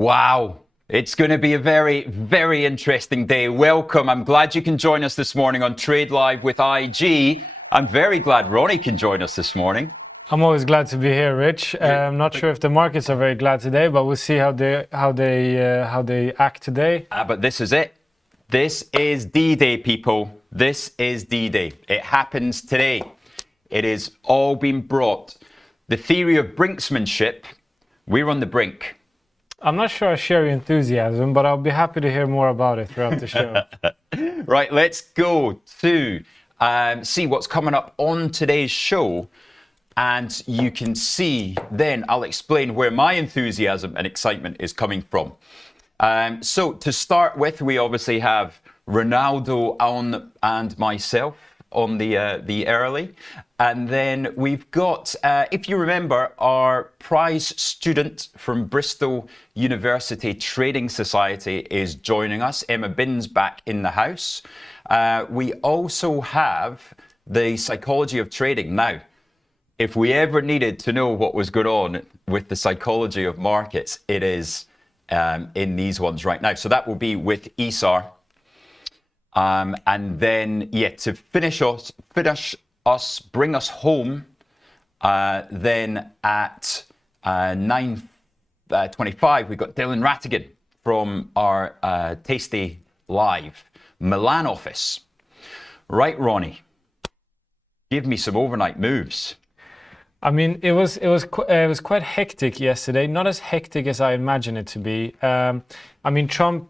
Wow, it's going to be a very, very interesting day. Welcome. I'm glad you can join us this morning on Trade Live with IG. I'm very glad Ronnie can join us this morning. I'm always glad to be here, Rich. I'm not sure if the markets are very glad today, but we'll see how they act today. But this is it. This is D-Day, people. This is D-Day. It happens today. It is all been brought. The theory of brinksmanship, we're on the brink. I'm not sure I share your enthusiasm, but I'll be happy to hear more about it throughout the show. Right, let's go to see what's coming up on today's show. And you can see, then I'll explain where my enthusiasm and excitement is coming from. So to start with, we obviously have Ronaldo on and myself on the early. And then we've got, if you remember, our prize student from Bristol University Trading Society is joining us. Emma Bin's back in the house. We also have the psychology of trading. Now, if we ever needed to know what was going on with the psychology of markets, it is in these ones right now. So that will be with Isar. And then, yeah, to finish us, bring us home, then at 9:25, we've got Dylan Ratigan from our tastylive Milan office. Right, Ronnie, give me some overnight moves. I mean, it was quite hectic yesterday. Not as hectic as I imagined it to be. I mean, Trump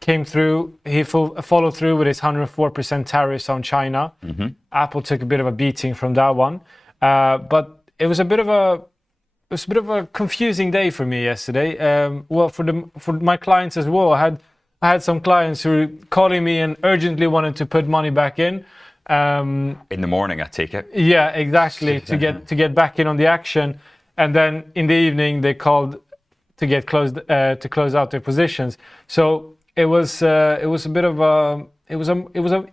came through. He followed through with his 104% tariffs on China. Mm-hmm. Apple took a bit of a beating from that one, but it was a bit of a confusing day for me yesterday. Well, for my clients as well. I had some clients who were calling me and urgently wanted to put money back in. In the morning, I take it. Yeah, exactly. to get back in on the action, and then in the evening they called to close out their positions. So it was an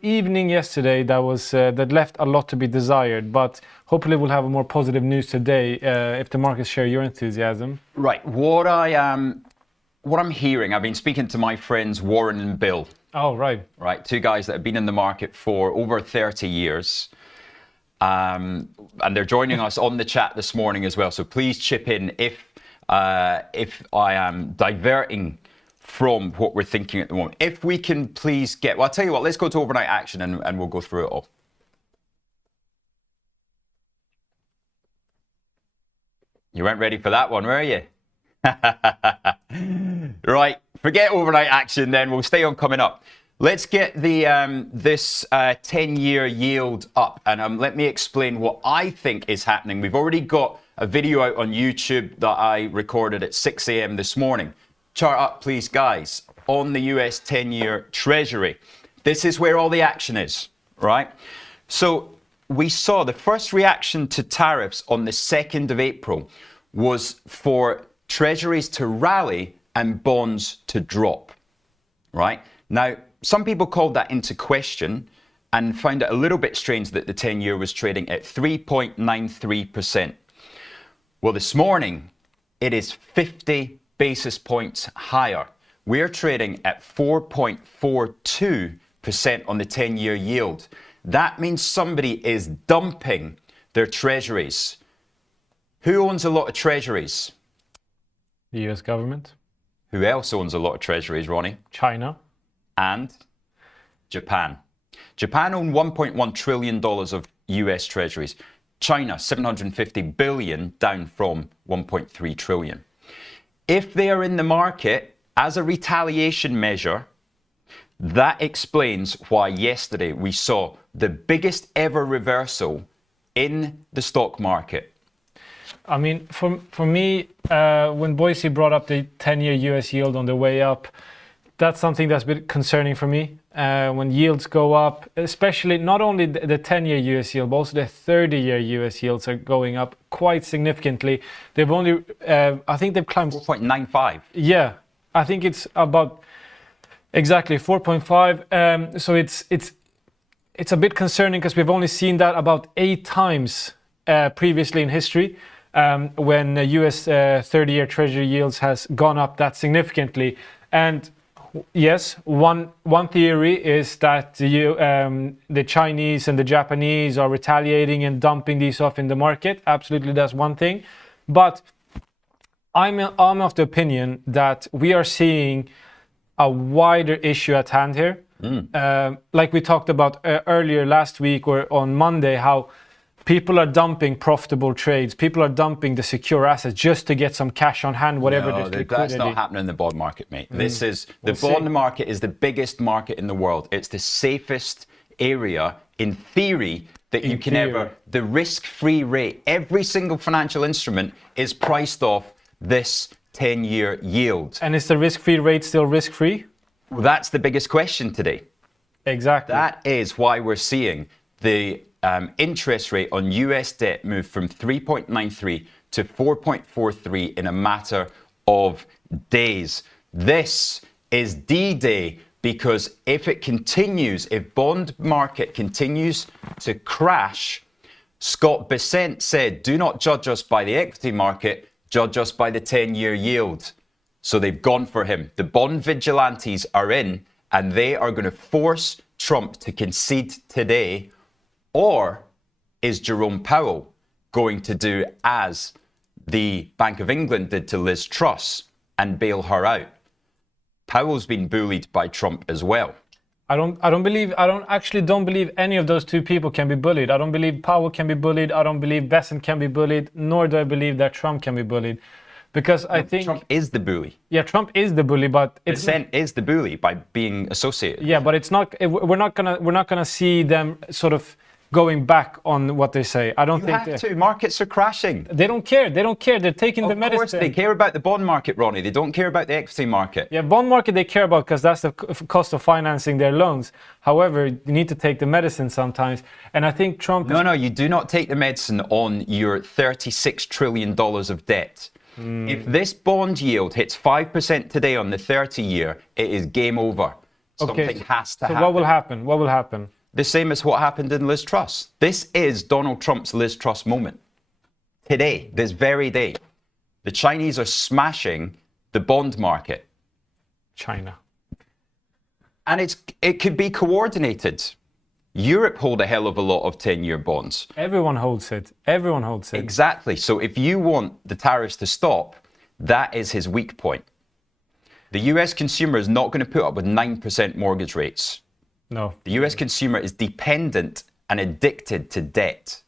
evening yesterday that left a lot to be desired. But hopefully we'll have a more positive news today if the markets share your enthusiasm. Right. What I'm hearing, I've been speaking to my friends Warren and Bill. Oh, right. Right, two guys that have been in the market for over 30 years. And they're joining us on the chat this morning as well. So please chip in if I am diverting from what we're thinking at the moment. If we can please well, I'll tell you what, let's go to overnight action and we'll go through it all. You weren't ready for that one, were you? Right, forget overnight action then, we'll stay on coming up. Let's get the this 10-year yield up, and let me explain what I think is happening. We've already got a video out on YouTube that I recorded at 6 a.m. this morning. Chart up, please, guys, on the US 10-year Treasury. This is where all the action is, right? So we saw the first reaction to tariffs on the 2nd of April was for Treasuries to rally and bonds to drop, right? Now, some people called that into question and found it a little bit strange that the 10-year was trading at 3.93%. Well, this morning, it is 50 basis points higher. We're trading at 4.42% on the 10-year yield. That means somebody is dumping their Treasuries. Who owns a lot of Treasuries? The US government. Who else owns a lot of Treasuries, Ronnie? China. And Japan. Japan own $1.1 trillion of US Treasuries. China, 750 billion, down from 1.3 trillion. If they are in the market as a retaliation measure, that explains why yesterday we saw the biggest ever reversal in the stock market. I mean, for me, when Boise brought up the 10-year US yield on the way up, that's something that's a bit concerning for me. When yields go up, especially not only the 10-year US yield, but also the 30-year US yields are going up quite significantly. They've only, I think they've climbed 4.95. Yeah, I think it's about exactly 4.5. So it's a bit concerning because we've only seen that about 8 times previously in history. when US 30-year Treasury yields has gone up that significantly. And yes, one theory is that the Chinese and the Japanese are retaliating and dumping these off in the market. Absolutely, that's one thing. But I'm of the opinion that we are seeing a wider issue at hand here. Like we talked about earlier last week or on Monday, how people are dumping profitable trades. People are dumping the secure assets just to get some cash on hand, whatever No, this that's not happening in the bond market, mate. This is the bond market is the biggest market in the world. It's the safest area in theory that you can ever. The risk-free rate, every single financial instrument is priced off this 10-year yield. And is the risk-free rate still risk-free? Well, that's the biggest question today. Exactly. That is why we're seeing the interest rate on US debt move from 3.93 to 4.43 in a matter of days. This is D-Day, because if it continues, if bond market continues to crash, Scott Bessent said, do not judge us by the equity market, judge us by the 10-year yield. So they've gone for him. The bond vigilantes are in, and they are going to force Trump to concede today. Or is Jerome Powell going to do as the Bank of England did to Liz Truss and bail her out? Powell's been bullied by Trump as well. I don't believe any of those two people can be bullied. I don't believe Powell can be bullied. I don't believe Bessent can be bullied, nor do I believe that Trump can be bullied. Because I think Trump is the bully. Yeah, Trump is the bully, but Bessent is the bully by being associated. Yeah, but it's not. We're not gonna see them sort of going back on what they say. I don't think you have to. Markets are crashing. They don't care. They don't care. They're taking the medicine. Of course, they care about the bond market, Ronnie. They don't care about the equity market. Yeah, bond market they care about because that's the cost of financing their loans. However, you need to take the medicine sometimes. And I think Trump. No, you do not take the medicine on your $36 trillion of debt. If this bond yield hits 5% today on the 30-year, it is game over. Something has to happen. So what will happen? What will happen? The same as what happened in Liz Truss. This is Donald Trump's Liz Truss moment. Today, this very day, the Chinese are smashing the bond market. China. And it could be coordinated. Europe hold a hell of a lot of 10-year bonds. Everyone holds it. Everyone holds it. Exactly. So if you want the tariffs to stop, that is his weak point. The US consumer is not going to put up with 9% mortgage rates. No. The US consumer is dependent and addicted to debt.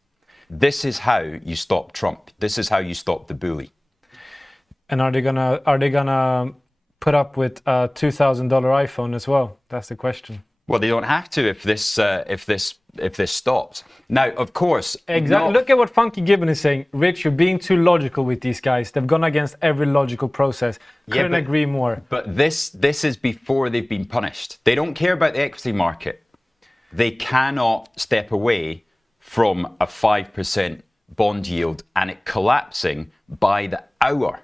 This is how you stop Trump. This is how you stop the bully. And are they gonna put up with a $2,000 iPhone as well? That's the question. Well, they don't have to if this stops. Now, of course, exactly. Look at what Funky Gibbon is saying. Rich, you're being too logical with these guys. They've gone against every logical process. Couldn't agree more. But this is before they've been punished. They don't care about the equity market. They cannot step away from a 5% bond yield and it collapsing by the hour.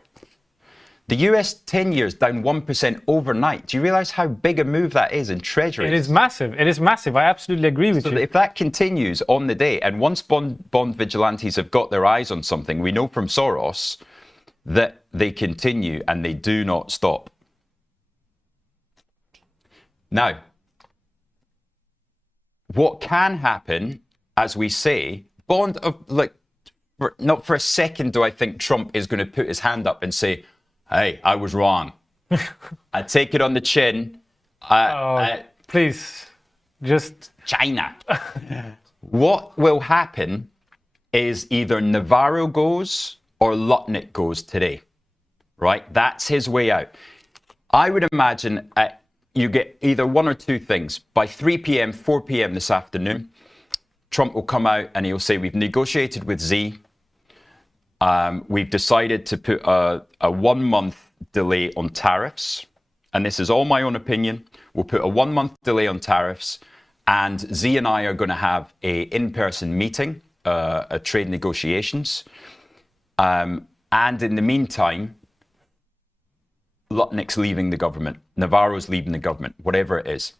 The US 10 years down 1% overnight. Do you realize how big a move that is in treasuries? It is massive. It is massive. I absolutely agree with you. So if that continues on the day, and once bond vigilantes have got their eyes on something, we know from Soros that they continue and they do not stop. Now, what can happen, as we say, not for a second do I think Trump is going to put his hand up and say, hey, I was wrong. I take it on the chin. Please, just... China. What will happen is either Navarro goes or Lutnick goes today, right? That's his way out. I would imagine you get either one or two things. By 3 p.m., 4 p.m. this afternoon, Trump will come out and he'll say, we've negotiated with Z. We've decided to put a 1-month delay on tariffs. And this is all my own opinion. We'll put a 1-month delay on tariffs. And Z and I are going to have a in-person meeting, a trade negotiations. And in the meantime, Lutnick's leaving the government. Navarro's leaving the government, whatever it is.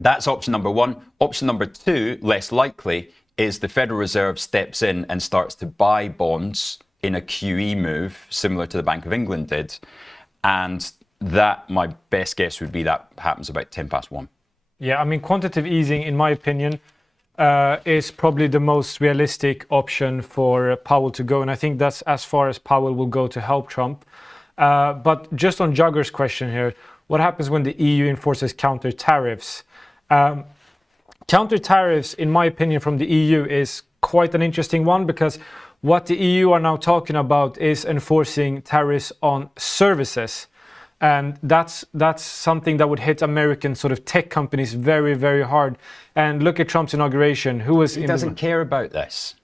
That's option number one. Option number two, less likely, is the Federal Reserve steps in and starts to buy bonds in a QE move, similar to the Bank of England did. And that, my best guess would be that happens about 1:10. Yeah, I mean, quantitative easing, in my opinion, is probably the most realistic option for Powell to go. And I think that's as far as Powell will go to help Trump. But just on Jugger's question here, what happens when the EU enforces counter tariffs? Counter tariffs, in my opinion, from the EU is quite an interesting one, because what the EU are now talking about is enforcing tariffs on services. And that's something that would hit American sort of tech companies very, very hard. And look at Trump's inauguration. He doesn't care about this.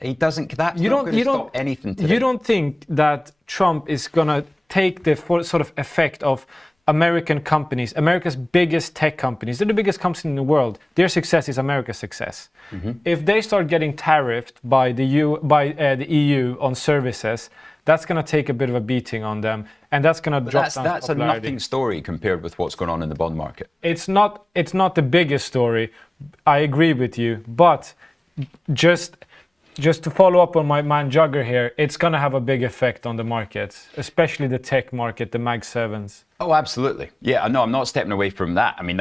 He doesn't. That's not going to stop anything today. You don't think that Trump is going to take the sort of effect of American companies, America's biggest tech companies? They're the biggest companies in the world. Their success is America's success. If they start getting tariffed by the EU on services, that's going to take a bit of a beating on them, and that's going to drop down. That's a nothing story compared with what's going on in the bond market. It's not the biggest story. I agree with you, but just to follow up on my man Jugger here, it's going to have a big effect on the markets, especially the tech market, the Mag 7s. Oh, absolutely. Yeah, no, I'm not stepping away from that. I mean,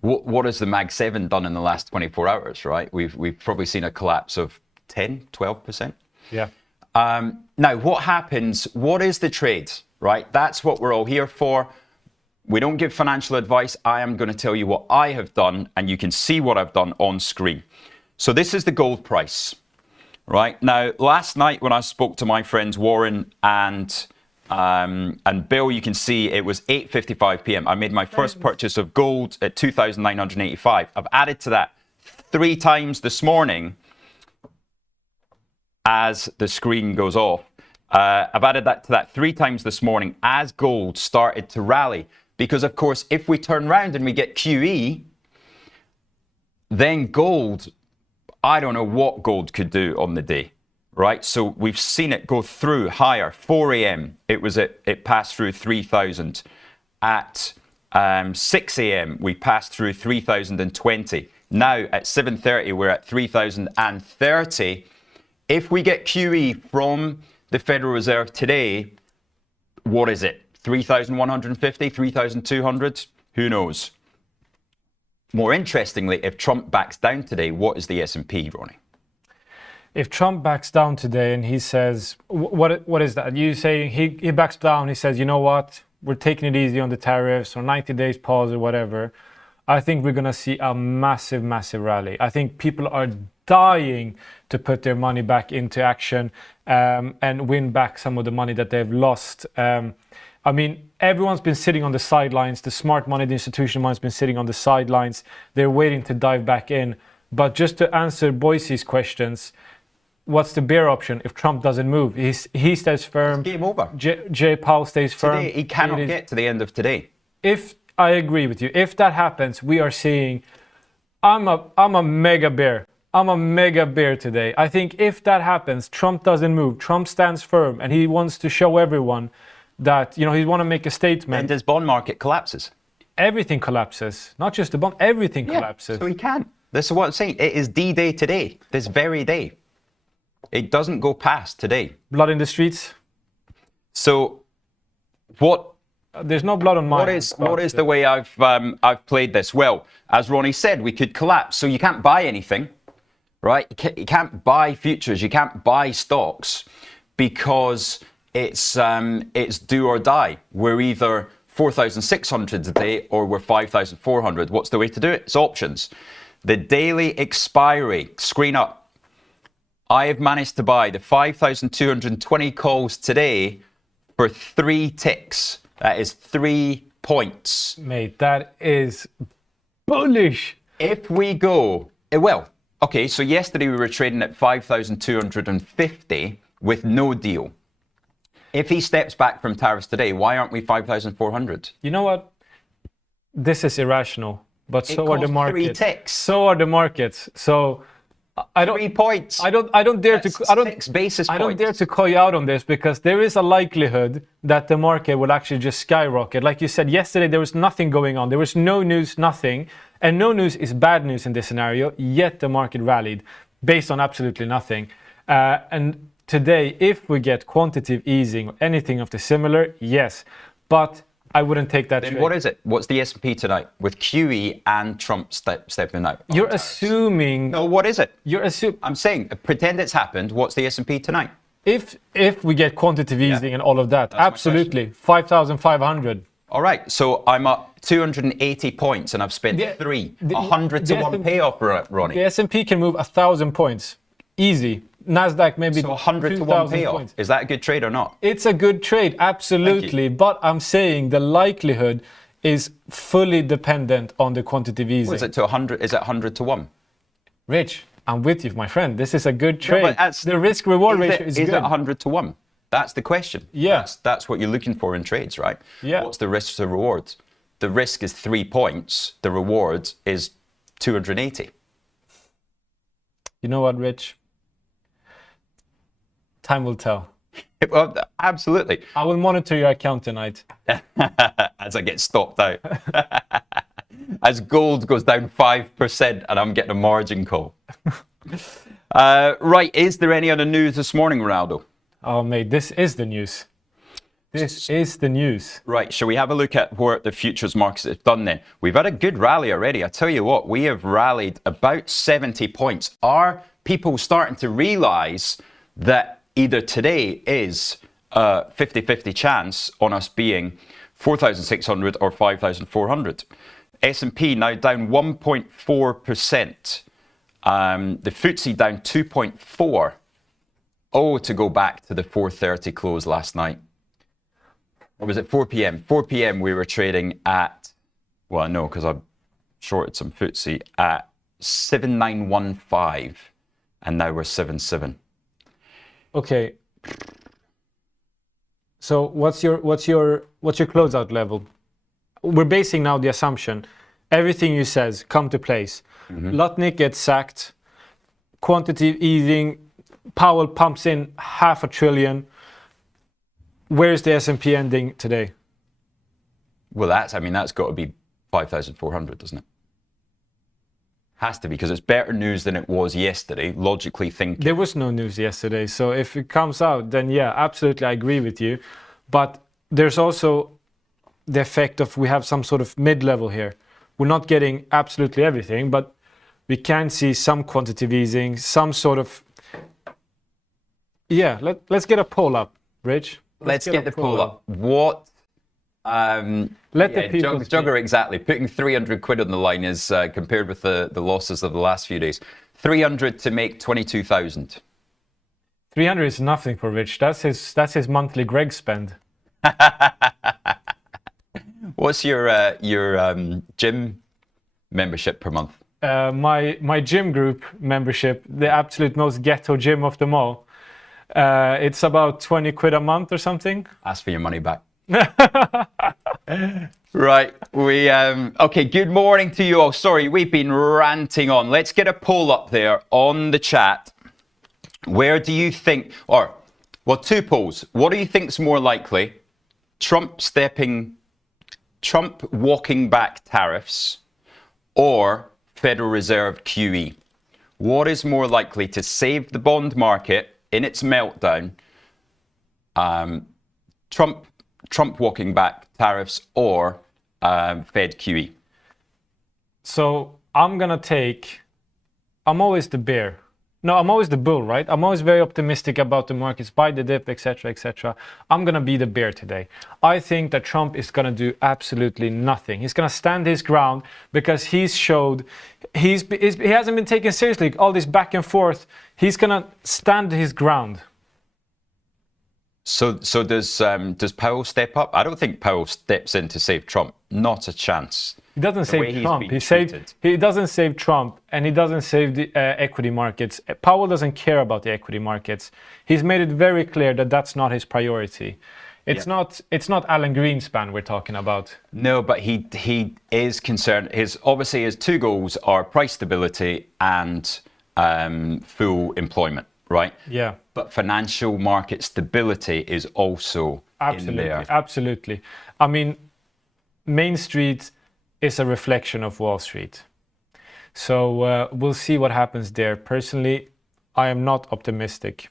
what has the Mag 7 done in the last 24 hours, right? We've probably seen a collapse of 10, 12%. Yeah. Now, what happens? What is the trade, right? That's what we're all here for. We don't give financial advice. I am going to tell you what I have done, and you can see what I've done on screen. So this is the gold price, right? Now, last night when I spoke to my friends Warren and Bill, you can see it was 8:55 p.m. I made my first purchase of gold at 2,985. I've added to that 3 times this morning. As the screen goes off, I've added that to that 3 times this morning as gold started to rally. Because, of course, if we turn around and we get QE, then gold, I don't know what gold could do on the day, right? So we've seen it go through higher. 4 a.m. it passed through 3,000. At 6 a.m. we passed through 3,020. Now at 7:30 we're at 3,030. If we get QE from the Federal Reserve today, what is it? 3,150, 3,200? Who knows? More interestingly, if Trump backs down today, what is the S&P, Ronnie? If Trump backs down today and he says, what is that? You say he backs down, he says, you know what? We're taking it easy on the tariffs or 90 days pause or whatever. I think we're going to see a massive, massive rally. I think people are dying to put their money back into action and win back some of the money that they've lost. I mean, everyone's been sitting on the sidelines. The smart money, the institutional money has been sitting on the sidelines. They're waiting to dive back in. But just to answer Boise's questions, what's the bear option if Trump doesn't move? He stays firm. It's game over. Jay Powell stays firm. Today, he cannot get to the end of today. I agree with you. If that happens, we are seeing, I'm a mega bear. I'm a mega bear today. I think if that happens, Trump doesn't move. Trump stands firm and he wants to show everyone that, he want to make a statement. And his bond market collapses. Everything collapses. Not just the bond, everything collapses. So he can't. This is what I'm saying. It is D-Day today, this very day. It doesn't go past today. Blood in the streets. So what... There's no blood on my hands. What is the way I've played this? Well, as Ronnie said, we could collapse. So you can't buy anything, right? You can't buy futures. You can't buy stocks because it's do or die. We're either 4,600 a day or we're 5,400. What's the way to do it? It's options. The daily expiry, screen up. I have managed to buy the 5,220 calls today for 3 ticks. That is 3 points. Mate, that is bullish. If we go, well, okay, so yesterday we were trading at 5,250 with no deal. If he steps back from tariffs today, why aren't we 5,400? You know what? This is irrational, but so are the markets. 3 ticks. So are the markets. So I don't 3 points. I don't dare That's to I don't 6 basis points. I don't dare to call you out on this because there is a likelihood that the market will actually just skyrocket. Like you said yesterday, there was nothing going on. There was no news, nothing. And no news is bad news in this scenario, yet the market rallied based on absolutely nothing. And today, if we get quantitative easing or anything of the similar, yes, but I wouldn't take that Then trade. what is it? What's the S&P tonight with QE and Trump stepping out? You're assuming. No, what is it? You're assuming. I'm saying, pretend it's happened. What's the S&P tonight? If we get quantitative easing and all of that, absolutely, 5,500. All right, so I'm up 280 points and I've spent 100 to 1 payoff, Ronnie. The S&P can move 1,000 points, easy. Nasdaq maybe. So 100 to 1 payoff. Points. Is that a good trade or not? It's a good trade, absolutely. But I'm saying the likelihood is fully dependent on the quantitative easing. What is it to 100? Is it 100 to 1? Rich, I'm with you, my friend. This is a good trade. No, the risk-reward ratio is good. Is it 100 to 1? That's the question. Yeah. That's what you're looking for in trades, right? Yeah. What's the risk to rewards? The risk is 3 points. The reward is 280. You know what, Rich? Time will tell. Well, absolutely. I will monitor your account tonight. As I get stopped out. As gold goes down 5% and I'm getting a margin call. Right, is there any other news this morning, Ronaldo? Oh, mate, this is the news. This is the news. Right, shall we have a look at what the futures markets have done then? We've had a good rally already. I tell you what, we have rallied about 70 points. Are people starting to realise that either today is a 50-50 chance on us being 4,600 or 5,400? S&P now down 1.4%. The FTSE down 2.4%. Oh, to go back to the 4:30 close last night. Or was it 4 p.m.? 4 p.m. we were trading at, well, no, because I shorted some FTSE at 7,915, and now we're 7.7. Okay. So what's your closeout level? We're basing now the assumption everything you says come to place. Lutnick gets sacked, quantitative easing, Powell pumps in $500 billion. Where's the S&P ending today? Well, that's got to be 5,400, doesn't it? Has to be, because it's better news than it was yesterday, logically thinking. There was no news yesterday, so if it comes out, then yeah, absolutely, I agree with you. But there's also the effect of we have some sort of mid-level here. We're not getting absolutely everything, but we can see some quantitative easing, some sort of... Yeah, let's get a poll up, Rich. Let's get the poll up. What... Let the people Jugger, exactly. Putting 300 quid on the line is, compared with the losses of the last few days, 300 to make 22,000. 300 is nothing for Rich. That's his monthly Greg spend. What's your gym membership per month? My gym group membership, the absolute most ghetto gym of them all, it's about 20 quid a month or something. Ask for your money back. Right, okay, good morning to you all. Sorry, we've been ranting on. Let's get a poll up there on the chat. Where do you think, or, well, two polls. What do you think's more likely? Trump walking back tariffs or Federal Reserve QE? What is more likely to save the bond market in its meltdown? Trump walking back tariffs or Fed QE? So I'm always the bear. No, I'm always the bull, right? I'm always very optimistic about the markets, buy the dip, etc., etc. I'm going to be the bear today. I think that Trump is going to do absolutely nothing. He's going to stand his ground because he hasn't been taken seriously. All this back and forth, he's going to stand his ground. So does Powell step up? I don't think Powell steps in to save Trump. Not a chance. He doesn't save Trump. He doesn't save Trump, and he doesn't save the equity markets. Powell doesn't care about the equity markets. He's made it very clear that that's not his priority. It's not Alan Greenspan we're talking about. No, but he is concerned. His two goals are price stability and full employment, right? Yeah. But financial market stability is also in there. Absolutely. I mean, Main Street is a reflection of Wall Street. So we'll see what happens there. Personally, I am not optimistic.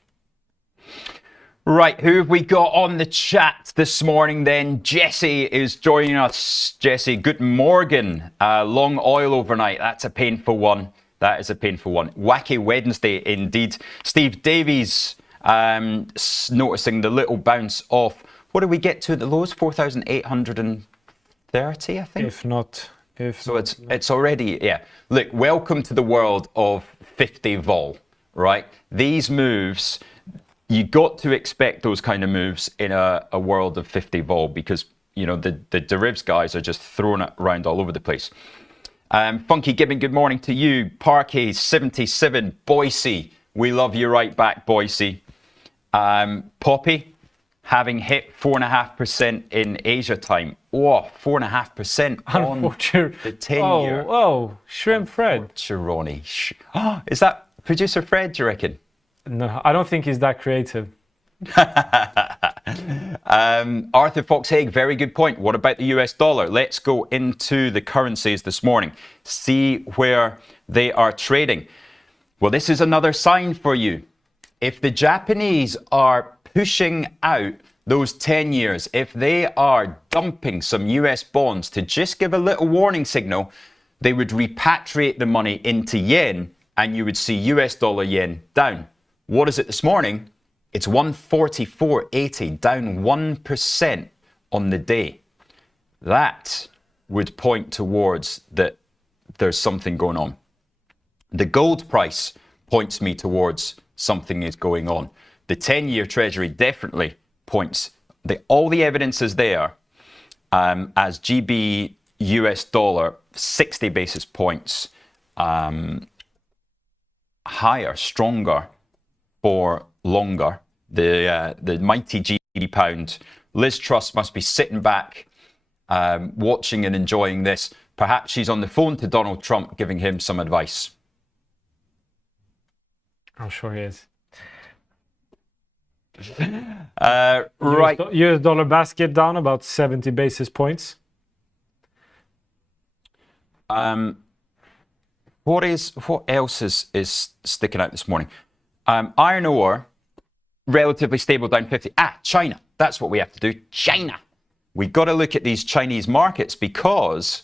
Right, who have we got on the chat this morning then? Jesse is joining us. Jesse, good morning. Long oil overnight, that's a painful one. That is a painful one. Wacky Wednesday indeed. Steve Davies noticing the little bounce off. What did we get to at the lows? 4,830, I think? If not. So it's already, yeah. Look, welcome to the world of 50 vol, right? These moves, you got to expect those kind of moves in a world of 50 vol because, you know, the derivatives guys are just throwing it around all over the place. Funky Gibbon, good morning to you. Parquet 77, Boise, we love you right back, Boise. Poppy, having hit 4.5% in Asia time. Oh, 4.5% on the 10-year. Oh, Shrimp Fred. Ronnie. Is that producer Fred, do you reckon? No, I don't think he's that creative. Arthur Foxhaig, very good point. What about the US dollar? Let's go into the currencies this morning. See where they are trading. Well, this is another sign for you. If the Japanese are pushing out those 10 years, if they are dumping some US bonds to just give a little warning signal, they would repatriate the money into yen and you would see US dollar yen down. What is it this morning? It's 144.80, down 1% on the day. That would point towards that there's something going on. The gold price points me towards something is going on. The 10-year Treasury definitely points, all the evidence is there as GB US dollar 60 basis points higher, stronger for longer. The mighty GBP pound. Liz Truss must be sitting back, watching and enjoying this. Perhaps she's on the phone to Donald Trump giving him some advice. I'm sure he is. Right. US dollar basket down about 70 basis points. What else is sticking out this morning? Iron ore, relatively stable, down 50. China. That's what we have to do. China. We've got to look at these Chinese markets because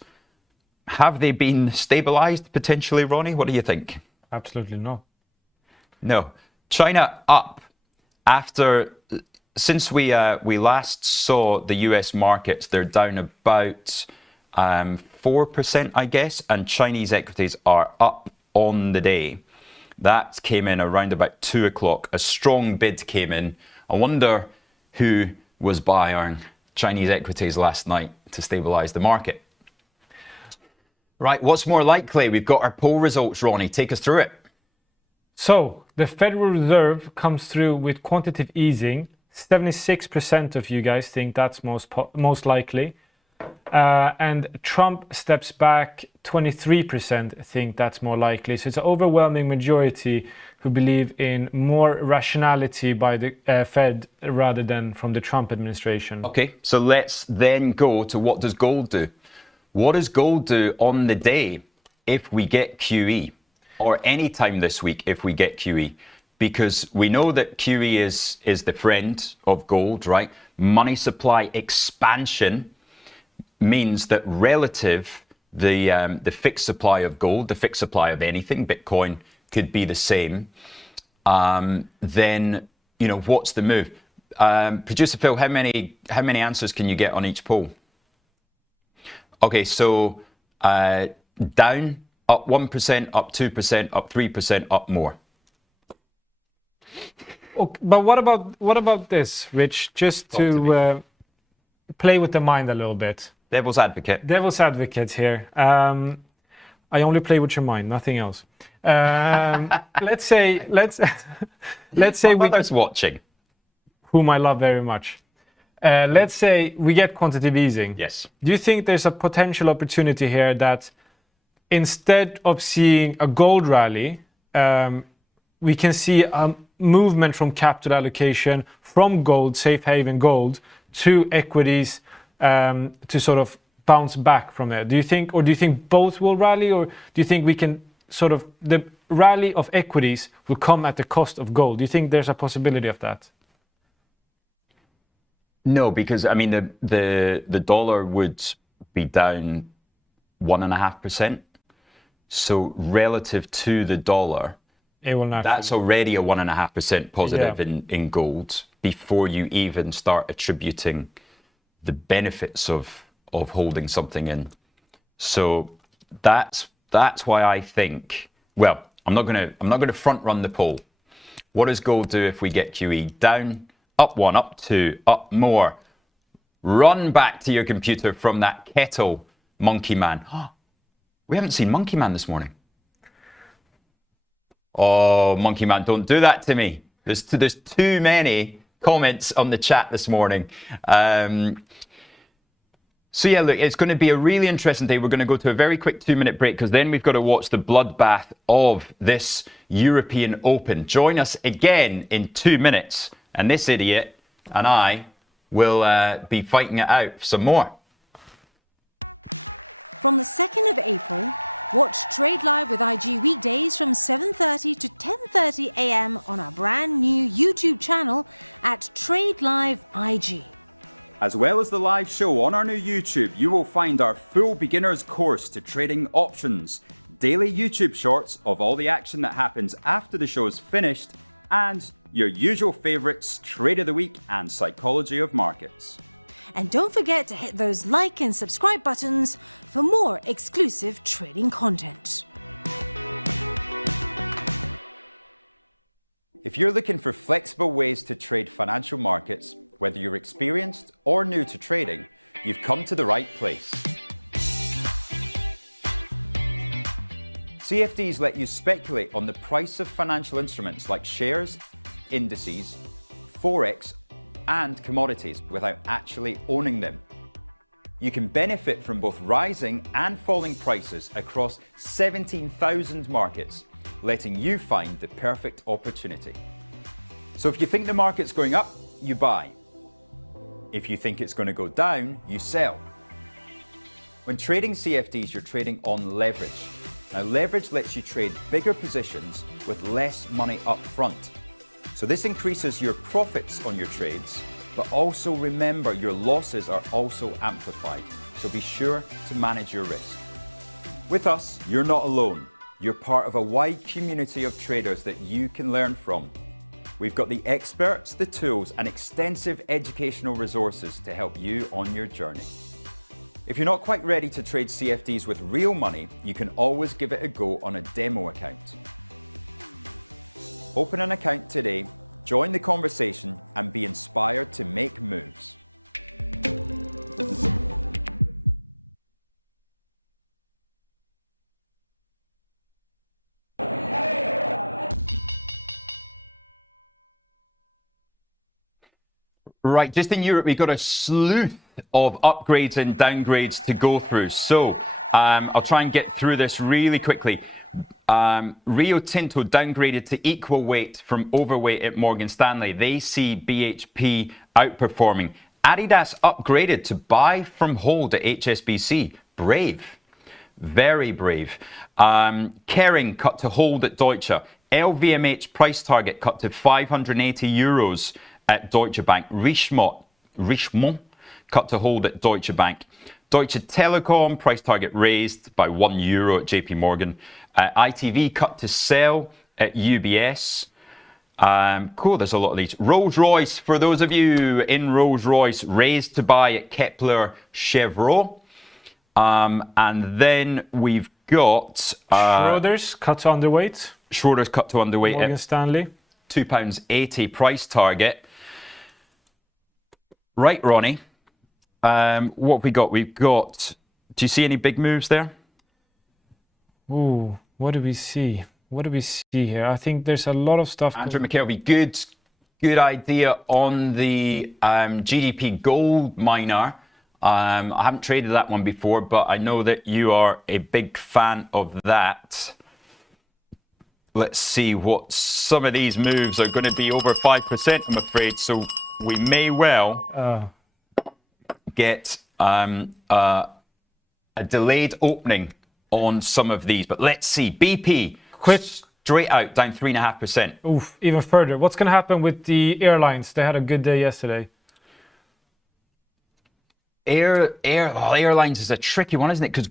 have they been stabilized potentially, Ronnie? What do you think? Absolutely not. No. China up since we last saw the US markets, they're down about 4%, I guess, and Chinese equities are up on the day. That came in around about 2 o'clock. A strong bid came in. I wonder who was buying Chinese equities last night to stabilize the market. Right, what's more likely? We've got our poll results, Ronnie. Take us through it. So, the Federal Reserve comes through with quantitative easing. 76% of you guys think that's most likely. And Trump steps back, 23% think that's more likely. So it's an overwhelming majority who believe in more rationality by the Fed rather than from the Trump administration. Okay, so let's then go to what does gold do? What does gold do on the day if we get QE? Or any time this week if we get QE? Because we know that QE is the friend of gold, right? Money supply expansion means that relative the fixed supply of gold, the fixed supply of anything, Bitcoin could be the same. Then you know what's the move? Producer Phil, how many answers can you get on each poll? Okay, so down, up 1%, up 2%, up 3%, up more. Okay, but what about this, Rich? Just to play with the mind a little bit. Devil's advocate. Devil's advocate here. I only play with your mind, nothing else. Let's say My mother's watching. Whom I love very much. Let's say we get quantitative easing. Yes. Do you think there's a potential opportunity here that instead of seeing a gold rally, we can see a movement from capital allocation from gold, safe haven gold, to equities to sort of bounce back from there? Do you think both will rally, or do you think we can sort of rally of equities will come at the cost of gold. Do you think there's a possibility of that? No, because I mean the dollar would be down 1.5%. So relative to the dollar, It will not. that's already a 1.5% positive in gold before you even start attributing the benefits of holding something in. So that's why I think. Well, I'm not gonna front run the poll. What does gold do if we get QE down? Up 1, up 2, up more. Run back to your computer from that kettle, Monkey Man. We haven't seen Monkey Man this morning. Oh, Monkey Man, don't do that to me. There's too many comments on the chat this morning. So yeah, look, it's going to be a really interesting day. We're going to go to a very quick 2-minute break because then we've got to watch the bloodbath of this European Open. Join us again in 2 minutes, and this idiot and I will be fighting it out some more. From the 2nd of April, watch Trade Live with IG weekdays from 7:30 to 10:30 a.m. on our brand new YouTube channel at Trade Live IG. As well as the live show on our new YouTube, you will find our full beginner's course to trading options, daily YouTube shorts of all the action that happens after the show is finished, and your usual favourites, Trade of the Week and Psychology of Markets. And don't forget to hit those like and subscribe buttons for more exclusive trading content. If you're looking for flexible ways to trade financial markets, whether you're experienced or new to trading, you've come to the right place. CFDs let you speculate on the price of financial instruments like shares, indices, forex, and commodities without actually owning them. You can benefit from both rising and falling prices across 17,000 markets, letting you find the perfect opportunity. So if you think the market's going up, you buy. If you think it's going to go down, you sell. When trading CFDs, you're trading on leverage. Now, leverage lets you trade bigger positions with less money up front. So this increases your profits on your trades, but also remember your losses are also amplified. So be sure to manage your risk. With us, you're not alone. You're part of a wide community of traders that you can learn from. We've got the experts, the tools, and extensive educational resources to help you on your journey. If you're not quite ready to trade CFDs with real money, you can always give it a go on a demo account. Open an account today, join the conversation, and be inspired to make moves. Right, just in Europe, we've got a slew of upgrades and downgrades to go through. So I'll try and get through this really quickly. Rio Tinto downgraded to equal weight from overweight at Morgan Stanley. They see BHP outperforming. Adidas upgraded to buy from hold at HSBC. Brave. Very brave. Kering cut to hold at Deutsche. LVMH price target cut to €580 at Deutsche Bank. Richemont cut to hold at Deutsche Bank. Deutsche Telekom price target raised by €1 at JP Morgan. ITV cut to sell at UBS. Cool, there's a lot of these. Rolls-Royce, for those of you in Rolls-Royce, raised to buy at Kepler Chevron. And then we've got Schroders cut to underweight. Schroders cut to underweight Morgan at Stanley. £2.80 price target. Right, Ronnie. What have we got? We've got. Do you see any big moves there? Ooh, what do we see? What do we see here? I think there's a lot of stuff. Andrew McKelvey, good idea on the GDP gold miner. I haven't traded that one before, but I know that you are a big fan of that. Let's see what some of these moves are going to be over 5%, I'm afraid. So we may well get a delayed opening on some of these. But let's see. BP. straight out down 3.5%. Oof, even further. What's going to happen with the airlines? They had a good day yesterday. Airlines is a tricky one, isn't it? Because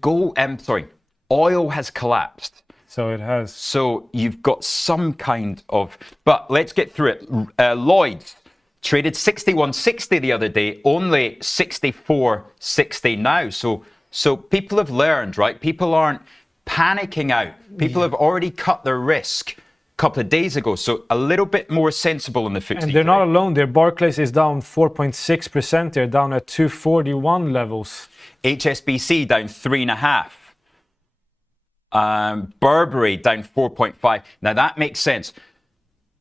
oil has collapsed. So it has. So you've got some kind of, but let's get through it. Lloyd's traded 61.60 the other day, only 64.60 now. So people have learned, right? People aren't panicking out. People have already cut their risk a couple of days ago. So a little bit more sensible in the FTSE. And they're not alone. Their Barclays is down 4.6%. They're down at 241 levels. HSBC down 3.5%. Burberry down 4.5%. Now that makes sense.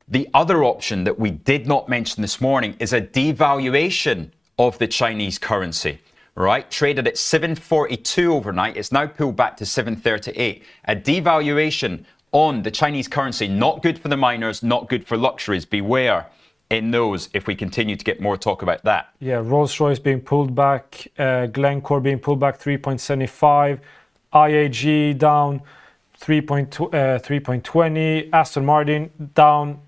The other option that we did not mention this morning is a devaluation of the Chinese currency, right? Traded at 742 overnight. It's now pulled back to 738. A devaluation on the Chinese currency, not good for the miners, not good for luxuries. Beware in those if we continue to get more talk about that. Yeah, Rolls-Royce being pulled back, Glencore being pulled back 3.75, IAG down 3.20, Aston Martin down.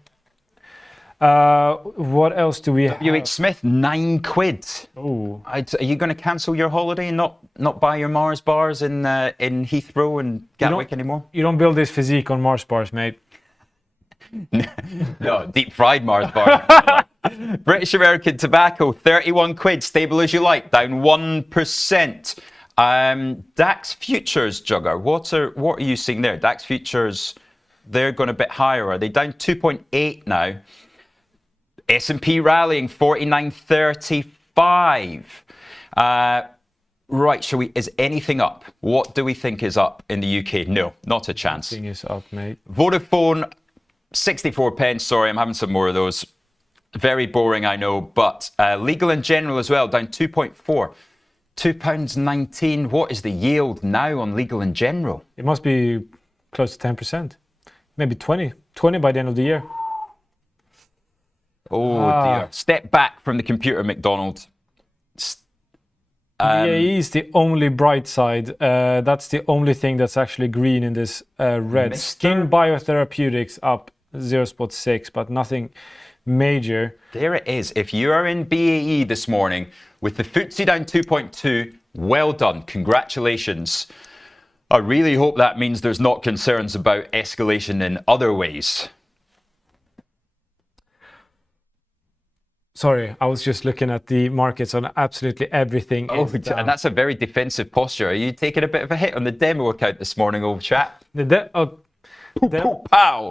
What else do we have? WH Smith, £9. Oh, Are you going to cancel your holiday and not buy your Mars bars in Heathrow and Gatwick anymore? You don't build this physique on Mars bars, mate. No, deep fried Mars bars. British American Tobacco, £31, stable as you like, down 1%. DAX futures, Jugger, what are you seeing there? DAX futures, they're going a bit higher. Are they down 2.8 now? S&P rallying 49.35. Right, is anything up? What do we think is up in the UK? No, not a chance. Nothing is up, mate. Vodafone, 64p. Sorry, I'm having some more of those. Very boring, I know. But Legal and General as well, down 2.4. £2.19. What is the yield now on Legal and General? It must be close to 10%.Maybe 20 by the end of the year. Oh dear. Step back from the computer, McDonald. BAE is the only bright side. That's the only thing that's actually green in this red. Skin Biotherapeutics up 0.6, but nothing major. There it is. If you are in BAE this morning with the FTSE down 2.2, well done. Congratulations. I really hope that means there's not concerns about escalation in other ways. Sorry, I was just looking at the markets on absolutely everything. Oh, and that's a very defensive posture. Are you taking a bit of a hit on the demo account this morning, old chap? Pow!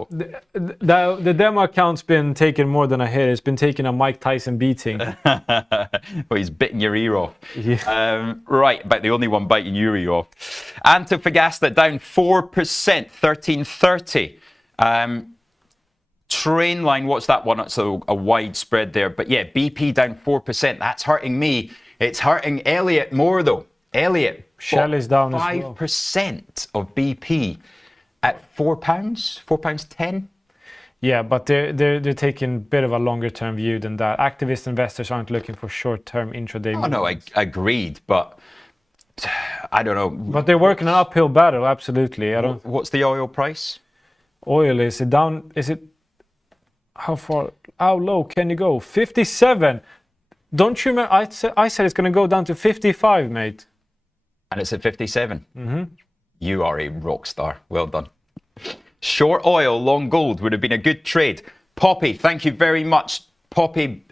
The demo account's been taking more than a hit. It's been taking a Mike Tyson beating. Well, he's bitten your ear off. Yeah. Right, about the only one biting your ear off. Antofagasta down 4%, 13.30. Trainline, what's that one? It's a wide spread there. But yeah, BP down 4%. That's hurting me. It's hurting Elliot more, though. Elliot, Shell is down as well. 5% of BP at £4, £4.10. Yeah, but they're taking a bit of a longer term view than that. Activist investors aren't looking for short term intraday. Oh no, I agreed, but I don't know. But they're working an uphill battle, absolutely. What's the oil price? Oil, is it down? Is it? How low can you go? 57. Don't you remember? I said it's going to go down to 55, mate. And it's at 57. Mm-hmm. You are a rock star. Well done. Short oil, long gold would have been a good trade. Poppy, thank you very much. Poppy,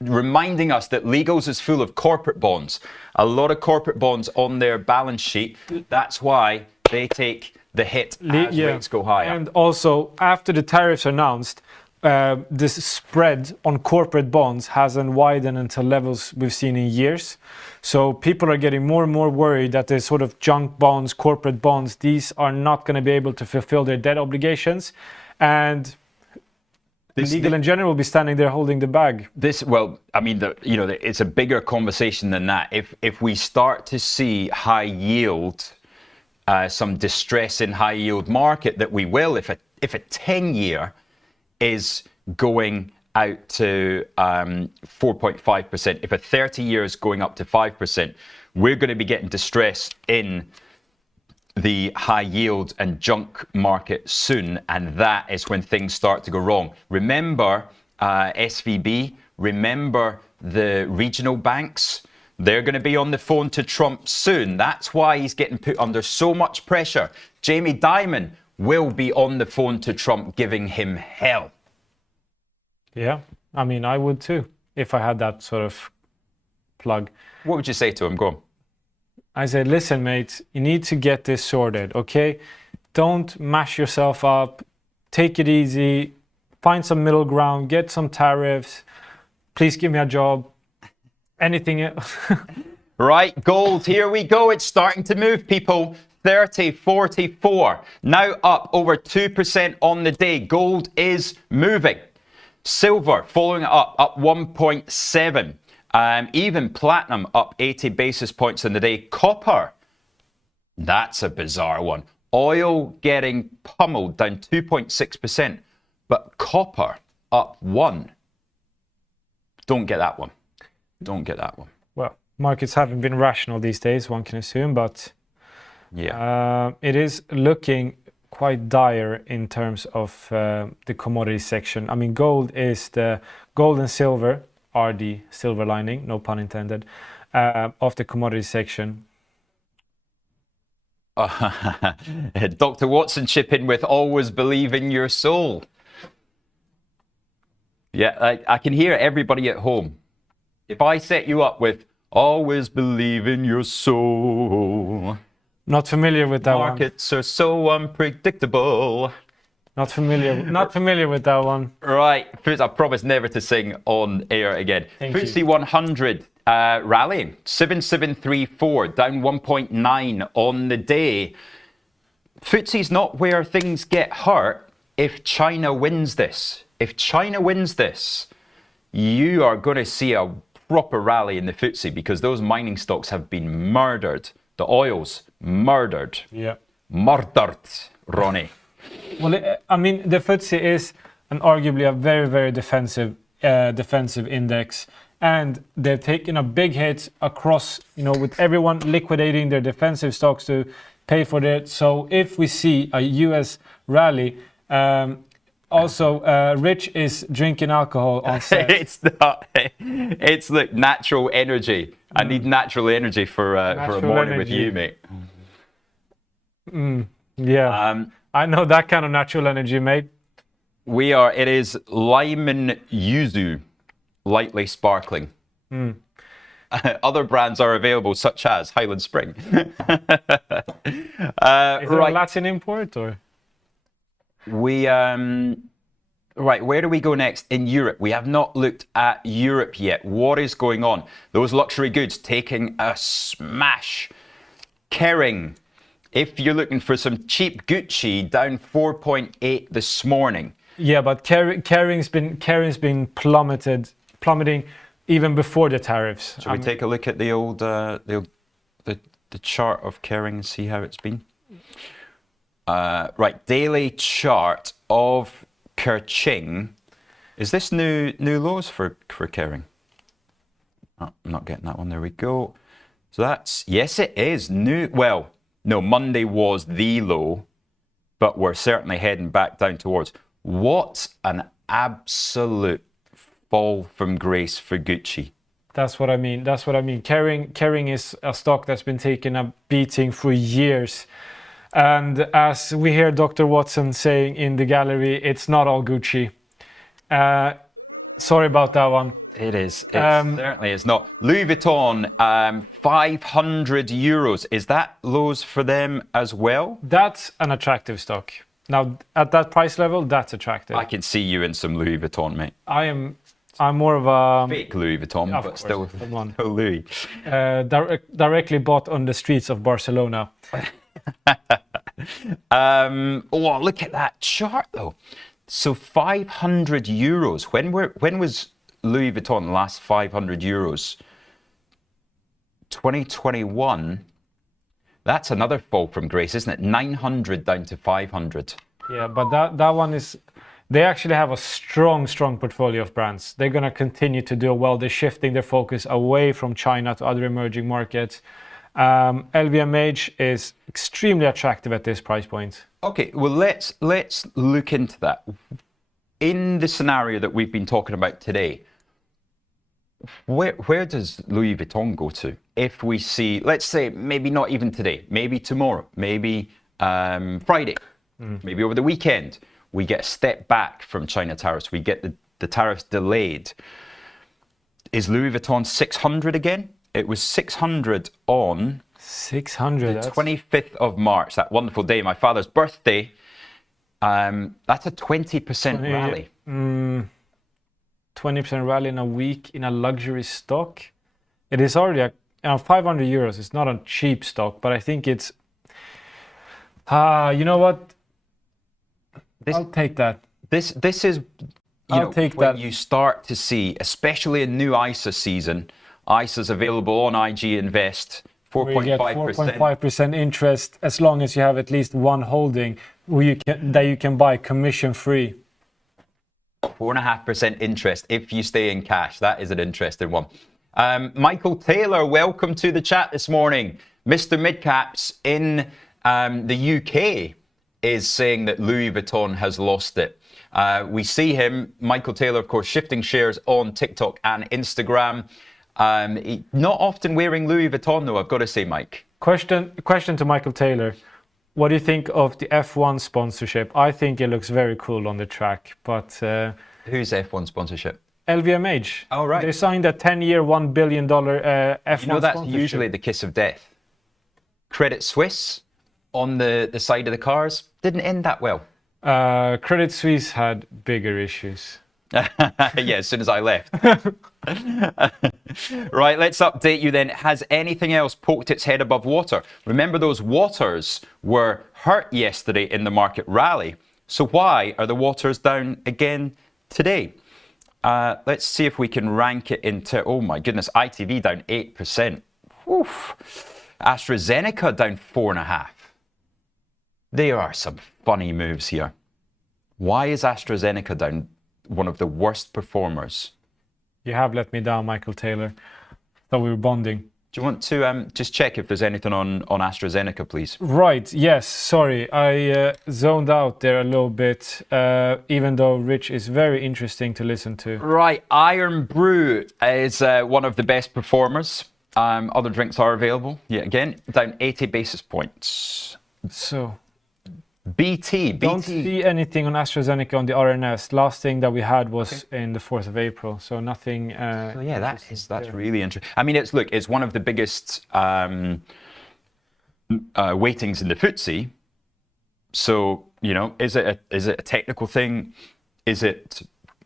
reminding us that Legals is full of corporate bonds. A lot of corporate bonds on their balance sheet. That's why they take the hit as rates go higher. And also, after the tariffs are announced, this spread on corporate bonds hasn't widened until levels we've seen in years. So people are getting more and more worried that the sort of junk bonds, corporate bonds, these are not going to be able to fulfill their debt obligations. And Legal and General will be standing there holding the bag. It's a bigger conversation than that. If we start to see high yield, some distress in high yield market, that we will, if a 10-year is going out to 4.5%, if a 30-year is going up to 5%, we're going to be getting distress in the high yield and junk market soon, and that is when things start to go wrong. Remember SVB, remember the regional banks. They're going to be on the phone to Trump soon. That's why he's getting put under so much pressure. Jamie Dimon will be on the phone to Trump giving him hell. Yeah, I mean, I would too, if I had that sort of plug. What would you say to him? Go on. I said, listen, mate, you need to get this sorted, okay? Don't mash yourself up. Take it easy. Find some middle ground. Get some tariffs. Please give me a job. Anything else? Right, gold, here we go. It's starting to move, people. 30.44. Now up over 2% on the day. Gold is moving. Silver following it up 1.7. Even platinum up 80 basis points in the day. Copper, that's a bizarre one. Oil getting pummeled, down 2.6%, but copper up 1. Don't get that one. Don't get that one. Well, markets haven't been rational these days, one can assume, but yeah, it is looking quite dire in terms of the commodity section. I mean, gold and silver are the silver lining, no pun intended, of the commodity section. Dr. Watson chip in with always believe in your soul. Yeah, I can hear everybody at home. If I set you up with always believe in your soul. Not familiar with that one. Markets are so unpredictable. Not familiar with that one. Right, I promise never to sing on air again. FTSE 100 rallying, 7734, down 1.9 on the day. FTSE's not where things get hurt if China wins this. If China wins this, you are going to see a proper rally in the FTSE because those mining stocks have been murdered. The oils, murdered. Yeah. Murdered, Ronnie. Well, I mean, the FTSE is arguably a very, very defensive index, and they've taken a big hit across, with everyone liquidating their defensive stocks to pay for it. So if we see a US rally, also Rich is drinking alcohol on set. It's like natural energy. I need natural energy for a morning with you, mate. Yeah. I know that kind of natural energy, mate. It is lemon yuzu, lightly sparkling. Other brands are available, such as Highland Spring. Is it a Latin import or? Right, where do we go next? In Europe. We have not looked at Europe yet. What is going on? Those luxury goods taking a smash. Kering. If you're looking for some cheap Gucci, down 4.8 this morning. Yeah, but Kering's been plummeting even before the tariffs. Shall we take a look at the old the chart of Kering and see how it's been? Right, daily chart of Kerching. Is this new lows for Kering? Oh, I'm not getting that one. There we go. So that's, yes, it is new. Well, no, Monday was the low, but we're certainly heading back down towards. What an absolute fall from grace for Gucci. That's what I mean. Kering is a stock that's been taking a beating for years. And as we hear Dr. Watson saying in the gallery, it's not all Gucci. Sorry about that one. It is. It certainly is not. Louis Vuitton, 500 euros. Is that lows for them as well? That's an attractive stock. Now, at that price level, that's attractive. I can see you in some Louis Vuitton, mate. I'm more of a fake Louis Vuitton, but course, still Louis. Directly bought on the streets of Barcelona. Oh, look at that chart though. So 500 euros. When was Louis Vuitton last 500 euros? 2021. That's another fall from grace, isn't it? 900 down to 500. Yeah, but that one is. They actually have a strong portfolio of brands. They're going to continue to do well. They're shifting their focus away from China to other emerging markets. LVMH is extremely attractive at this price point. Okay, well let's look into that. In the scenario that we've been talking about today, where does Louis Vuitton go to? If we see, let's say, maybe not even today, maybe tomorrow, maybe Friday, maybe over the weekend, we get a step back from China tariffs, we get the tariffs delayed. Is Louis Vuitton 600 again? It was 600 on 600. the 25th of March, that wonderful day, my father's birthday. That's a 20% rally. 20% rally in a week in a luxury stock. It is already 500 euros. It's not a cheap stock, but I think it's. You know what? I'll take that. This is. I'll take when that. you start to see, especially in new ISA season, ISA's available on IG Invest, Where you get 4.5%. 4.5% interest as long as you have at least one holding that you can buy commission free. 4.5% interest if you stay in cash. That is an interesting one. Michael Taylor, welcome to the chat this morning. Mr. Midcaps in the UK is saying that Louis Vuitton has lost it. We see him, Michael Taylor, of course, shifting shares on TikTok and Instagram. Not often wearing Louis Vuitton, though, I've got to say, Mike. Question to Michael Taylor. What do you think of the F1 sponsorship? I think it looks very cool on the track, but... Who's F1 sponsorship? LVMH. Oh, right. They signed a 10-year, $1 billion F1 You know, that's sponsorship. usually the kiss of death. Credit Suisse on the side of the cars didn't end that well. Credit Suisse had bigger issues. Yeah, as soon as I left. Right, let's update you then. Has anything else poked its head above water? Remember, those waters were hurt yesterday in the market rally. So why are the waters down again today? Let's see if we can rank it into, oh my goodness, ITV down 8%. Oof. AstraZeneca down 4.5%. There are some funny moves here. Why is AstraZeneca down, one of the worst performers? You have let me down, Michael Taylor. Thought we were bonding. Do you want to just check if there's anything on AstraZeneca, please? Right, yes, sorry. I zoned out there a little bit, even though Rich is very interesting to listen to. Right, Iron Brew is one of the best performers. Other drinks are available. Yeah, again, down 80 basis points. So, BT. don't see anything on AstraZeneca on the RNS. Last thing that we had was in the 4th of April, so nothing... So yeah, that's really interesting. I mean, it's one of the biggest weightings in the FTSE. So, you know, is it a technical thing? Is it,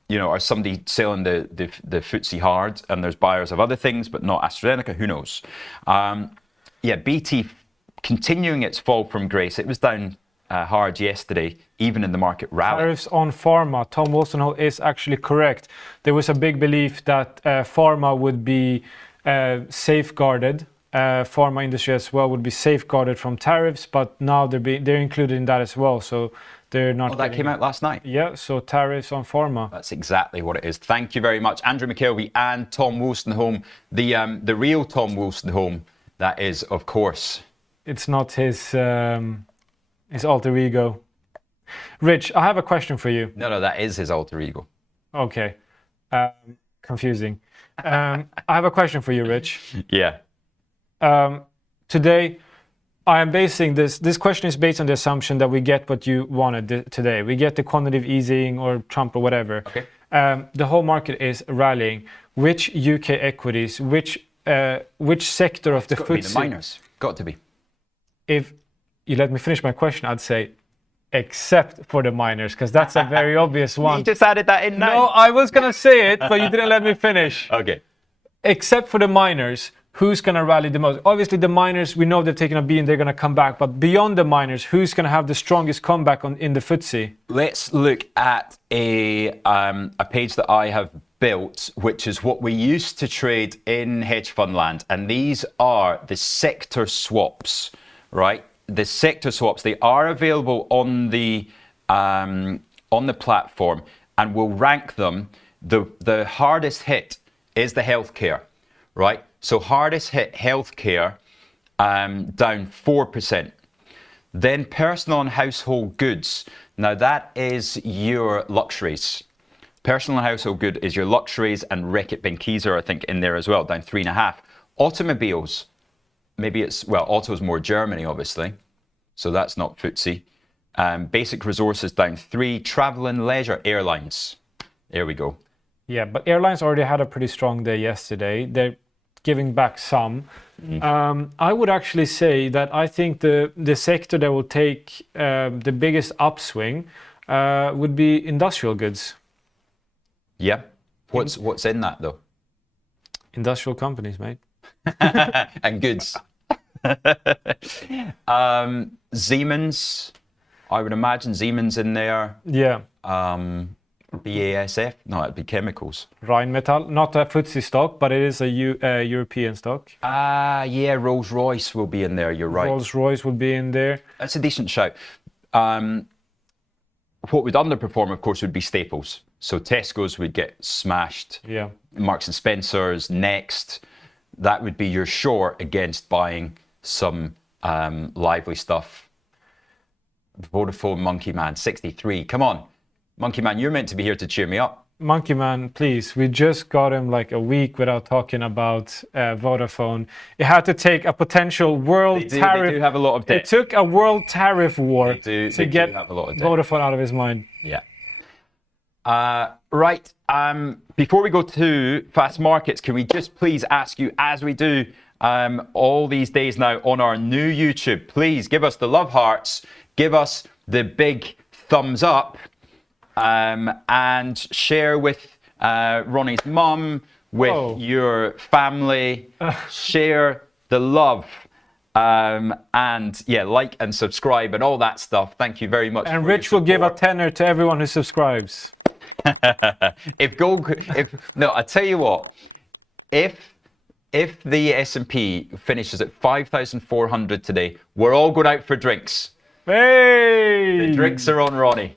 you know, are somebody selling the FTSE hard and there's buyers of other things, but not AstraZeneca? Who knows? Yeah, BT continuing its fall from grace. It was down hard yesterday, even in the market rally. Tariffs on pharma. Tom Wolstenholme is actually correct. There was a big belief that pharma would be safeguarded. Pharma industry as well would be safeguarded from tariffs, but now they're included in that as well. So they're not. Oh, that came out last night. Yeah. So tariffs on pharma. That's exactly what it is. Thank you very much, Andrew McKelvey and Tom Wolstenholme. The real Tom Wolstenholme. That is, of course. It's not his alter ego. Rich, I have a question for you. No, that is his alter ego. Okay. Confusing. I have a question for you, Rich. Yeah. Today, I am basing this question is based on the assumption that we get what you wanted today. We get the quantitative easing or Trump or whatever. Okay. The whole market is rallying. Which UK equities, which sector of the Got to be FTSE? the miners. Got to be. If you let me finish my question, I'd say except for the miners, because that's a very obvious one. You just added that in now. No, I was going to say it, but you didn't let me finish. Okay. Except for the miners, who's going to rally the most? Obviously, the miners, we know they've taken a beating, they're going to come back. But beyond the miners, who's going to have the strongest comeback in the FTSE? Let's look at a page that I have built, which is what we used to trade in hedge fund land. And these are the sector swaps, right? The sector swaps, they are available on the platform, and we'll rank them. The hardest hit is the healthcare, right? So hardest hit healthcare down 4%. Then personal and household goods. Now that is your luxuries. Personal and household good is your luxuries, and Reckitt Benckiser, I think, in there as well, down 3.5. Automobiles, maybe it's, well, auto's more Germany, obviously, so that's not FTSE. Basic resources down 3. Travel and leisure, airlines. There we go. Yeah, but airlines already had a pretty strong day yesterday. They're giving back some. I would actually say that I think the sector that will take the biggest upswing would be industrial goods. Yeah. What's in that though? Industrial companies, mate. And goods. Siemens, I would imagine Siemens in there. Yeah. BASF, no, it'd be chemicals. Rheinmetall, not a FTSE stock, but it is a European stock. Yeah, Rolls-Royce will be in there, you're right. Rolls-Royce would be in there. That's a decent shout. What would underperform, of course, would be staples. So Tesco's would get smashed. Yeah. Marks and Spencer's, Next. That would be your short against buying some lively stuff. Vodafone, Monkey Man, 63. Come on. Monkey Man, you're meant to be here to cheer me up. Monkey Man, please. We just got him like a week without talking about Vodafone. It had to take a potential world tariff. They do have a lot of debt. It took a world tariff war They to get have a lot of debt. Vodafone out of his mind. Yeah. Right. Before we go to fast markets, can we just please ask you, as we do all these days now on our new YouTube, please give us the love hearts, give us the big thumbs up, and share with Ronnie's mum, with your family, share the love. And yeah, like and subscribe and all that stuff. Thank you very much. And Rich will give a tenner to everyone who subscribes. No, I tell you what, if the S&P finishes at 5,400 today, we're all going out for drinks. Hey! The drinks are on, Ronnie.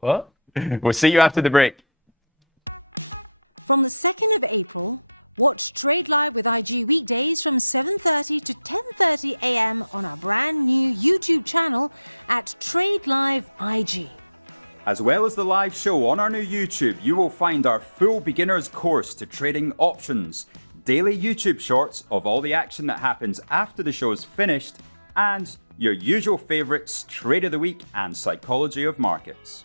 What? We'll see you after the break. From the 2nd of April, watch Trade Live with IG weekdays from 7:30 to 10:30 a.m. on our brand new YouTube channel at Trade Live IG. As well as the live show on our new YouTube, you will find our full beginner's course to trading options, daily YouTube shorts of all the action that happens after the show is finished, and your usual favourites, Trade of the Week and Psychology of Markets.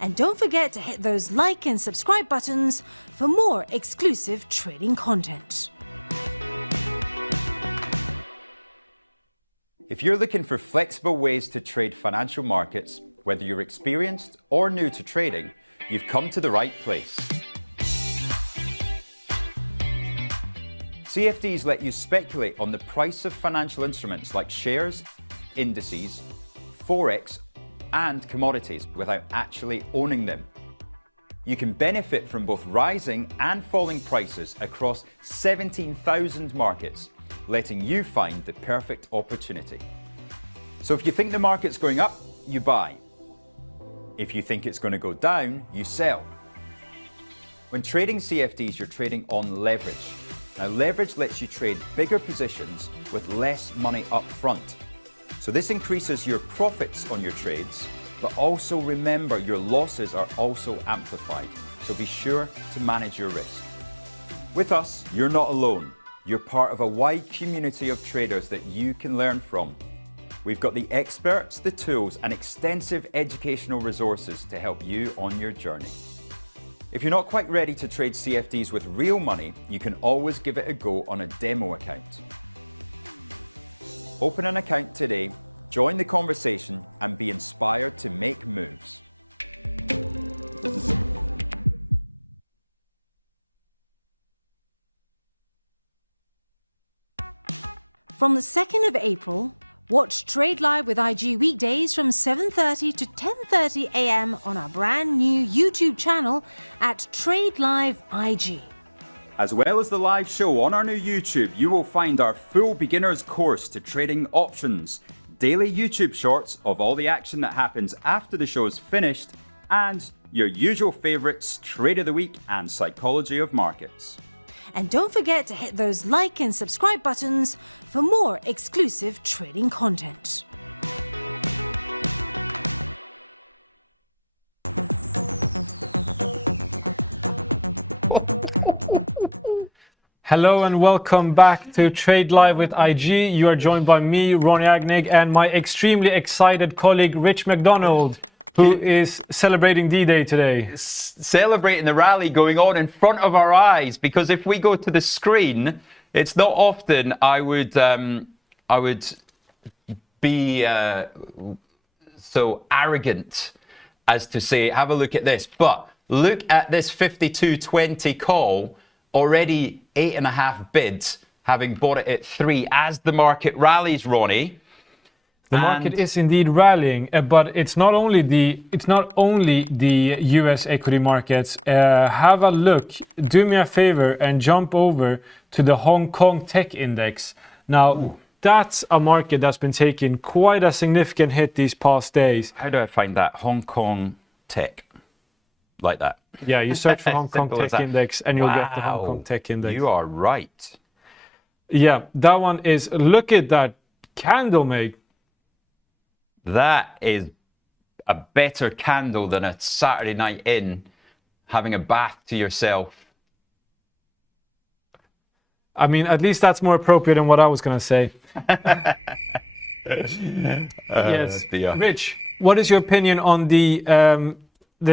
And don't forget to hit those like and subscribe buttons for more exclusive trading content. If you're looking for flexible ways to trade financial markets, whether you're experienced or new to trading, you've come to the right place. CFDs let you speculate on the price of financial instruments like shares, indices, forex, and commodities without actually owning them. You can benefit from both rising and falling prices across 17,000 markets, letting you find the perfect opportunity. So if you think the market's going up, you buy. If you think it's going to go down, you sell. When trading CFDs, you're trading on leverage. Now, leverage lets you trade bigger positions with less money up front. So this increases your profits on your trades, but also remember your losses are also amplified. So be sure to manage your risk. With us, you're not alone. You're part of a wide community of traders that you can learn from. We've got the experts, the tools, and extensive educational resources to help you on your journey. If you're not quite ready to trade CFDs with real money, you can always give it a go on a demo account. Open an account today, join the conversation, and be inspired to make moves. From the 2nd of April, watch Trade Live with IG weekdays from 7:30 to 10:30 a.m. on our brand new YouTube channel at Trade Live IG. As well as the live show on our new YouTube, you will find our full beginner's course to trading options, daily YouTube shorts of all the action that happens after the show is finished, and your usual favourites, Trade of the Week and Psychology of Markets. And don't forget to hit those like and subscribe buttons for more exclusive trading content. Hello and welcome back to Trade Live with IG. You are joined by me, Ronnie Agnig, and my extremely excited colleague, Rich McDonald, who is celebrating D-Day today. Celebrating the rally going on in front of our eyes, because if we go to the screen, it's not often I would be so arrogant as to say, have a look at this. But look at this 52.20 call, already 8.5 bids, having bought it at 3 as the market rallies, Ronnie. The market is indeed rallying, but it's not only the US equity markets. Have a look, do me a favor and jump over to the Hong Kong Tech Index. Now, that's a market that's been taking quite a significant hit these past days. How do I find that? Hong Kong Tech, like that. Yeah, you search for Hong Kong Tech Index and you'll get the Hong Kong Tech Index. You are right. Yeah, that one is, look at that candle, mate. That is a better candle than a Saturday night in, having a bath to yourself. I mean, at least that's more appropriate than what I was going to say. Yes. Dear. Rich, what is your opinion on the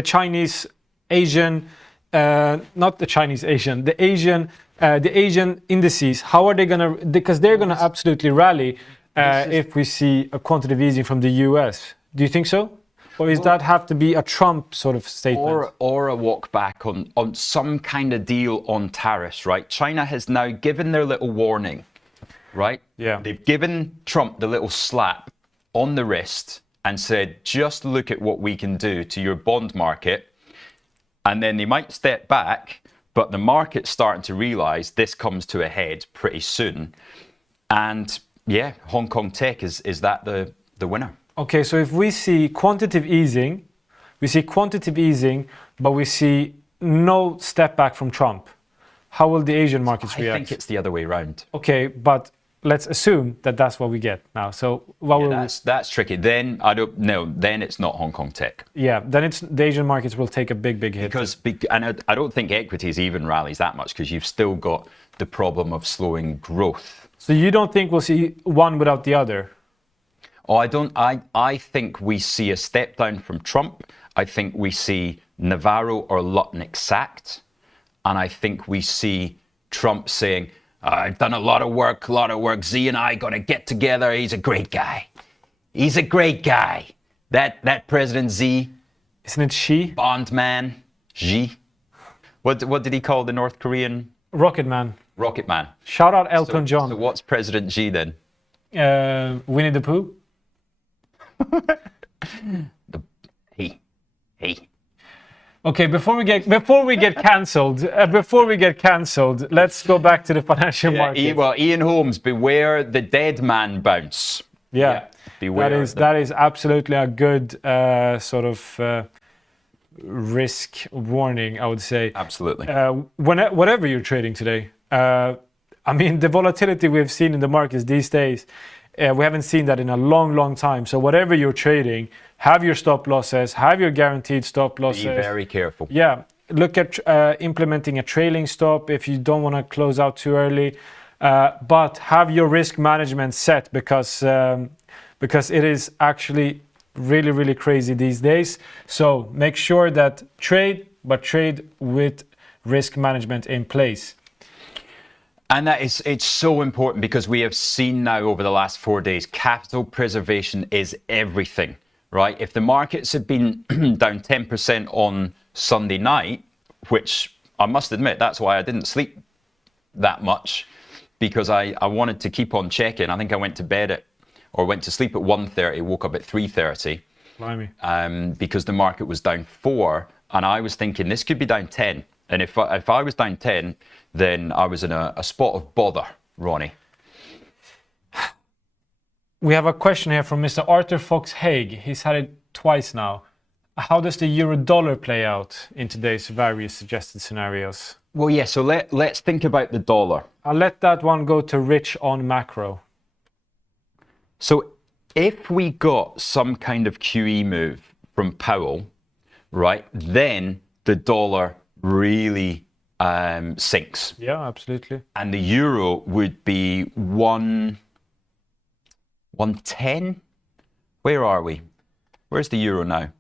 Chinese Asian, not the Chinese Asian, the Asian indices? How are they going to, because they're going to absolutely rally if we see a quantitative easing from the US. Do you think so? Or does that have to be a Trump sort of statement? Or a walk back on some kind of deal on tariffs, right? China has now given their little warning, right? Yeah. They've given Trump the little slap on the wrist and said, just look at what we can do to your bond market. And then they might step back, but the market's starting to realize this comes to a head pretty soon. And yeah, Hong Kong Tech, is that the winner? Okay, so if we see quantitative easing, but we see no step back from Trump, how will the Asian markets react? I think it's the other way around. Okay, but let's assume that that's what we get now. So what will that's tricky. Then I don't know. Then it's not Hong Kong Tech. Yeah, then it's the Asian markets will take a big hit. And I don't think equities even rallies that much, because you've still got the problem of slowing growth. So you don't think we'll see one without the other? Oh, I don't. I think we see a step down from Trump. I think we see Navarro or Lutnick sacked. And I think we see Trump saying, I've done a lot of work. Z and I got to get together. He's a great guy. That President Z. Isn't it Xi? Bond man. Xi. What did he call the North Korean? Rocket Man. Rocket Man. Shout out Elton John. So what's President Xi then? Winnie the Pooh? He. Okay, before we get cancelled, let's go back to the financial market. Well, Ian Holmes, beware the dead man bounce. Yeah, beware. That is absolutely a good sort of risk warning, I would say. Absolutely. Whatever you're trading today, I mean, the volatility we've seen in the markets these days, we haven't seen that in a long time. So whatever you're trading, have your stop losses, have your guaranteed stop losses. Be very careful. Yeah, look at implementing a trailing stop if you don't want to close out too early. But have your risk management set, because it is actually really crazy these days. So make sure that trade with risk management in place. And it's so important, because we have seen now over the last 4 days, capital preservation is everything, right? If the markets had been down 10% on Sunday night, which I must admit, that's why I didn't sleep that much, because I wanted to keep on checking. I think I went to sleep at 1:30, woke up at 3:30. Blimey. Because the market was down 4, and I was thinking this could be down 10. And if I was down 10, then I was in a spot of bother, Ronnie. We have a question here from Mr. Arthur Fox Haig. He's had it twice now. How does the euro dollar play out in today's various suggested scenarios? Well, yeah, so let's think about the dollar. I'll let that one go to Rich on macro. So if we got some kind of QE move from Powell, right, then the dollar really sinks. Yeah, absolutely. And the euro would be 110. Where are we? Where's the euro now?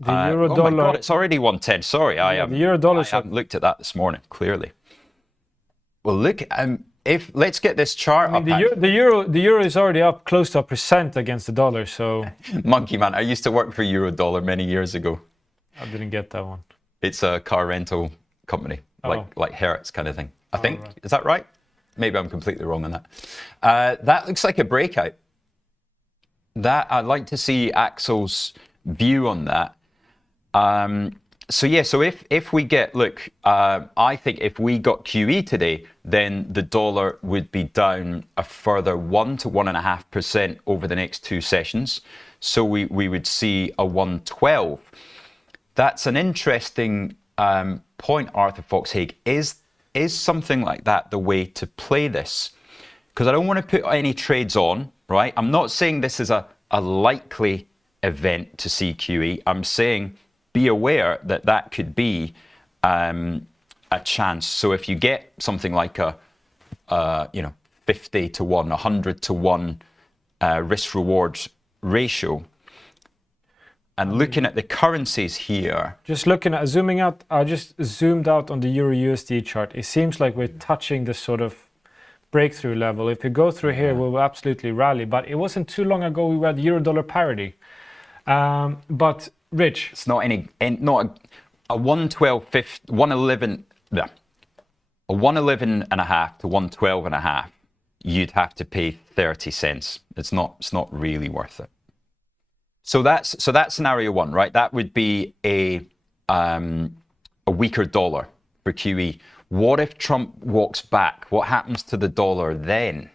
The euro oh dollar. my God, it's already 110. Sorry, the euro I dollar. haven't looked at that this morning. Clearly. Well, look. Let's get this chart up. The euro is already up close to 1% against the dollar. So. Monkey man, I used to work for Euro Dollar many years ago. I didn't get that one. It's a car rental company, like Hertz kind of thing. I think. Right. Is that right? Maybe I'm completely wrong on that. That looks like a breakout. That I'd like to see Axel's view on that. So if we get, look, I think if we got QE today, then the dollar would be down a further 1 to 1.5% over the next 2 sessions. So we would see a 112. That's an interesting point, Arthur Foxhaig. Is something like that the way to play this? Because I don't want to put any trades on, right? I'm not saying this is a likely event to see QE. I'm saying be aware that could be a chance. So if you get something like a 50 to 1, 100 to 1 risk reward ratio, and looking at the currencies here. Just looking at zooming out, I just zoomed out on the Euro USD chart. It seems like we're touching this sort of breakthrough level. If we go through here, we'll absolutely rally. But it wasn't too long ago we were at euro dollar parity. But Rich, it's not a 112.50, 111. Yeah, a 111 and a half to 112 and a half. You'd have to pay 30 cents. It's not really worth it. So that's scenario one, right? That would be a weaker dollar for QE. What if Trump walks back? What happens to the dollar then?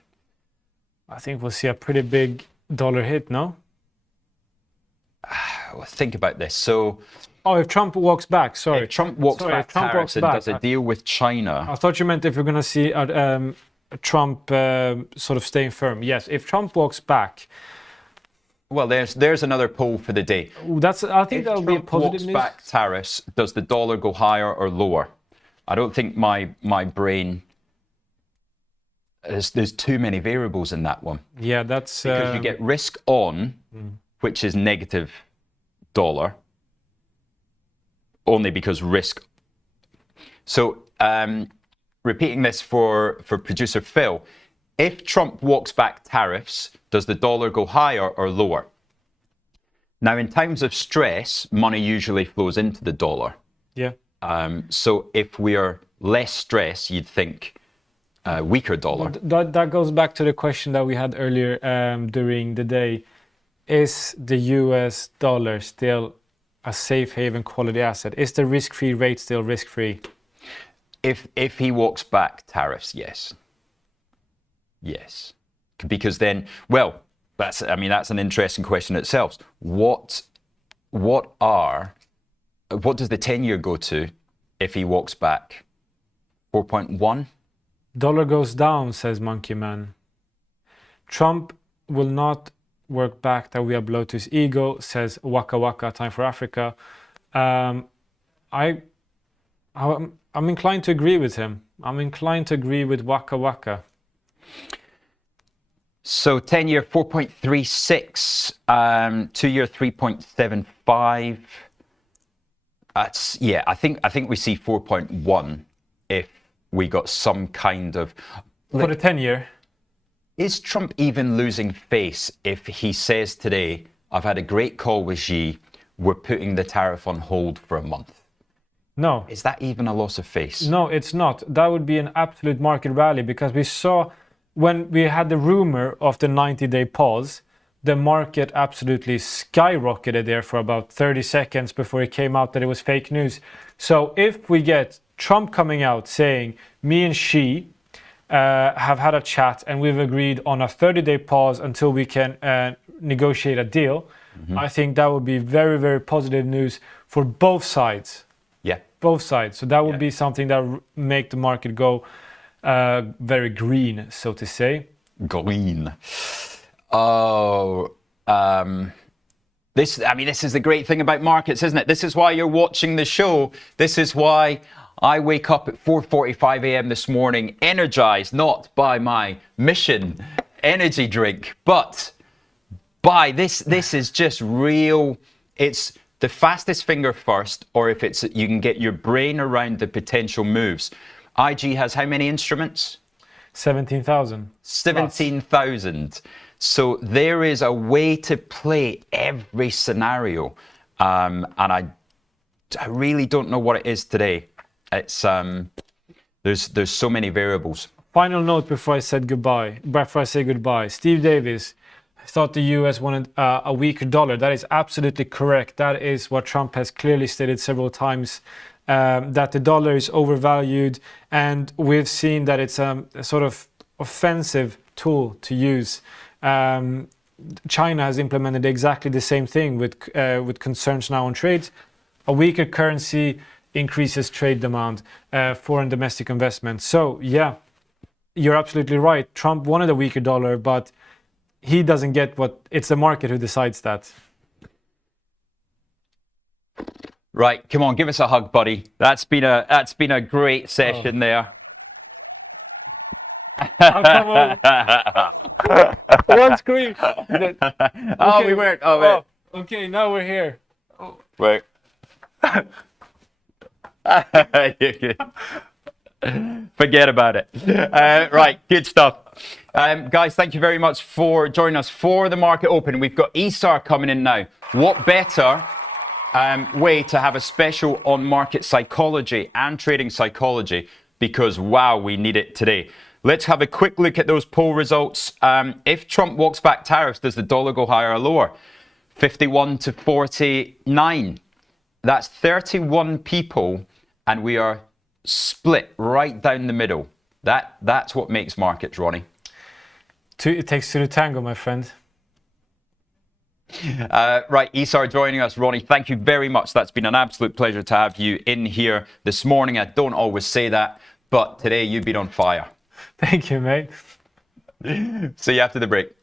I think we'll see a pretty big dollar hit, no? Think about this. So, if Trump walks back, sorry. If Trump walks back tariffs and does a deal with China. I thought you meant if we're going to see Trump sort of staying firm. Yes, if Trump walks back. Well, there's another poll for the day. I think that would be a positive news. If Trump walks back tariffs, does the dollar go higher or lower? I don't think my brain. There's too many variables in that one. Yeah, that's because you get risk on, which is negative dollar, only because risk. So repeating this for producer Phil. If Trump walks back tariffs, does the dollar go higher or lower? Now, in times of stress, money usually flows into the dollar. Yeah. So if we are less stressed, you'd think weaker dollar. That goes back to the question that we had earlier during the day. Is the US dollar still a safe haven quality asset? Is the risk-free rate still risk-free? If he walks back tariffs, yes. Yes, because then, well, that's an interesting question itself. What does the 10-year go to if he walks back? 4.1? Dollar goes down, says Monkey Man. Trump will not work back, that we are below to his ego, says Waka Waka, Time for Africa. I'm inclined to agree with him. I'm inclined to agree with Waka Waka. So 10-year 4.36, 2-year 3.75. That's I think we see 4.1 if we got some kind of. For the 10-year. Is Trump even losing face if he says today, "I've had a great call with Xi, we're putting the tariff on hold for a month"? No. Is that even a loss of face? No, it's not. That would be an absolute market rally, because we saw when we had the rumor of the 90-day pause, the market absolutely skyrocketed there for about 30 seconds before it came out that it was fake news. So if we get Trump coming out saying, me and Xi have had a chat and we've agreed on a 30-day pause until we can negotiate a deal, I think that would be very, very positive news for both sides. Yeah. both sides. So that would be something that make the market go very green, so to say. Green. Oh, this is the great thing about markets, isn't it? This is why you're watching the show. This is why I wake up at 4:45 a.m. this morning, energized not by my mission energy drink, but by this. This is just real. It's the fastest finger first, or if it's you can get your brain around the potential moves. IG has how many instruments? 17,000. 17,000. So there is a way to play every scenario, and I really don't know what it is today. It's there's so many variables. Final note before I say goodbye. Steve Davis thought the U.S. wanted a weaker dollar. That is absolutely correct. That is what Trump has clearly stated several times. That the dollar is overvalued, and we've seen that it's a sort of offensive tool to use. China has implemented exactly the same thing with concerns now on trade. A weaker currency increases trade demand, foreign domestic investment. So yeah, you're absolutely right. Trump wanted a weaker dollar, but he doesn't get what it's the market who decides that. Right, come on, give us a hug, buddy. That's been a great session there. One screen. Oh, we weren't. Oh, wait. Okay, now we're here. Wait. Forget about it. Right, good stuff. Guys, thank you very much for joining us for the market open. We've got Isar coming in now. What better way to have a special on market psychology and trading psychology, because wow, we need it today. Let's have a quick look at those poll results. If Trump walks back tariffs, does the dollar go higher or lower? 51 to 49. That's 31 people, and we are split right down the middle. That's what makes markets, Ronnie. It takes two to tango, my friend. Right, Isar joining us. Ronnie, thank you very much. That's been an absolute pleasure to have you in here this morning. I don't always say that, but today you've been on fire. Thank you, mate. See you after the break.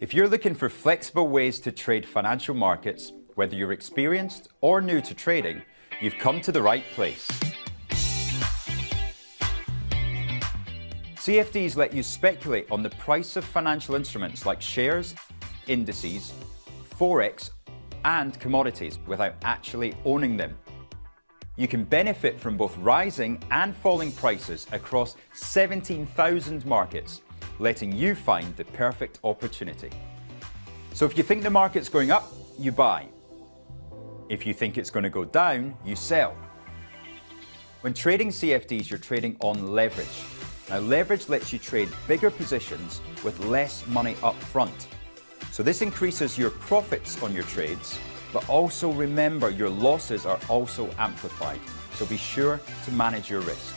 If you're looking for flexible ways to trade financial markets, whether you're experienced or new to trading, you've come to the right place. CFDs let you speculate on the price of financial instruments like shares, indices, forex, and commodities without actually owning them. You can benefit from both rising and falling prices across 17,000 markets, letting you find the perfect opportunity. So if you think the market's going up, you buy. If you think it's going to go down, you sell. When trading CFDs, you're trading on leverage. Now, leverage lets you trade bigger positions with less money up front. So this increases your profits on your trades, but also remember your losses are also amplified. So be sure to manage your risk.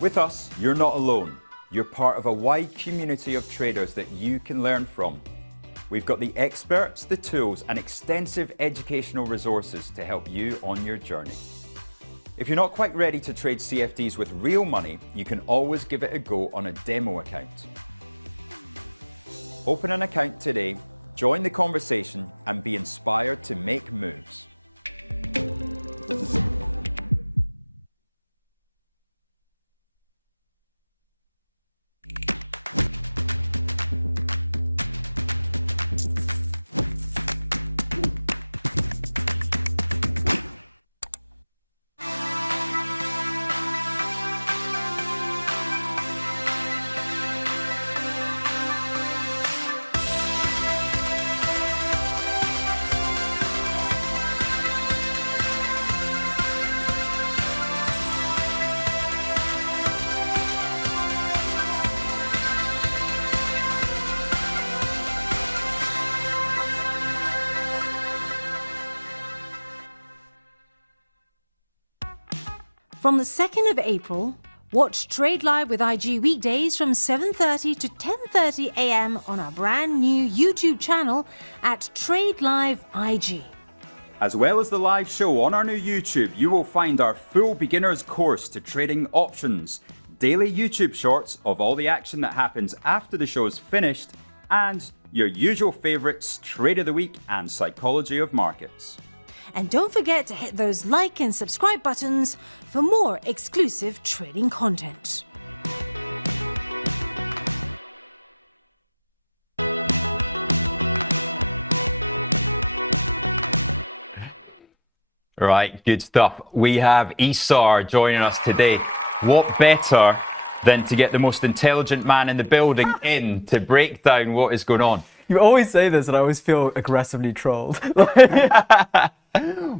With us, you're not alone. You're part of a wide community of traders that you can learn from. We've got the experts, the tools, and extensive educational resources to help you on your journey. If you're not quite ready to trade CFDs with real money, you can always give it a go on a demo account. Open an account today, join the conversation, and be inspired to make moves. From the 2nd of April, Watch Trade Live with IG weekdays from 7:30 to 10:30 a.m. on our brand new YouTube channel at Trade Live IG. As well as the live show on our new YouTube, you will find our full beginner's course to trading options, daily YouTube shorts of all the action that happens after the show is finished, and your usual favourites, Trade of the Week and Psychology of Markets. And don't forget to hit those like and subscribe buttons for more exclusive trading content. Right, good stuff. We have Isar joining us today. What better than to get the most intelligent man in the building in to break down what is going on? You always say this and I always feel aggressively trolled.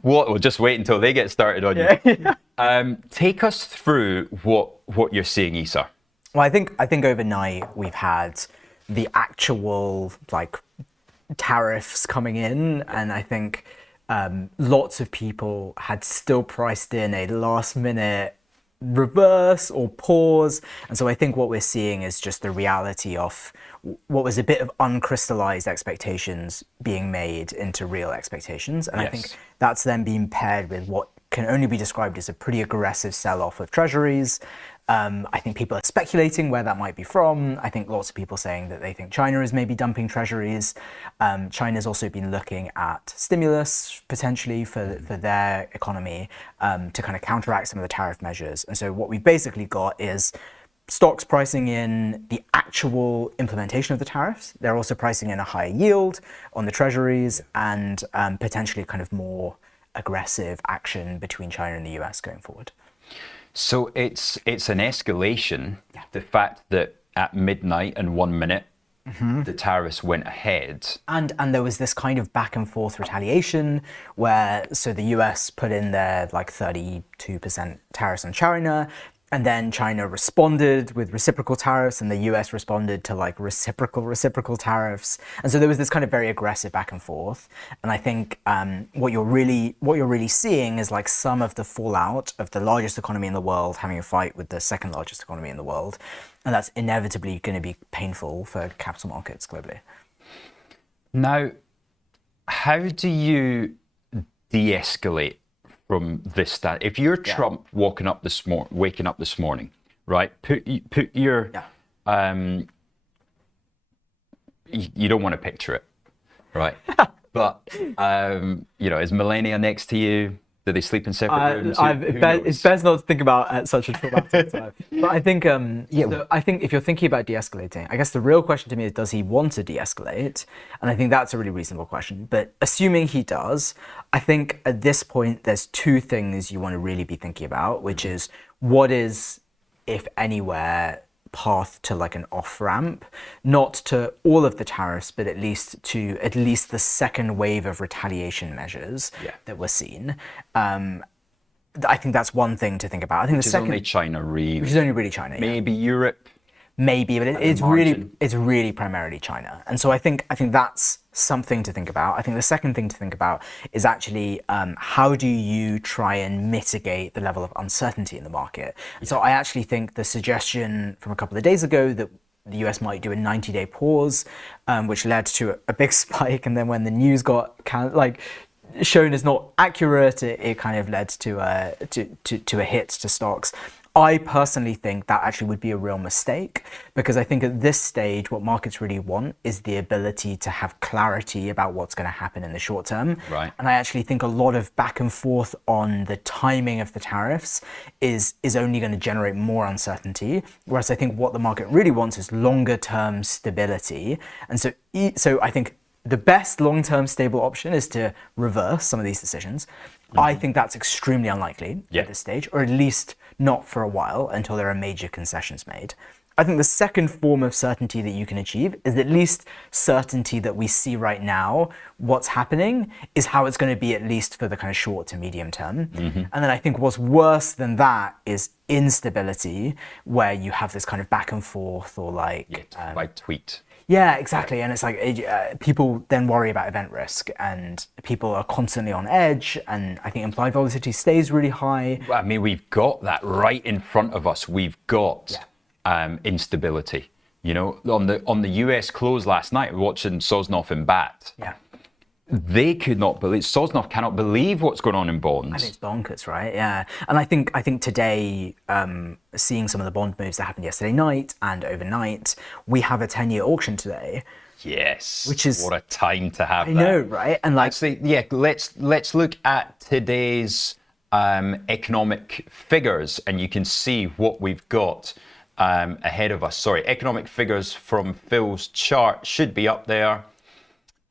What? Well, just wait until they get started on you. Take us through what you're seeing, Isar. Well, I think overnight we've had the actual tariffs coming in, and I think lots of people had still priced in a last minute reverse or pause. And so I think what we're seeing is just the reality of what was a bit of uncrystallized expectations being made into real expectations. And I think that's then being paired with what can only be described as a pretty aggressive sell-off of treasuries. I think people are speculating where that might be from. I think lots of people saying that they think China is maybe dumping treasuries. China's also been looking at stimulus potentially for their economy to kind of counteract some of the tariff measures. And so what we've basically got is stocks pricing in the actual implementation of the tariffs. They're also pricing in a higher yield on the treasuries and potentially kind of more aggressive action between China and the US going forward. So it's an escalation. Yeah. The fact that at midnight and 1 minute, the tariffs went ahead. And there was this kind of back and forth retaliation where, so the US put in their 32% tariffs on China, and then China responded with reciprocal tariffs, and the US responded to reciprocal tariffs. And so there was this kind of very aggressive back and forth. And I think what you're really seeing is some of the fallout of the largest economy in the world having a fight with the second largest economy in the world. And that's inevitably going to be painful for capital markets globally. Now, how do you de-escalate from this stand? If you're Trump waking up this morning, right? Put your you don't want to picture it, right? But is Melania next to you? Do they sleep in separate rooms? It's best not to think about at such a traumatic time. But I think, I think if you're thinking about de-escalating, I guess the real question to me is, does he want to de-escalate? And I think that's a really reasonable question. But assuming he does, I think at this point, there's two things you want to really be thinking about, which is what is, if anywhere, path to an off-ramp, not to all of the tariffs, but at least the second wave of retaliation measures that we're seeing. I think that's one thing to think about. I think which the second is only China, really. Which is only really China. Maybe Europe. Maybe, but it's really primarily China. And so I think that's something to think about. I think the second thing to think about is actually how do you try and mitigate the level of uncertainty in the market? And so I actually think the suggestion from a couple of days ago that the US might do a 90-day pause, which led to a big spike, and then when the news got shown as not accurate, it kind of led to a hit to stocks. I personally think that actually would be a real mistake, because I think at this stage, what markets really want is the ability to have clarity about what's going to happen in the short term. Right. And I actually think a lot of back and forth on the timing of the tariffs is only going to generate more uncertainty. Whereas I think what the market really wants is longer term stability. And so I think the best long-term stable option is to reverse some of these decisions. I think that's extremely unlikely at this stage, or at least not for a while until there are major concessions made. I think the second form of certainty that you can achieve is at least certainty that we see right now what's happening is how it's going to be, at least for the kind of short to medium term. And then I think what's worse than that is instability, where you have this kind of back and forth or by tweet. Yeah, exactly. And it's like people then worry about event risk, and people are constantly on edge. And I think implied volatility stays really high. I mean, we've got that right in front of us. We've got instability. You know, on the US close last night, watching Sosnoff and BAT. Yeah. They could not believe, Sosnoff cannot believe what's going on in bonds. I think it's bonkers, right? Yeah. And I think today, seeing some of the bond moves that happened yesterday night and overnight, we have a 10-year auction today. Yes. Which is, what a time to have I that. know, right? And like, Actually, yeah, let's look at today's economic figures, and you can see what we've got ahead of us. Sorry, economic figures from Phil's chart should be up there.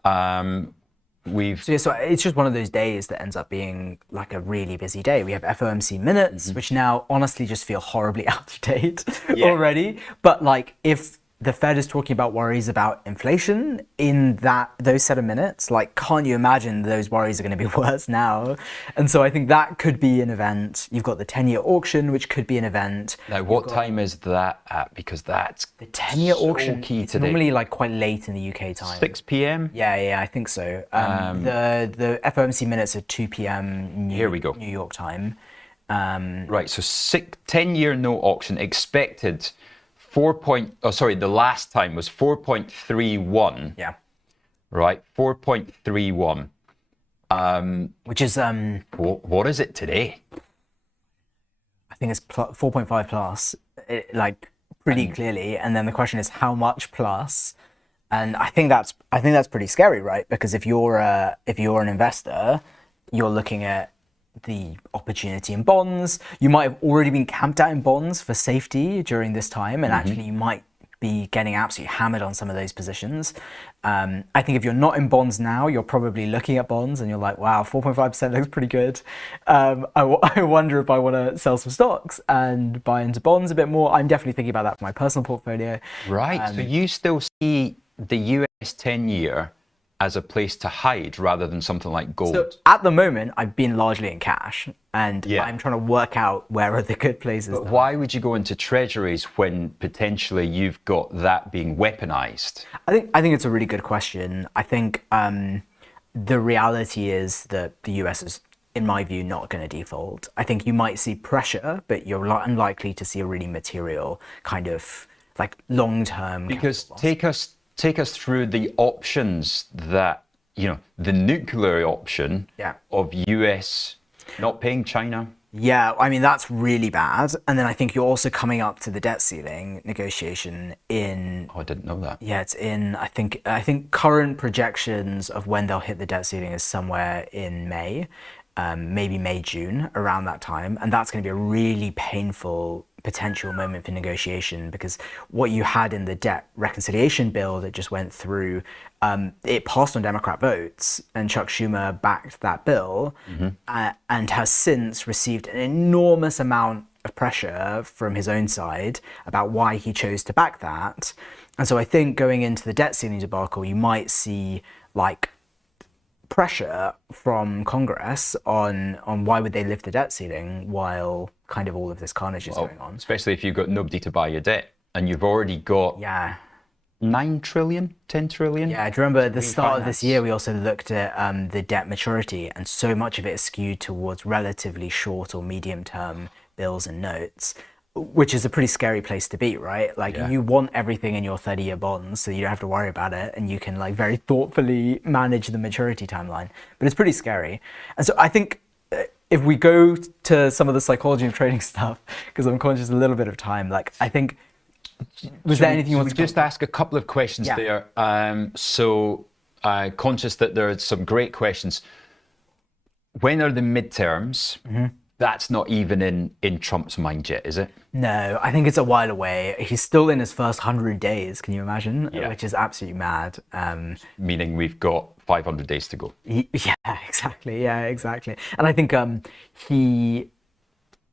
So it's just one of those days that ends up being like a really busy day. We have FOMC minutes, which now honestly just feel horribly out of date already. But like, if the Fed is talking about worries about inflation in those set of minutes, like, can't you imagine those worries are going to be worse now? And so I think that could be an event. You've got the 10-year auction, which could be an event. Now, what time is that at? Because that's the 10-year auction. Key it's today. Normally like quite late in the UK time. 6 p.m. Yeah, I think so. The FOMC minutes are 2 p.m. Here we go. New York time. Right, so 10-year note auction expected the last time was 4.31. Yeah. Right, 4.31. Which is What is it today? I think it's 4.5 plus, like pretty clearly. And then the question is how much plus? And I think that's pretty scary, right? Because if you're an investor, you're looking at the opportunity in bonds. You might have already been camped out in bonds for safety during this time, and actually you might be getting absolutely hammered on some of those positions. I think if you're not in bonds now, you're probably looking at bonds and you're like, wow, 4.5% looks pretty good. I wonder if I want to sell some stocks and buy into bonds a bit more. I'm definitely thinking about that for my personal portfolio. Right, so you still see the US 10-year as a place to hide rather than something like gold? So at the moment, I've been largely in cash, and Yeah. I'm trying to work out where are the good places. But why would you go into treasuries when potentially you've got that being weaponized? I think it's a really good question. I think the reality is that the US is, in my view, not going to default. I think you might see pressure, but you're unlikely to see a really material kind of like long-term. Because take us through the options that, you know, the nuclear option of US not paying China. Yeah, I mean, that's really bad. And then I think you're also coming up to the debt ceiling negotiation in... Oh, I didn't know that. Yeah, it's in, I think current projections of when they'll hit the debt ceiling is somewhere in May, maybe May, June, around that time. And that's going to be a really painful potential moment for negotiation, because what you had in the debt reconciliation bill that just went through, it passed on Democrat votes, and Chuck Schumer backed that bill, and has since received an enormous amount of pressure from his own side about why he chose to back that. And so I think going into the debt ceiling debacle, you might see like pressure from Congress on why would they lift the debt ceiling while kind of all of this carnage is going on. Especially if you've got nobody to buy your debt and you've already got 9 trillion, 10 trillion. Yeah, do you remember at the start of this year, we also looked at the debt maturity, and so much of it is skewed towards relatively short or medium term bills and notes, which is a pretty scary place to be, right? Like you want everything in your 30-year bonds so you don't have to worry about it, and you can like very thoughtfully manage the maturity timeline, but it's pretty scary. And so I think if we go to some of the psychology of trading stuff, because I'm conscious a little bit of time, like I think, was there anything you want to just ask a couple of questions there? Conscious that there are some great questions. When are the midterms? That's not even in Trump's mind yet, is it? No, I think it's a while away. He's still in his first 100 days, can you imagine? Yeah. Which is absolutely mad. Meaning we've got 500 days to go. Yeah, exactly. Yeah, exactly. And I think he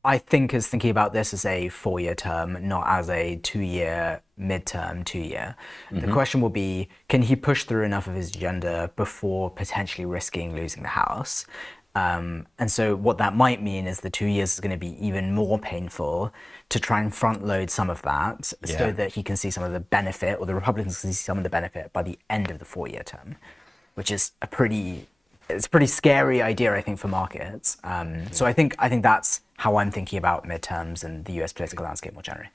is thinking about this as a 4-year term, not as a 2-year midterm, 2-year. The question will be, can he push through enough of his agenda before potentially risking losing the House? And so what that might mean is the 2 years is going to be even more painful to try and front load some of that so that he can see some of the benefit, or the Republicans can see some of the benefit by the end of the 4-year term, which is a pretty scary idea, I think, for markets. So I think that's how I'm thinking about midterms and the US political landscape more generally.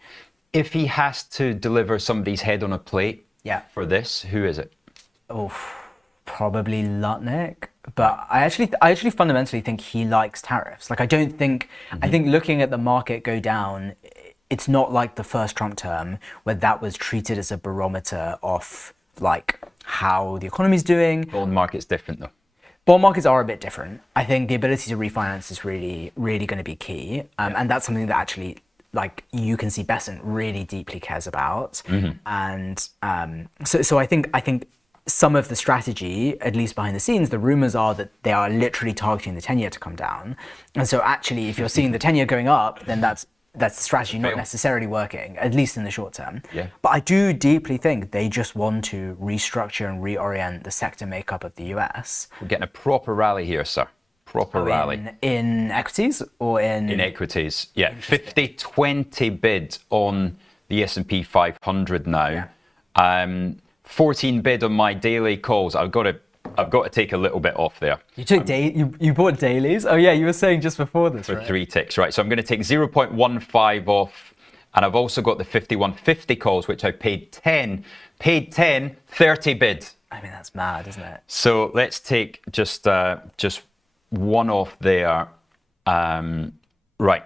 If he has to deliver somebody's head on a plate for this, who is it? Oh, probably Lutnick. But I actually fundamentally think he likes tariffs. Like, I don't think, I think looking at the market go down, it's not like the first Trump term where that was treated as a barometer of like how the economy's doing. Bond market's different though. Bond markets are a bit different. I think the ability to refinance is really, really going to be key. And that's something that actually, like, you can see Besant really deeply cares about. And so I think some of the strategy, at least behind the scenes, the rumors are that they are literally targeting the 10-year to come down. And so actually, if you're seeing the 10-year going up, then that's the strategy not necessarily working, at least in the short term. But I do deeply think they just want to restructure and reorient the sector makeup of the US. We're getting a proper rally here, sir. Proper rally. In equities or in equities, yeah. 50-20 bid on the S&P 500 now. 14 bid on my daily calls. I've got to take a little bit off there. You took you bought dailies? Oh yeah, you were saying just before this, for 3 ticks, right? So I'm going to take 0.15 off, and I've also got the 5150 calls, which I paid 10, 30 bid. I mean, that's mad, isn't it? So let's take just one off there. Right.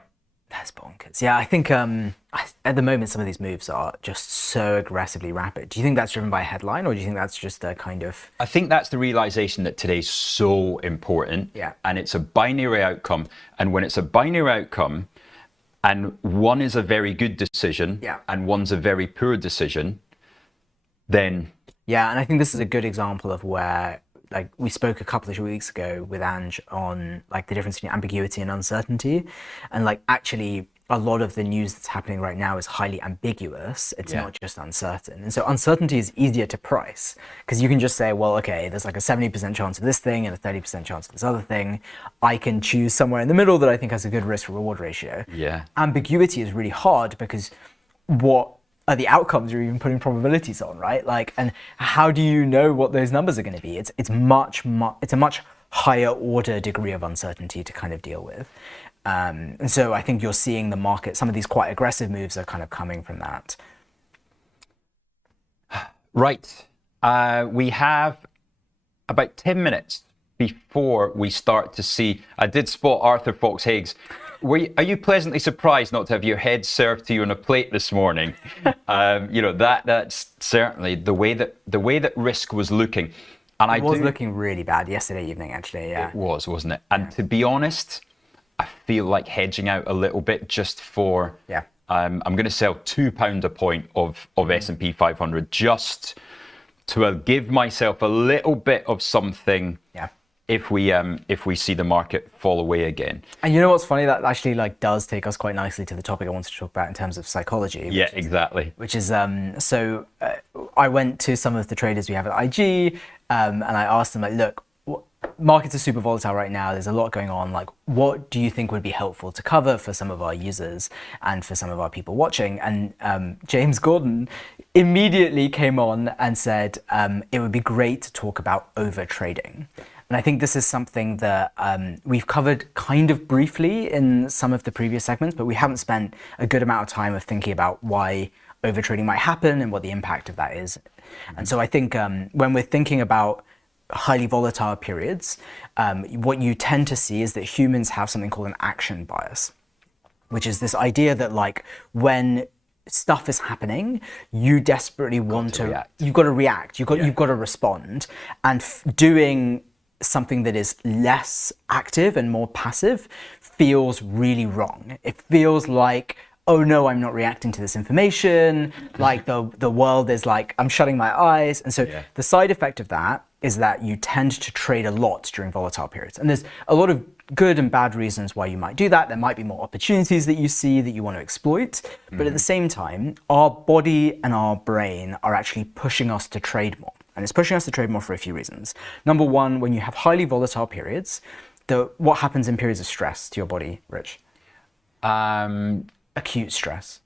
That's bonkers. Yeah, I think at the moment some of these moves are just so aggressively rapid. Do you think that's driven by a headline, or do you think that's just a kind of... I think that's the realization that today's so important. And it's a binary outcome. And when it's a binary outcome, and one is a very good decision, and one's a very poor decision, then... Yeah, and I think this is a good example of where, like, we spoke a couple of weeks ago with Ange on like the difference between ambiguity and uncertainty, and like actually a lot of the news that's happening right now is highly ambiguous. It's not just uncertain. And so uncertainty is easier to price because you can just say, well, okay, there's like a 70% chance of this thing and a 30% chance of this other thing. I can choose somewhere in the middle that I think has a good risk reward ratio. Ambiguity is really hard because what are the outcomes you're even putting probabilities on, right? Like, and how do you know what those numbers are going to be? It's a much higher order degree of uncertainty to kind of deal with. And so I think you're seeing the market, some of these quite aggressive moves are kind of coming from that. Right. We have about 10 minutes before we start to see, I did spot Arthur Fox-Higgs. Are you pleasantly surprised not to have your head served to you on a plate this morning? You know, that's certainly the way that risk was looking. And it was looking really bad yesterday evening, actually. Yeah, it was, wasn't it? And to be honest, I feel like hedging out a little bit just for. I'm going to sell £2 a point of S&P 500 just to give myself a little bit of something. If we see the market fall away again. And you know what's funny? That actually like does take us quite nicely to the topic I wanted to talk about in terms of psychology. Exactly. Which is so I went to some of the traders we have at IG, and I asked them, like, look, markets are super volatile right now. There's a lot going on. Like, what do you think would be helpful to cover for some of our users and for some of our people watching? And James Gordon immediately came on and said it would be great to talk about over trading. And I think this is something that we've covered kind of briefly in some of the previous segments, but we haven't spent a good amount of time of thinking about why overtrading might happen and what the impact of that is. And so I think when we're thinking about highly volatile periods, what you tend to see is that humans have something called an action bias, which is this idea that, like, when stuff is happening, you desperately want to react. You've got to react. You've got to respond, and doing something that is less active and more passive feels really wrong. It feels like, oh no, I'm not reacting to this information. Like the world is like, I'm shutting my eyes. And so the side effect of that is that you tend to trade a lot during volatile periods. And there's a lot of good and bad reasons why you might do that. There might be more opportunities that you see that you want to exploit. But at the same time, our body and our brain are actually pushing us to trade more. And it's pushing us to trade more for a few reasons. Number one, when you have highly volatile periods, what happens in periods of stress to your body, Rich? Acute stress.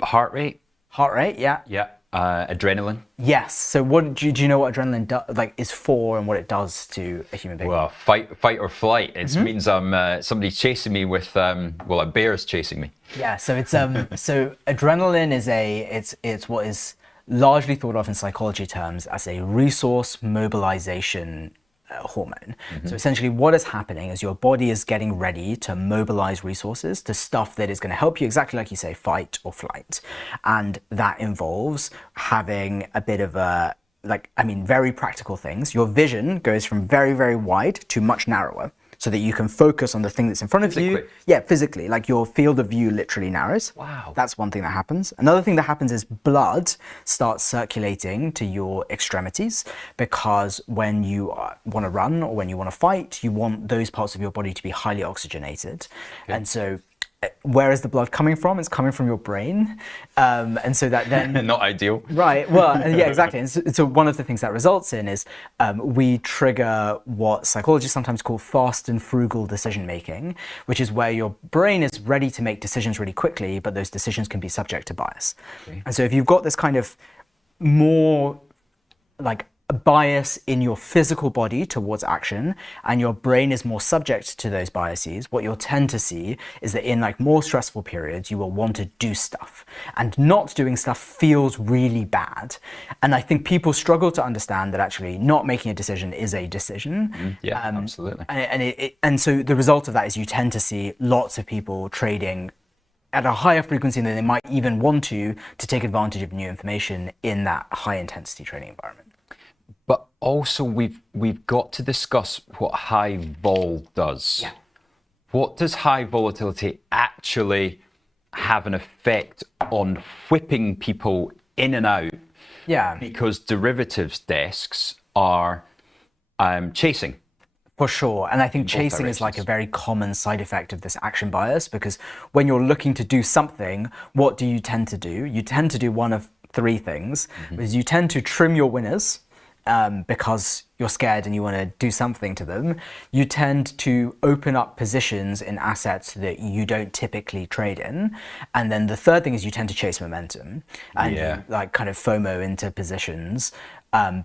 Heart rate. Heart rate, yeah. Yeah. Adrenaline. Yes. So what do you know what adrenaline is for and what it does to a human being? Well, fight or flight. It means I'm somebody's chasing me with a bear's chasing me. Yeah. So it's so adrenaline is it's what is largely thought of in psychology terms as a resource mobilization hormone. So essentially what is happening is your body is getting ready to mobilize resources to stuff that is going to help you, exactly like you say, fight or flight. And that involves having a bit of a, very practical things. Your vision goes from very, very wide to much narrower so that you can focus on the thing that's in front of you. Yeah, physically, like your field of view literally narrows. Wow. That's one thing that happens. Another thing that happens is blood starts circulating to your extremities, because when you want to run or when you want to fight, you want those parts of your body to be highly oxygenated. Okay. And so where is the blood coming from? It's coming from your brain. And so that then... Not ideal. Right, well, yeah, exactly. And so one of the things that results in is we trigger what psychologists sometimes call fast and frugal decision making, which is where your brain is ready to make decisions really quickly, but those decisions can be subject to bias. Okay. And so if you've got this kind of more a bias in your physical body towards action, and your brain is more subject to those biases, what you'll tend to see is that in more stressful periods, you will want to do stuff, and not doing stuff feels really bad. And I think people struggle to understand that actually not making a decision is a decision. Yeah, absolutely. And so the result of that is you tend to see lots of people trading at a higher frequency than they might even want to take advantage of new information in that high intensity trading environment. But also we've got to discuss what high vol does. Yeah. What does high volatility actually have an effect on whipping people in and out? Yeah. Because derivatives desks are chasing. For sure. And I think chasing is a very common side effect of this action bias, because when you're looking to do something, what do you tend to do? You tend to do one of three things. Is you tend to trim your winners, because you're scared and you want to do something to them. You tend to open up positions in assets that you don't typically trade in. And then the third thing is you tend to chase momentum and you kind of FOMO into positions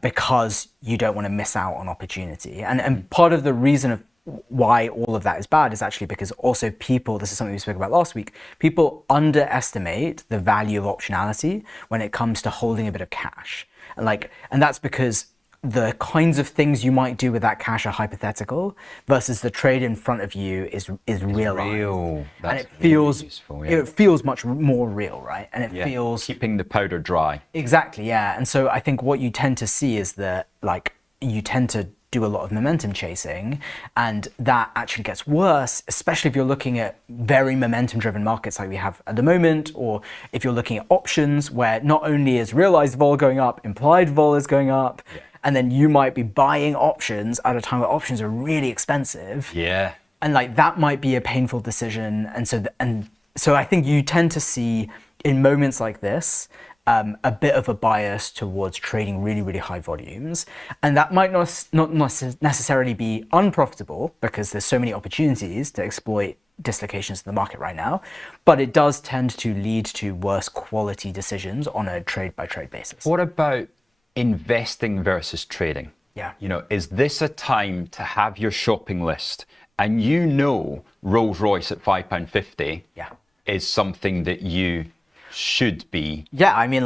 because you don't want to miss out on opportunity. And part of the reason of why all of that is bad is actually because also people, this is something we spoke about last week, people underestimate the value of optionality when it comes to holding a bit of cash. And that's because the kinds of things you might do with that cash are hypothetical versus the trade in front of you is real. And it feels useful, it feels much more real, right? And it feels keeping the powder dry. Exactly, yeah. And so I think what you tend to see is that you tend to do a lot of momentum chasing, and that actually gets worse, especially if you're looking at very momentum driven markets like we have at the moment, or if you're looking at options where not only is realized vol going up, implied vol is going up, and then you might be buying options at a time where options are really expensive. Yeah. And that might be a painful decision. And so I think you tend to see in moments like this, a bit of a bias towards trading really, really high volumes. And that might not necessarily be unprofitable, because there's so many opportunities to exploit dislocations in the market right now, but it does tend to lead to worse quality decisions on a trade by trade basis. What about investing versus trading? Yeah. Is this a time to have your shopping list, and Rolls Royce at £5.50 is something that you should be? Yeah, I mean,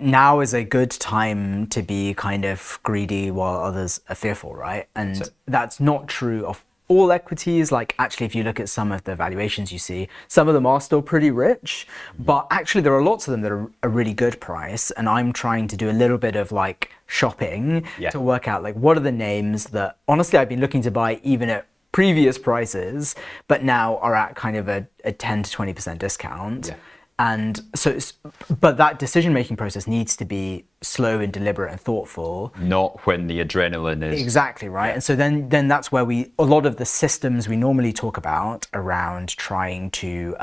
now is a good time to be kind of greedy while others are fearful, right? And that's not true of all equities. Actually, if you look at some of the valuations you see, some of them are still pretty rich, but actually there are lots of them that are a really good price. And I'm trying to do a little bit of shopping to work out what are the names that honestly I've been looking to buy even at previous prices, but now are at kind of a 10 to 20% discount. Yeah. And so, but that decision-making process needs to be slow and deliberate and thoughtful. Not when the adrenaline is... Exactly, right? Yeah. And so then that's where a lot of the systems we normally talk about around trying to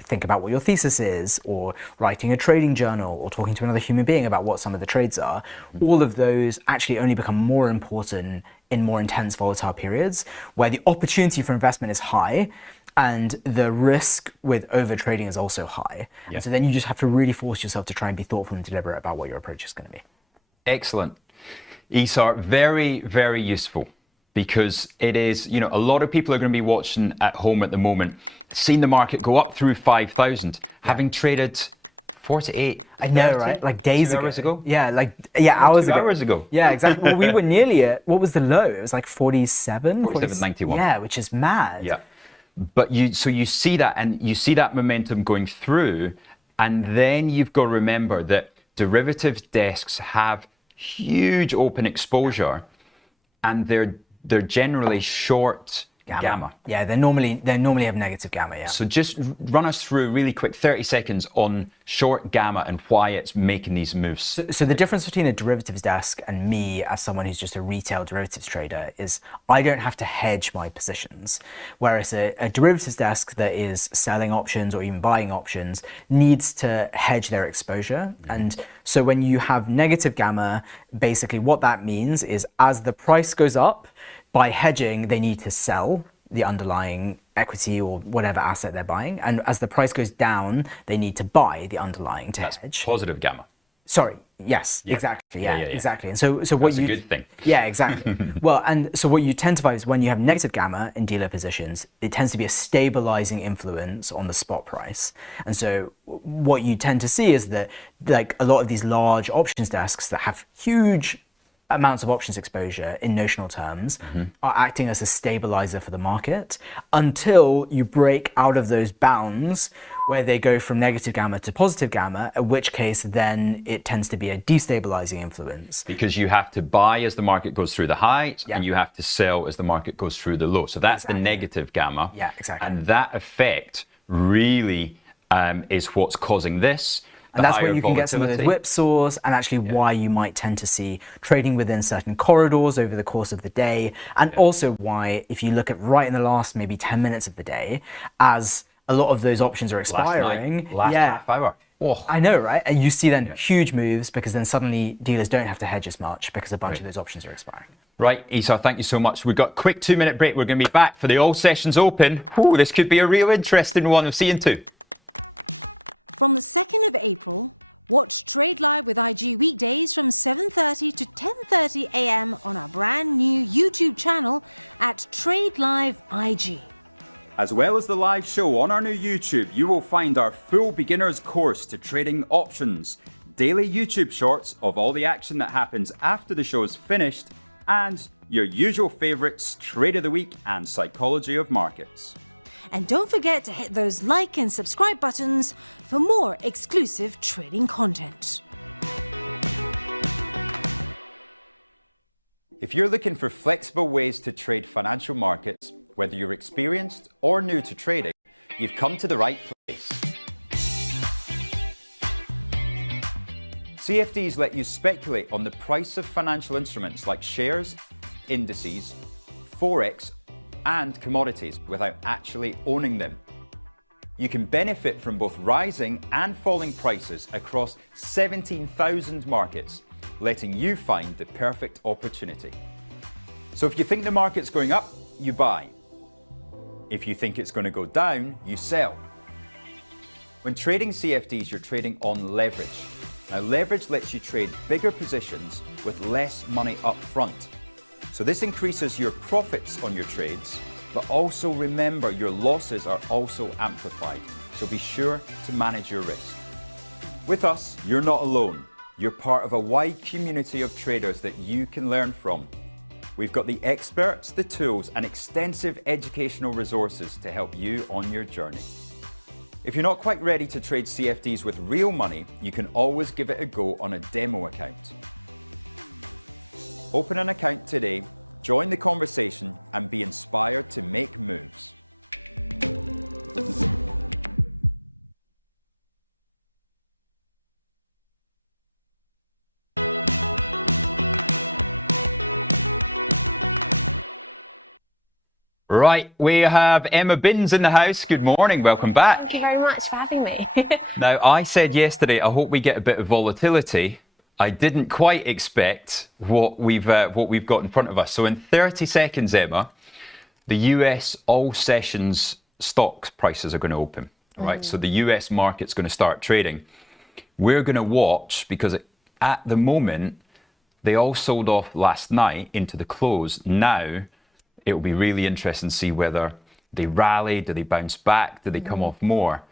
think about what your thesis is, or writing a trading journal, or talking to another human being about what some of the trades are, all of those actually only become more important in more intense volatile periods where the opportunity for investment is high and the risk with over trading is also high. Yeah. And so then you just have to really force yourself to try and be thoughtful and deliberate about what your approach is going to be. Excellent. Isar, very, very useful, because it is, you know, a lot of people are going to be watching at home at the moment, seeing the market go up through 5,000, having traded 48. I know, 30, right? Like days 2 ago. hours ago. Yeah, hours 2 ago. hours ago. Yeah, exactly. Well, we were nearly at, what was the low? It was like 47? 47.91. Yeah, which is mad. Yeah. But you see that, and you see that momentum going through, and then you've got to remember that derivatives desks have huge open exposure, and they're generally short gamma. Yeah, they normally have negative gamma, yeah. So just run us through really quick 30 seconds on short gamma and why it's making these moves. So the difference between a derivatives desk and me as someone who's just a retail derivatives trader is I don't have to hedge my positions, whereas a derivatives desk that is selling options or even buying options needs to hedge their exposure. And so when you have negative gamma, basically what that means is as the price goes up, by hedging, they need to sell the underlying equity or whatever asset they're buying. And as the price goes down, they need to buy the underlying to hedge. Positive gamma. Sorry, yes, exactly. Yeah, exactly. And so what That's a good thing. Yeah, exactly. Well, and so what you tend to find is when you have negative gamma in dealer positions, it tends to be a stabilizing influence on the spot price. And so what you tend to see is that like a lot of these large options desks that have huge amounts of options exposure in notional terms are acting as a stabilizer for the market until you break out of those bounds where they go from negative gamma to positive gamma, at which case then it tends to be a destabilizing influence. Because you have to buy as the market goes through the highs, and you have to sell as the market goes through the low. So that's the negative gamma. Yeah, exactly. And that effect really is what's causing this. And that's where you can get some of those whipsaws and actually why you might tend to see trading within certain corridors over the course of the day. And also why, if you look at right in the last maybe 10 minutes of the day, as a lot of those options are expiring. Last half hour. Oh. I know, right? And you see then huge moves because then suddenly dealers don't have to hedge as much because a bunch of those options are expiring. Right, Isar, thank you so much. We've got a quick 2-minute break. We're going to be back for the all sessions open. Ooh, this could be a real interesting one. We'll see you in 2. From the 2nd of April, watch Trade Live with IG weekdays from 7:30 to 10:30 a.m. on our brand new YouTube channel at Trade Live IG. As well as the live show on our new YouTube, you will find our full beginner's course to trading options, daily YouTube shorts of all the action that happens after the show is finished, and your usual favourites, Trade of the Week and Psychology of Markets. And don't forget to hit those like and subscribe buttons for more exclusive trading content. If you're looking for flexible ways to trade financial markets, whether you're experienced or new to trading, you've come to the right place. CFDs let you speculate on the price of financial instruments like shares, indices, forex, and commodities without actually owning them. You can benefit from both rising and falling prices across 17,000 markets, letting you find the perfect opportunity. So if you think the market's going up, you buy. If you think it's going to go down, you sell. When trading CFDs, you're trading on leverage. Now, leverage lets you trade bigger positions with less money up front. So this increases your profits on your trades, but also remember your losses are also amplified. So be sure to manage your risk. With us, you're not alone. You're part of a wide community of traders that you can learn from. We've got the experts, the tools, and extensive educational resources to help you on your journey. If you're not quite ready to trade CFDs with real money, you can always give it a go on a demo account. Open an account today, join the conversation, and be inspired to make moves. Right, we have Emma Binns in the house. Good morning, welcome back. Thank you very much for having me. Now, I said yesterday, I hope we get a bit of volatility. I didn't quite expect what we've got in front of us. So in 30 seconds, Emma, the US all sessions stocks prices are going to open, right? So the US market's going to start trading. We're going to watch because at the moment, they all sold off last night into the close. Now, it'll be really interesting to see whether they rally, do they bounce back, do they come off more?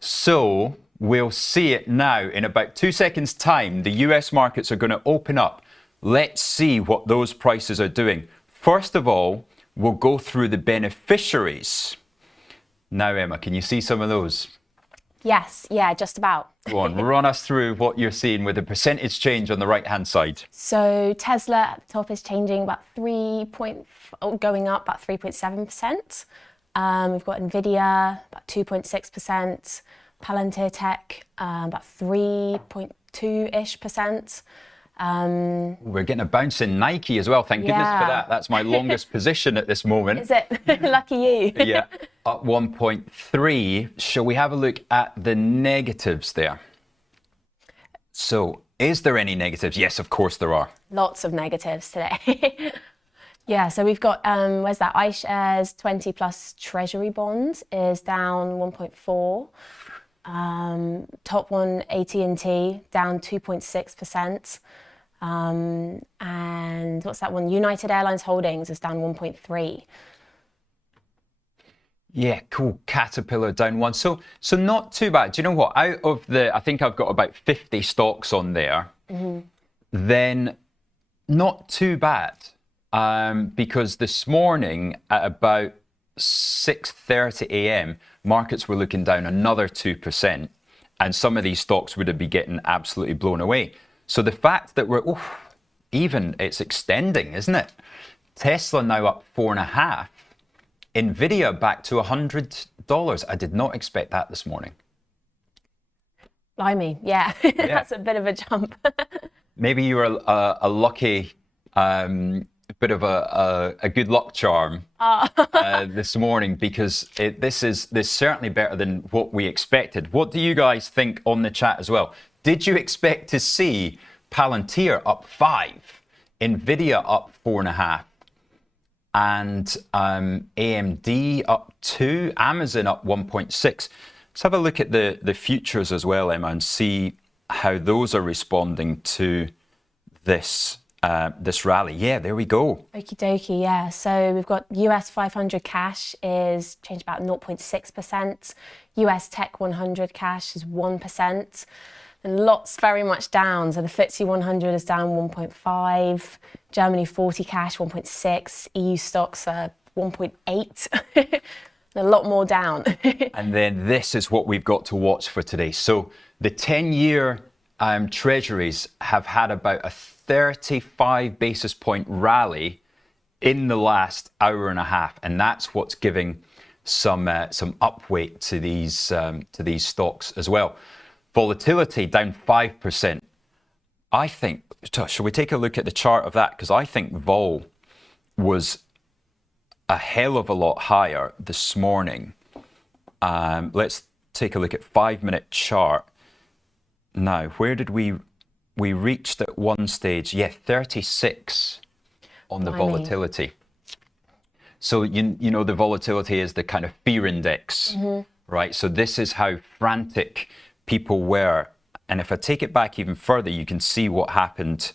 So we'll see it now. In about 2 seconds' time, the US markets are going to open up. Let's see what those prices are doing. First of all, we'll go through the beneficiaries. Now, Emma, can you see some of those? Yes, yeah, just about. Go on, run us through what you're seeing with the percentage change on the right-hand side. So Tesla at the top is changing about going up about 3.7%. We've got Nvidia about 2.6%, Palantir Tech about 3.2-ish%. We're getting a bounce in Nike as well. Thank goodness for that. That's my longest position at this moment. Is it? Lucky you. Yeah, up 1.3. Shall we have a look at the negatives there? So, is there any negatives? Yes, of course there are. Lots of negatives today. Yeah, so we've got, where's that? iShares 20 plus Treasury bonds is down 1.4. Top one, AT&T, down 2.6%. And what's that one? United Airlines Holdings is down 1.3. Yeah, cool. Caterpillar down 1. So not too bad. Do you know what? Out of I think I've got about 50 stocks on there. Then not too bad. Because this morning at about 6:30 a.m., markets were looking down another 2%, and some of these stocks would have been getting absolutely blown away. So the fact that we're even, it's extending, isn't it? Tesla now up 4.5%. Nvidia back to $100. I did not expect that this morning. Blimey, yeah. That's a bit of a jump. Maybe you were a lucky, bit of a good luck charm this morning, because this is certainly better than what we expected. What do you guys think on the chat as well? Did you expect to see Palantir up 5%, Nvidia up 4.5%, and AMD up 2%, Amazon up 1.6%? Let's have a look at the futures as well, Emma, and see how those are responding to this rally. Yeah, there we go. Okie dokie, yeah. So we've got US 500 cash is changed about 0.6%. US Tech 100 cash is 1%. And lots very much down. So the FTSE 100 is down 1.5. Germany 40 cash 1.6. EU stocks are 1.8. A lot more down. And then this is what we've got to watch for today. So the 10-year treasuries have had about a 35 basis point rally in the last hour and a half, and that's what's giving some upweight to these stocks as well. Volatility down 5%. I think, shall we take a look at the chart of that? Because I think vol was a hell of a lot higher this morning. Let's take a look at 5-minute chart. Now, where did we reached at one stage? Yeah, 36 on the volatility. So you know the volatility is the kind of fear index, right? So this is how frantic people were. And if I take it back even further, you can see what happened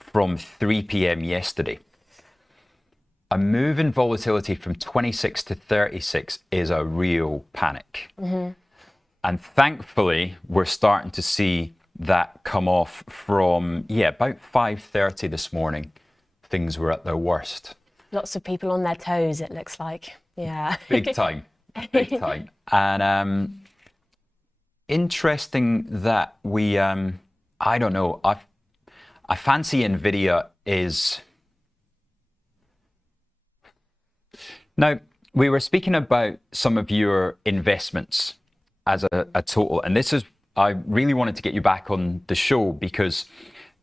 from 3 p.m. yesterday. A move in volatility from 26 to 36 is a real panic. And thankfully, we're starting to see that come off from, about 5:30 this morning. Things were at their worst. Lots of people on their toes, it looks like. Yeah. Big time. Big time. And interesting that we, I don't know, I fancy Nvidia is... Now, we were speaking about some of your investments as a total, and this is, I really wanted to get you back on the show because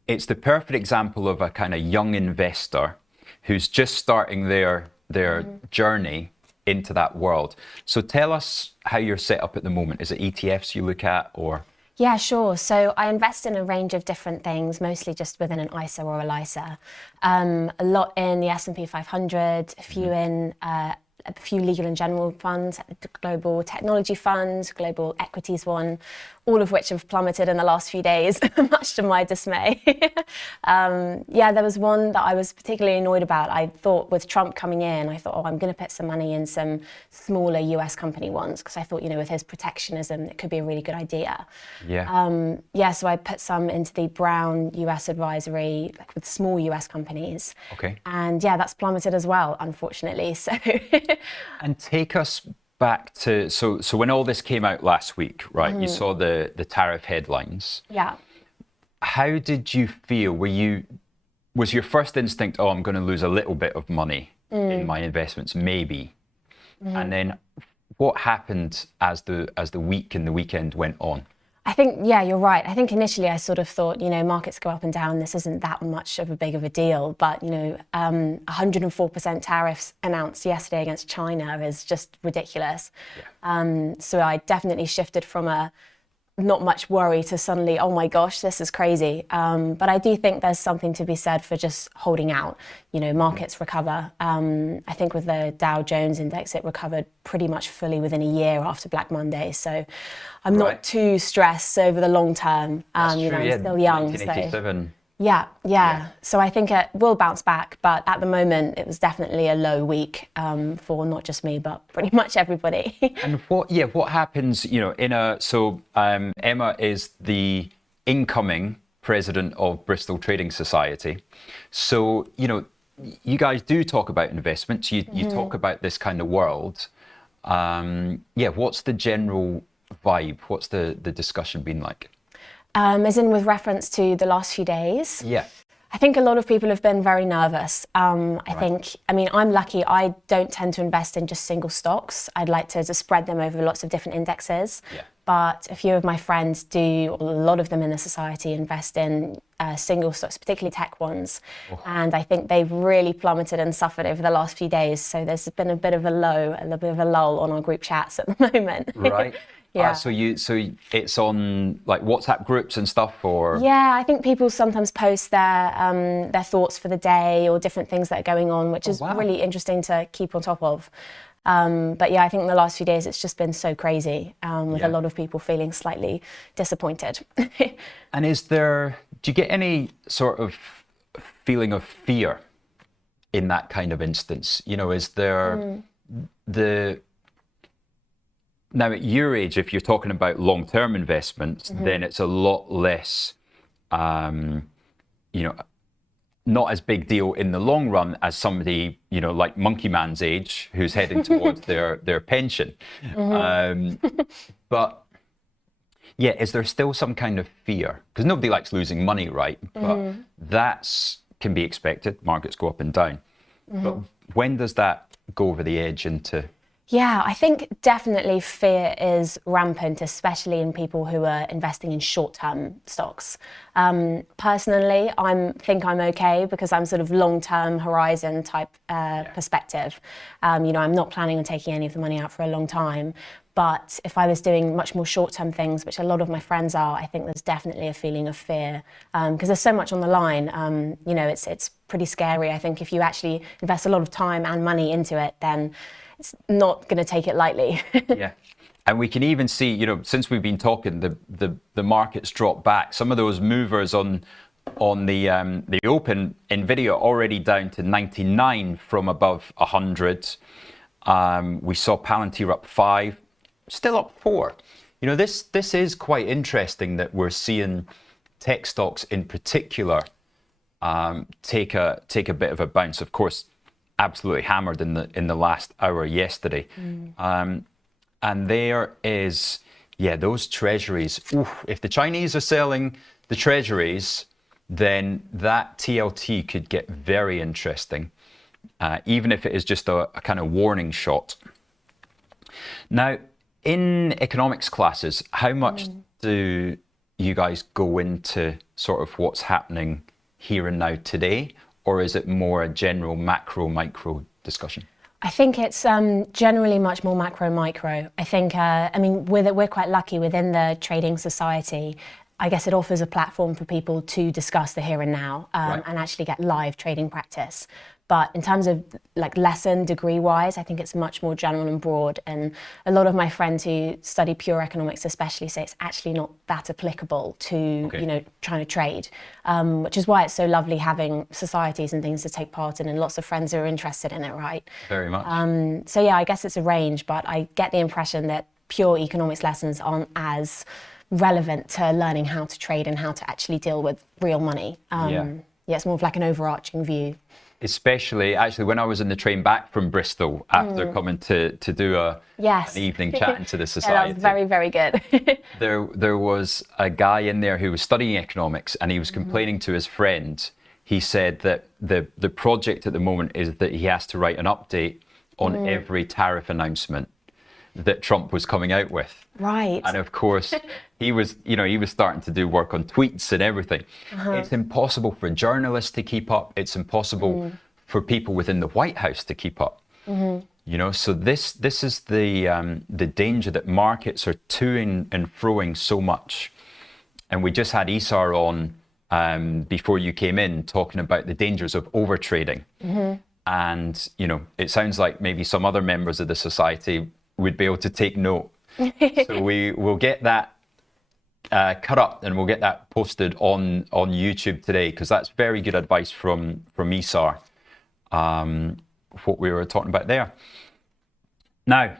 it's the perfect example of a kind of young investor who's just starting their their journey into that world. So tell us how you're set up at the moment. Is it ETFs you look at, or? Yeah, sure. So I invest in a range of different things, mostly just within an ISA or a LISA. A lot in the S&P 500, a few in a few legal and general funds, global technology funds, global equities one, all of which have plummeted in the last few days, much to my dismay. Yeah, there was one that I was particularly annoyed about. I thought with Trump coming in, I thought, oh, I'm going to put some money in some smaller US company ones, because I thought, you know, with his protectionism, it could be a really good idea. Yeah. Yeah, so I put some into the Brown US advisory, like with small US companies. Okay. And yeah, that's plummeted as well, unfortunately. So. And take us back to, so when all this came out last week, right? You saw the tariff headlines. Yeah. How did you feel? Was your first instinct, oh, I'm going to lose a little bit of money in my investments, maybe? And then what happened as the week and the weekend went on? I think, yeah, you're right. I think initially I sort of thought, you know, markets go up and down. This isn't that much of a big of a deal. But, you know, 104% tariffs announced yesterday against China is just ridiculous. Yeah. So I definitely shifted from a not much worry to suddenly, oh my gosh, this is crazy. But I do think there's something to be said for just holding out. You know, markets recover. I think with the Dow Jones index, it recovered pretty much fully within a year after Black Monday. So I'm not too stressed over the long term. You know, I'm still young. 1987. So. Yeah. So I think it will bounce back, but at the moment it was definitely a low week for not just me, but pretty much everybody. And what happens, you know, Emma is the incoming president of Bristol Trading Society. So, you know, you guys do talk about investments, you talk about this kind of world. What's the general vibe? What's the discussion been like? As in with reference to the last few days? Yeah. I think a lot of people have been very nervous. I mean, I'm lucky. I don't tend to invest in just single stocks. I'd like to spread them over lots of different indexes. Yeah. But a few of my friends do, a lot of them in the society invest in single stocks, particularly tech ones. Oh. And I think they've really plummeted and suffered over the last few days. So there's been a bit of a little bit of a lull on our group chats at the moment. Right. Yeah. So it's on like WhatsApp groups and stuff, or? Yeah, I think people sometimes post their thoughts for the day or different things that are going on, which is really interesting to keep on top of. But yeah, I think in the last few days it's just been so crazy, with a lot of people feeling slightly disappointed. And do you get any sort of feeling of fear in that kind of instance? You know, is there now at your age, if you're talking about long-term investments, then it's a lot less, you know, not as big deal in the long run as somebody, you know, like Monkey Man's age, who's heading towards their pension. But yeah, is there still some kind of fear? Because nobody likes losing money, right? But that can be expected. Markets go up and down. But when does that go over the edge into? Yeah, I think definitely fear is rampant, especially in people who are investing in short-term stocks. Personally, I think I'm okay because I'm sort of long-term horizon type perspective. You know, I'm not planning on taking any of the money out for a long time. But if I was doing much more short-term things, which a lot of my friends are, I think there's definitely a feeling of fear because there's so much on the line. You know, it's pretty scary. I think if you actually invest a lot of time and money into it, then it's not going to take it lightly. Yeah. And we can even see, you know, since we've been talking, the market's dropped back. Some of those movers on the open, Nvidia already down to 99 from above 100. We saw Palantir up 5, still up 4. You know, this is quite interesting that we're seeing tech stocks in particular take a bit of a bounce. Of course, absolutely hammered in the last hour yesterday. And there is, those treasuries. Oof, if the Chinese are selling the treasuries, then that TLT could get very interesting, even if it is just a kind of warning shot. Now, in economics classes, how much do you guys go into sort of what's happening here and now today? Or is it more a general macro, micro discussion? I think it's generally much more macro micro. I think, I mean, we're quite lucky within the trading society. I guess it offers a platform for people to discuss the here and now and actually get live trading practice. But in terms of like lesson degree wise, I think it's much more general and broad. And a lot of my friends who study pure economics especially say it's actually not that applicable to, you know, trying to trade, which is why it's so lovely having societies and things to take part in and lots of friends who are interested in it, right? Very much. So yeah, I guess it's a range, but I get the impression that pure economics lessons aren't as relevant to learning how to trade and how to actually deal with real money. Yeah, it's more of like an overarching view. Especially, actually, when I was in the train back from Bristol after coming to do an evening chatting to the society. Yeah, that was very, very good. there was a guy in there who was studying economics, and he was complaining to his friend. He said that the project at the moment is that he has to write an update on every tariff announcement that Trump was coming out with. Right. And of course, he was starting to do work on tweets and everything. It's impossible for journalists to keep up. It's impossible for people within the White House to keep up. You know, so this is the danger that markets are toing and froing so much. And we just had Isar on before you came in talking about the dangers of over trading. And, you know, it sounds like maybe some other members of the society would be able to take note. So we will get that cut up and we'll get that posted on YouTube today, because that's very good advice from Isar, what we were talking about there. Now,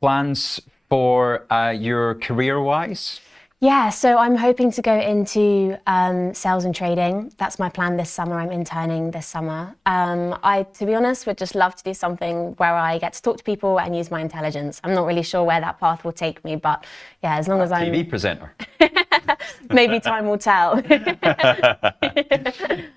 plans for your career-wise? Yeah, so I'm hoping to go into sales and trading. That's my plan this summer. I'm interning this summer. I, to be honest, would just love to do something where I get to talk to people and use my intelligence. I'm not really sure where that path will take me, but yeah, as long as I'm... TV presenter. Maybe time will tell.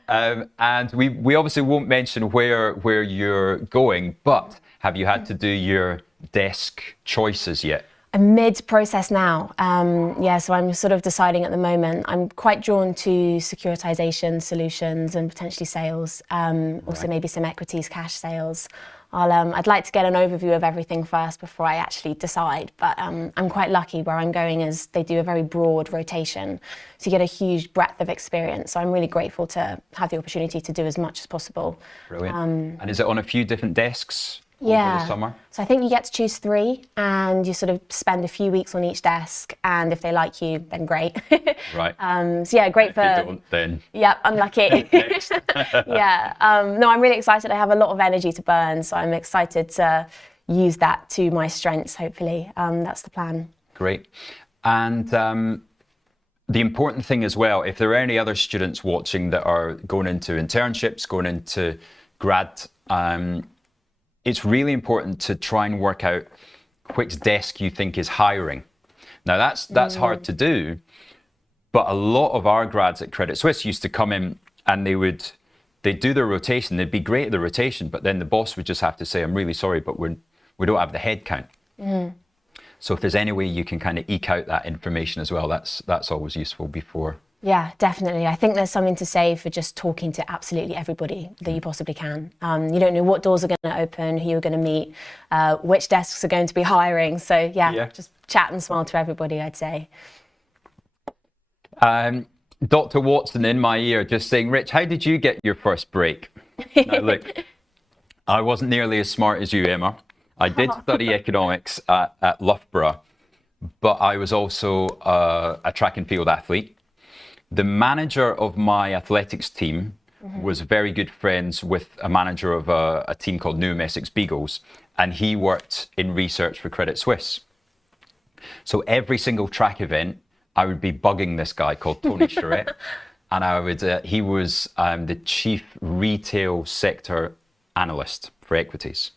And we obviously won't mention where you're going, but have you had to do your desk choices yet? I'm mid-process now. Yeah, so I'm sort of deciding at the moment. I'm quite drawn to securitization solutions and potentially sales, also maybe some equities, cash sales. I'd like to get an overview of everything first before I actually decide, but I'm quite lucky where I'm going is they do a very broad rotation, so you get a huge breadth of experience. So I'm really grateful to have the opportunity to do as much as possible. Brilliant. And is it on a few different desks? Over the summer? So I think you get to choose 3 and you sort of spend a few weeks on each desk, and if they like you, then great. Right. So yeah, great if for... you don't, then... Yep, unlucky. Yeah. No, I'm really excited. I have a lot of energy to burn, so I'm excited to use that to my strengths, hopefully. That's the plan. Great. And the important thing as well, if there are any other students watching that are going into internships, going into grad, it's really important to try and work out which desk you think is hiring. Now that's hard to do, but a lot of our grads at Credit Suisse used to come in and they'd do their rotation, they'd be great at the rotation, but then the boss would just have to say, I'm really sorry, but we don't have the head count. So if there's any way you can kind of eke out that information as well, that's always useful before. Yeah, definitely. I think there's something to say for just talking to absolutely everybody that you possibly can. You don't know what doors are going to open, who you're going to meet, which desks are going to be hiring. So yeah, just chat and smile to everybody, I'd say. Dr. Watson in my ear just saying, Rich, how did you get your first break? Now look, I wasn't nearly as smart as you, Emma. I did study economics at Loughborough, but I was also a track and field athlete. The manager of my athletics team was very good friends with a manager of a team called Newham Essex Beagles, and he worked in research for Credit Suisse. So every single track event, I would be bugging this guy called Tony Charette, and he was the chief retail sector analyst for equities.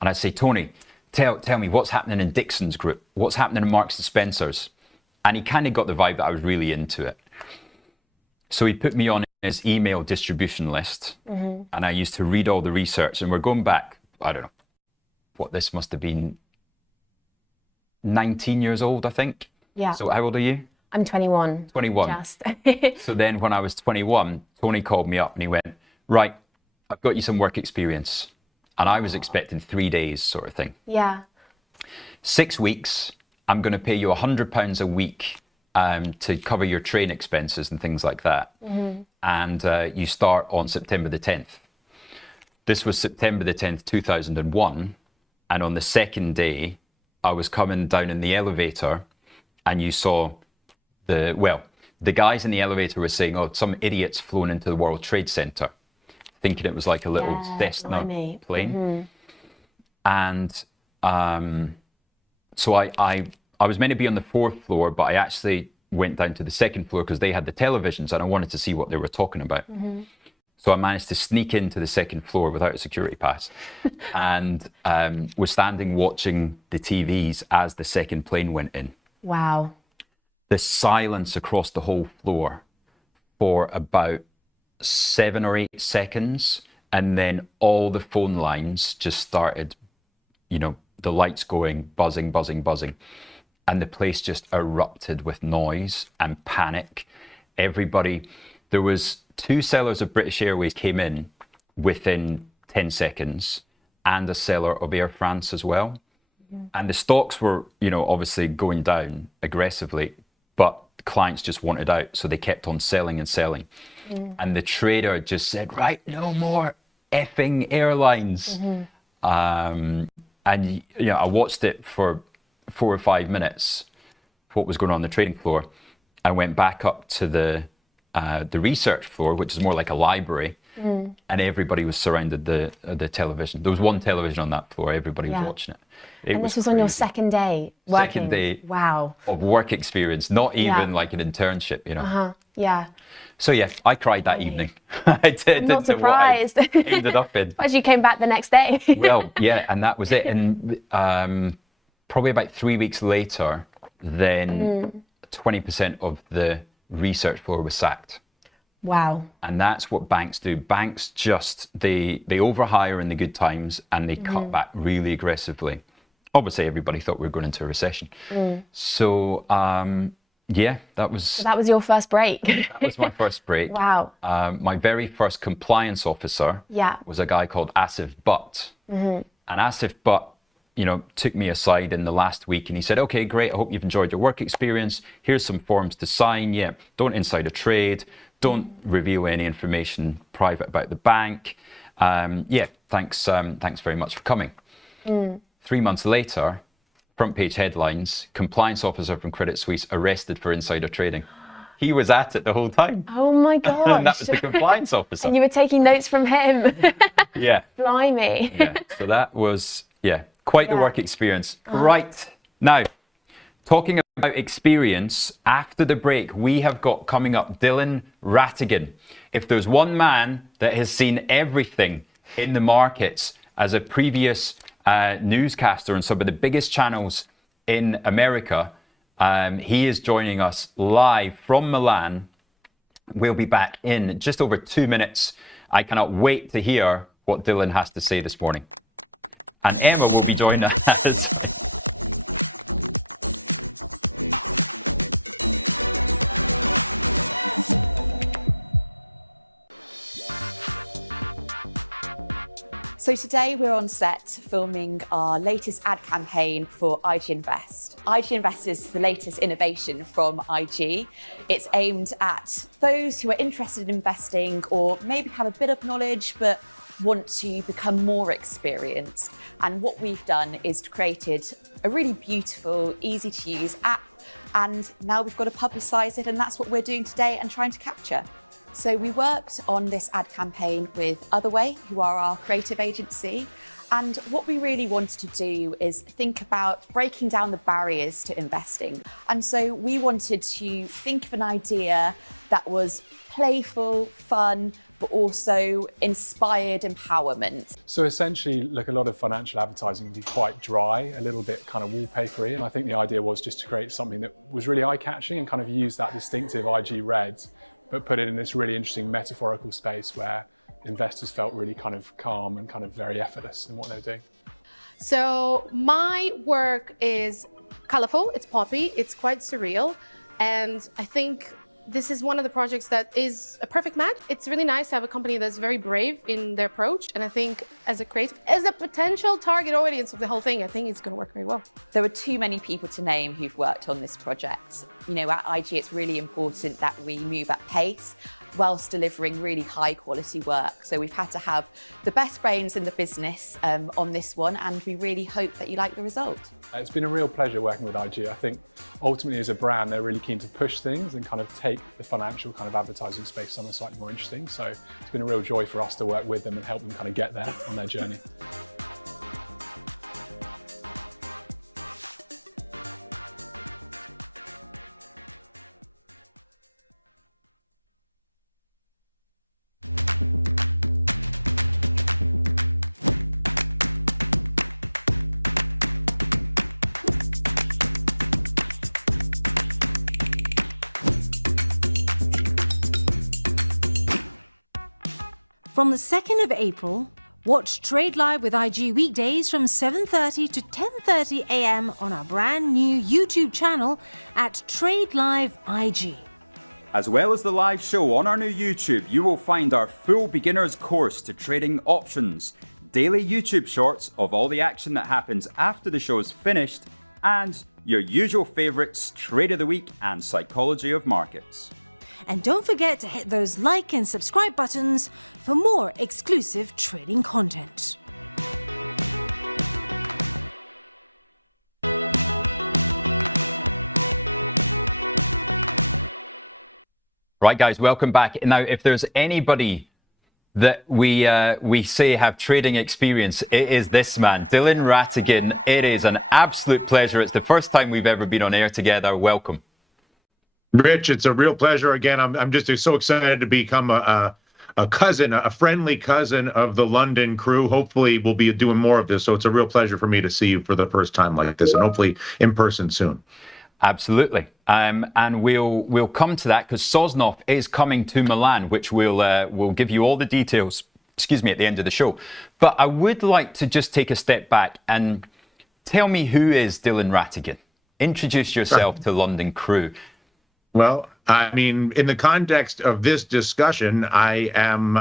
And I'd say, Tony, tell me what's happening in Dixon's group, what's happening in Marks and Spencer's. And he kind of got the vibe that I was really into it. So he put me on his email distribution list, and I used to read all the research, and we're going back, I don't know, what this must have been 19 years old, I think. Yeah. So how old are you? I'm 21. 21. Just. So then when I was 21, Tony called me up and he went, right, I've got you some work experience. And I was expecting 3 days sort of thing. Yeah. 6 weeks, I'm going to pay you £100 a week to cover your train expenses and things like that. And you start on September the 10th. This was September the 10th, 2001. And on the second day, I was coming down in the elevator and you saw the guys in the elevator were saying, oh, some idiot's flown into the World Trade Center, thinking it was like a little Cessna plane. And so I was meant to be on the 4th floor, but I actually went down to the 2nd floor because they had the televisions and I wanted to see what they were talking about. So I managed to sneak into the 2nd floor without a security pass and was standing watching the TVs as the second plane went in. Wow. The silence across the whole floor for about 7 or 8 seconds. And then all the phone lines just started, you know, the lights going, buzzing, buzzing, buzzing. And the place just erupted with noise and panic. Everybody, there was 2 sellers of British Airways came in within 10 seconds and a seller of Air France as well. And the stocks were, you know, obviously going down aggressively, but clients just wanted out. So they kept on selling and selling. And the trader just said, right, no more effing airlines. And, you know, I watched it for 4 or 5 minutes, what was going on the trading floor. I went back up to the research floor, which is more like a library, and everybody was surrounded the television. There was one television on that floor. Everybody was watching it. And this was on your second day working? Second day wow. of work experience, not even like an internship, you know. Yeah. So yeah, I cried that evening. I did. I'm not surprised. What I ended up in. As you came back the next day. Well, yeah, and that was it. And probably about 3 weeks later, then 20% of the research floor was sacked. Wow. And that's what banks do. Banks just, they overhire in the good times and they cut back really aggressively. Obviously, everybody thought we were going into a recession. So, yeah, that was... So that was your first break. That was my first break. Wow. My very first compliance officer was a guy called Asif Butt. And Asif Butt, you know, took me aside in the last week and he said, okay, great, I hope you've enjoyed your work experience. Here's some forms to sign. Yeah, don't insider trade. Don't reveal any information private about the bank. Yeah, thanks very much for coming. 3 months later, front page headlines, compliance officer from Credit Suisse arrested for insider trading. He was at it the whole time. Oh my gosh. And that was the compliance officer. And you were taking notes from him. Yeah. Blimey. Yeah. So that was, quite the work experience. Right. Now, talking about experience, after the break, we have got coming up Dylan Ratigan. If there's one man that has seen everything in the markets as a previous newscaster on some of the biggest channels in America, he is joining us live from Milan. We'll be back in just over 2 minutes. I cannot wait to hear what Dylan has to say this morning. And Emma will be joining us. So today we're on set filming our latest ad campaign for IG Invest. IG Invest is the latest innovation from IG. It's aimed at those who are interested in investing or maybe have a bit of knowledge but want to become more experienced. And what we've done is created a really beautiful, easy to use app, and now we've got to publicise it, and that's what we're doing today and trying to capture. So we worked on this ad campaign with Otherway, who are our creative agency. And what we really wanted to do is think about breaking down the barriers to investing. And so we wanted to think of an idea that was playful, fun, but also inspired empowerment. So essentially, look, a lot of financial advertising can be quite dry, a little bit kind of wallpapery. And I think the idea was just to create something that was really eye-catching and kind of use that distinctive IG red, but put it in this really interesting metaphorical space where investors felt really kind of calm and kind of very effortless in what they're doing. So my work is colorful, it's poppy, it's quite surreal. And I think this is one of the projects that is a perfect match. It's really nice to have a company that's very brave in their approach. And I think as a creative, as a potential target audience of the whole thing, I think it's going to work very well. There were too many people to name who've worked on this project. You know, at IG, it's really important that we move at pace whilst delivering really high quality work. So we've had to have the best brains in the business on this one, and we really hope that you like the result. It's been a real pleasure working with IG. I think ultimately as a brand, they're really keen to push things and kind of take the financial kind of advertising space somewhere slightly more interesting. So it's been a real joy for us to work with them and help them kind of get there on their journey. From the 2nd of April, watch Trade Live with IG weekdays from 7:30 to 10:30 a.m. on our brand new YouTube channel at Trade Live IG. As well as the live show on our new YouTube, you will find our full beginner's course to trading options, daily YouTube shorts of all the action that happens after the show is finished, and your usual favourites, Trade of the Week and Psychology of Markets. And don't forget to hit those like and subscribe buttons for more exclusive trading content. Right, guys, welcome back. Now, if there's anybody that we say have trading experience, it is this man, Dylan Ratigan. It is an absolute pleasure. It's the first time we've ever been on air together. Welcome. Rich, it's a real pleasure again. I'm just so excited to become a cousin, a friendly cousin of the London crew. Hopefully we'll be doing more of this. So it's a real pleasure for me to see you for the first time like this, and hopefully in person soon. Absolutely. And we'll come to that because Sosnoff is coming to Milan, which we'll give you all the details, excuse me, at the end of the show. But I would like to just take a step back and tell me, who is Dylan Ratigan? Introduce yourself to London crew. Well, I mean, in the context of this discussion, I am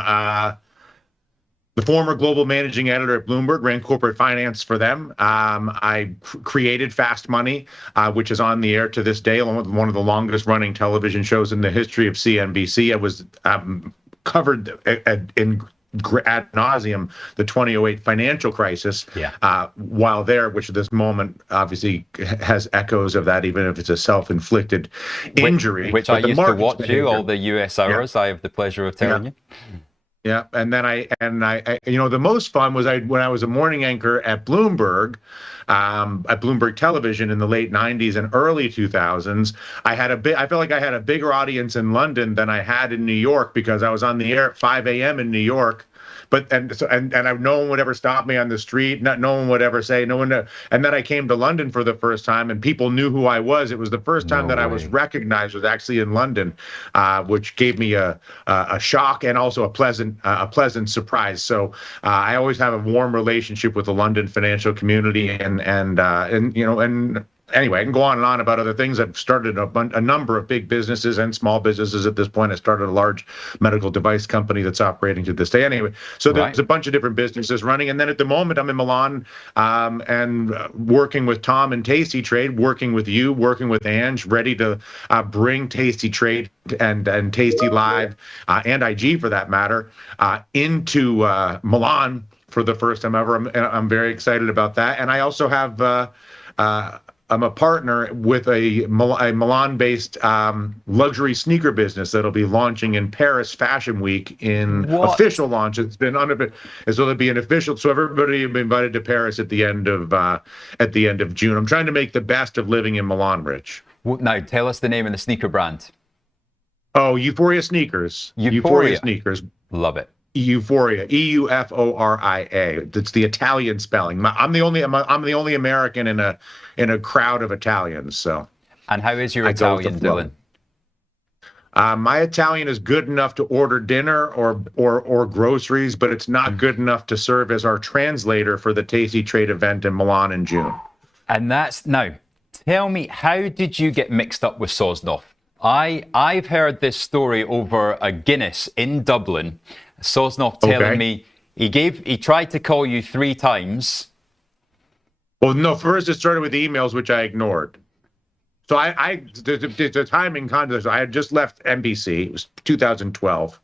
the former global managing editor at Bloomberg, ran corporate finance for them. I created Fast Money, which is on the air to this day, along with one of the longest running television shows in the history of CNBC. I was covered ad nauseum the 2008 financial crisis while there, which at this moment obviously has echoes of that, even if it's a self-inflicted injury. Which I used to watch you, all the US hours. I have the pleasure of telling you. Yeah, and then I you know, the most fun was when I was a morning anchor at Bloomberg Television in the late 90s and early 2000s. I felt like I had a bigger audience in London than I had in New York, because I was on the air at 5 a.m. in New York. But no one would ever stop me on the street. No one would ever say no one. And then I came to London for the first time, and people knew who I was. It was the first time I was recognized, was actually in London, which gave me a shock and also a pleasant surprise. So I always have a warm relationship with the London financial community, and you know, and anyway, I can go on and on about other things. I've started a number of big businesses and small businesses at this point. I started a large medical device company that's operating to this day. Anyway, so there's a bunch of different businesses running. And then at the moment, I'm in Milan and working with Tom and Tasty Trade, working with you, working with Ange, ready to bring Tasty Trade and Tasty Live and IG, for that matter, into Milan for the first time ever. I'm very excited about that. And I also have I'm a partner with a Milan-based luxury sneaker business that'll be launching in Paris Fashion Week in official launch. It's been so there'll be an official. So everybody will be invited to Paris at the end of June. I'm trying to make the best of living in Milan, Rich. Well, now tell us the name of the sneaker brand. Oh, Euphoria Sneakers. Euphoria Sneakers. Love it. Euphoria, Euforia. It's the Italian spelling. I'm the only American in a crowd of Italians. So. And how is your Italian, Dylan? My Italian is good enough to order dinner or groceries, but it's not good enough to serve as our translator for the Tasty Trade event in Milan in June. And now, tell me, how did you get mixed up with Sosnoff? I've heard this story over a Guinness in Dublin. Sosnoff telling me he tried to call you 3 times. Well, no, first it started with emails, which I ignored. So the timing context, I had just left NBC. It was 2012.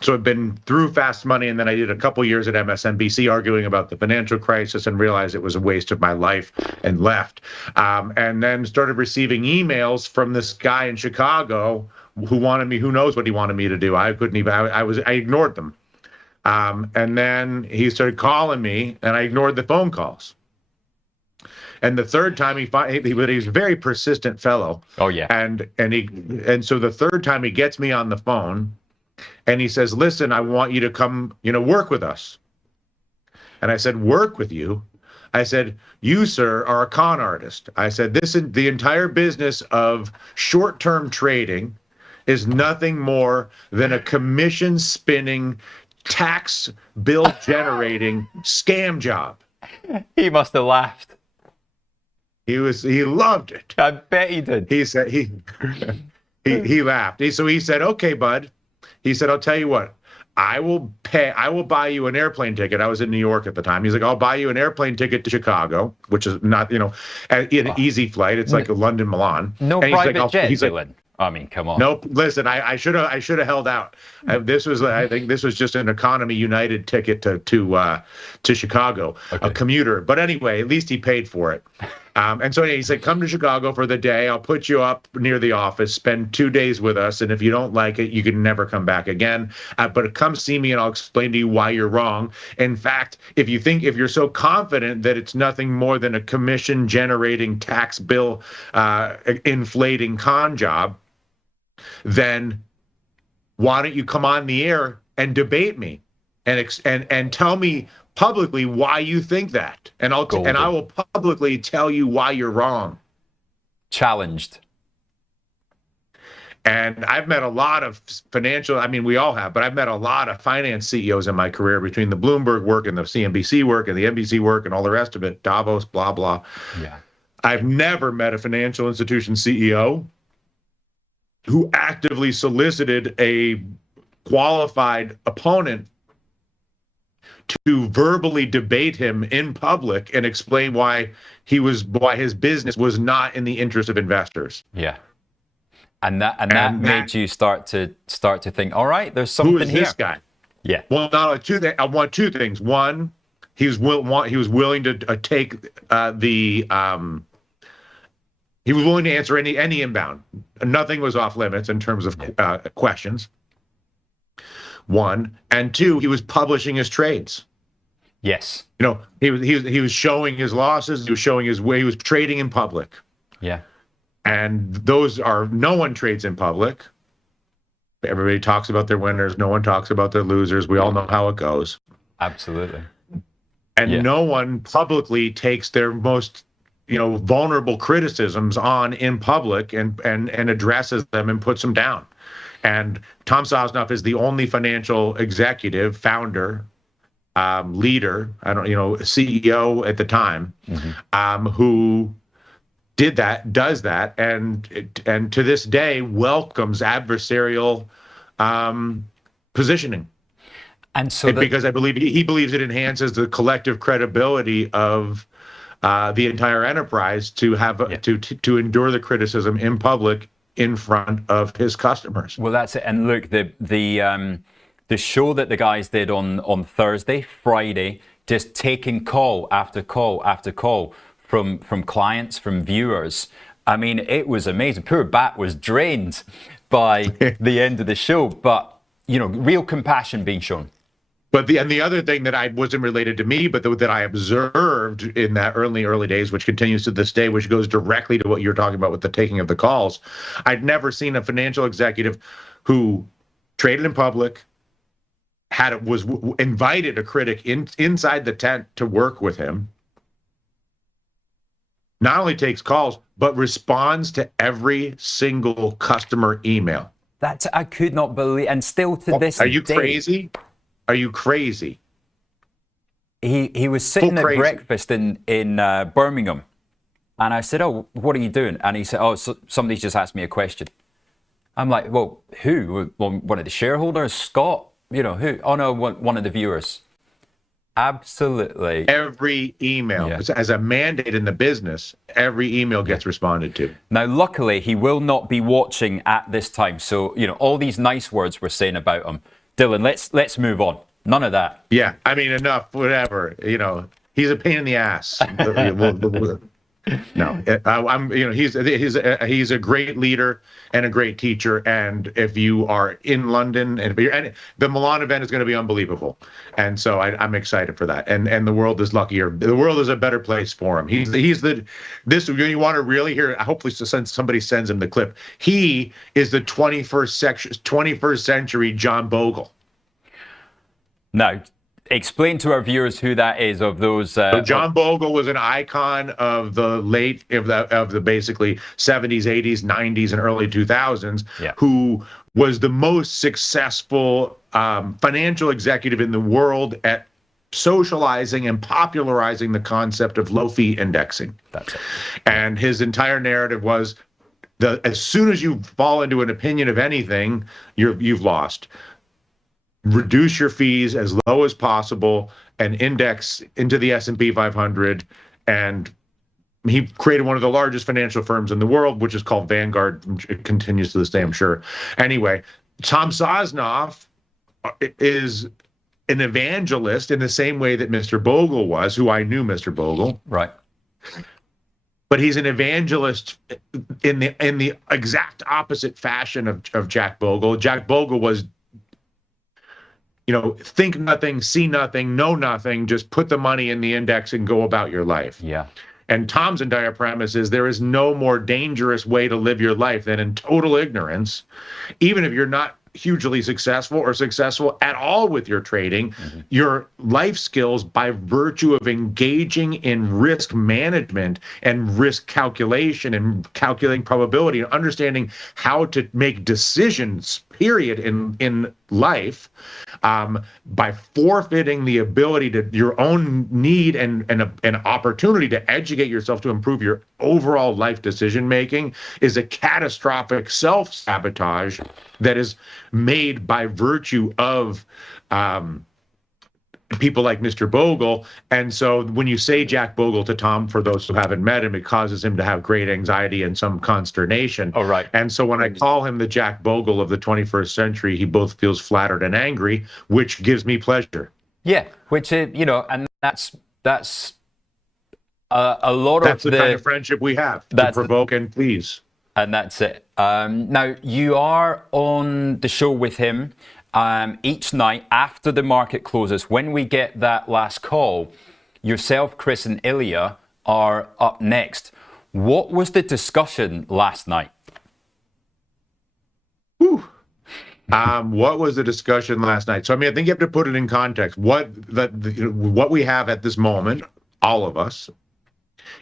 So I've been through Fast Money, and then I did a couple years at MSNBC arguing about the financial crisis and realized it was a waste of my life and left. And then started receiving emails from this guy in Chicago who wanted me, who knows what he wanted me to do. I couldn't even, I ignored them. And then he started calling me, and I ignored the phone calls. And the third time he was a very persistent fellow. Oh yeah. And so the third time he gets me on the phone, and he says, "Listen, I want you to come, work with us." And I said, "Work with you?" I said, "You, sir, are a con artist." I said, the entire business of short-term trading is nothing more than a commission spinning, tax bill generating scam job. He must have laughed. He loved it. I bet he did. He said he laughed. So he said, "Okay, bud." He said, "I'll tell you what, I will buy you an airplane ticket." I was in New York at the time. He's like, "I'll buy you an airplane ticket to Chicago," which is not, an easy flight. It's like a London, Milan. No private jet, Dylan. I mean, come on. Nope. Listen, I should have held out. I think this was just an economy United ticket to Chicago, a commuter. But anyway, at least he paid for it. And so he said, "Come to Chicago for the day. I'll put you up near the office, spend 2 days with us. And if you don't like it, you can never come back again. But come see me and I'll explain to you why you're wrong. In fact, if you're so confident that it's nothing more than a commission generating tax bill inflating con job, then why don't you come on the air and debate me and tell me publicly why you think that, and I will publicly tell you why you're wrong." Challenged. And I've met a lot of we all have, but I've met a lot of finance CEOs in my career, between the Bloomberg work and the CNBC work and the NBC work and all the rest of it, Davos, blah, blah. Yeah. I've never met a financial institution CEO who actively solicited a qualified opponent to verbally debate him in public and explain why his business was not in the interest of investors. Yeah. And that made you start to think, all right, there's something here. Who is this guy? Yeah. Well, I want 2 things. One, he was willing to take he was willing to answer any inbound. Nothing was off limits in terms of questions. 1, and 2, he was publishing his trades. Yes. He was showing his losses. He was showing his way. He was trading in public. Yeah. And no one trades in public. Everybody talks about their winners. No one talks about their losers. We all know how it goes. Absolutely. And no one publicly takes their most vulnerable criticisms on in public and addresses them and puts them down. And Tom Sosnoff is the only financial executive, founder, leader, CEO at the time, who does that, and to this day welcomes adversarial positioning. And so because I believe he believes it enhances the collective credibility of the entire enterprise to have to endure the criticism in public in front of his customers. Well, that's it. And look, the show that the guys did on Thursday, Friday, just taking call after call after call from clients, from viewers. I mean, it was amazing. Poor Bat was drained by the end of the show, but real compassion being shown. But the other thing that wasn't related to me, but that I observed in that early days, which continues to this day, which goes directly to what you're talking about with the taking of the calls. I'd never seen a financial executive who traded in public, invited a critic inside the tent to work with him, not only takes calls, but responds to every single customer email. I could not believe, and still to this day. Are you crazy? Are you crazy? He was sitting at breakfast in Birmingham, And I said, oh, what are you doing? And he said, oh, somebody's just asked me a question. I'm like, well, who? Well, one of the shareholders, Scott? You know, who? Oh, no, one of the viewers. Absolutely. Every email, Yeah. as a mandate in the business, every email gets responded to. Now, luckily, he will not be watching at this time. So, you know, all these nice words we're saying about him. Dylan, let's move on. None of that. Yeah, I mean, enough, whatever. You know, he's a pain in the ass. No, he's a great leader and a great teacher. And if you are in London, and the Milan event is going to be unbelievable, and so I'm excited for that. And the world is luckier. The world is a better place for him. You want to really hear. Hopefully, somebody sends him the clip. He is the 21st century John Bogle. Now, explain to our viewers who that is of those. John Bogle was an icon of the basically 70s, 80s, 90s, and early 2000s, who was the most successful financial executive in the world at socializing and popularizing the concept of low-fee indexing. That's it. And his entire narrative was, as soon as you fall into an opinion of anything, you've lost. Reduce your fees as low as possible and index into the S&P 500. And he created one of the largest financial firms in the world, which is called Vanguard. It continues to this day, I'm sure. Anyway, Tom Sosnoff is an evangelist in the same way that Mr. Bogle was, who I knew Mr. Bogle. Right. But he's an evangelist in the exact opposite fashion of Jack Bogle. Jack Bogle was, think nothing, see nothing, know nothing, just put the money in the index and go about your life. Yeah. And Tom's entire premise is there is no more dangerous way to live your life than in total ignorance, even if you're not hugely successful or successful at all with your trading. Your life skills, by virtue of engaging in risk management and risk calculation and calculating probability and understanding how to make decisions, period, in life, by forfeiting the ability to your own need and an opportunity to educate yourself to improve your overall life decision making, is a catastrophic self-sabotage that is made by virtue of people like Mr. Bogle. And so when you say Jack Bogle to Tom, for those who haven't met him, it causes him to have great anxiety and some consternation. Oh, right. And so when I call him the Jack Bogle of the 21st century, he both feels flattered and angry, which gives me pleasure. Yeah, which is, and that's a lot That's of the kind of friendship we have, to provoke and please. And that's it. Now, you are on the show with him each night after the market closes. When we get that last call, yourself, Chris, and Ilya are up next. What was the discussion last night? What was the discussion last night? So, I think you have to put it in context. What we have at this moment, all of us,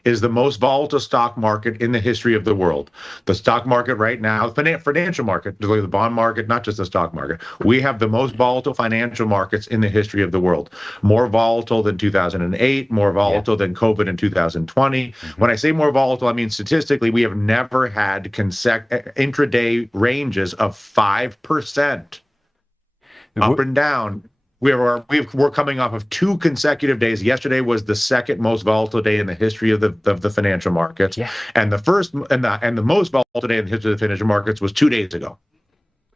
is the most volatile stock market in the history of the world. The stock market right now, financial market, the bond market, not just the stock market. We have the most volatile financial markets in the history of the world. More volatile than 2008, more volatile than COVID in 2020. When I say more volatile, I mean statistically, we have never had intraday ranges of 5% up and down. We're coming off of 2 consecutive days. Yesterday was the second most volatile day in the history of the financial markets, and the first and the most volatile day in the history of the financial markets was 2 days ago.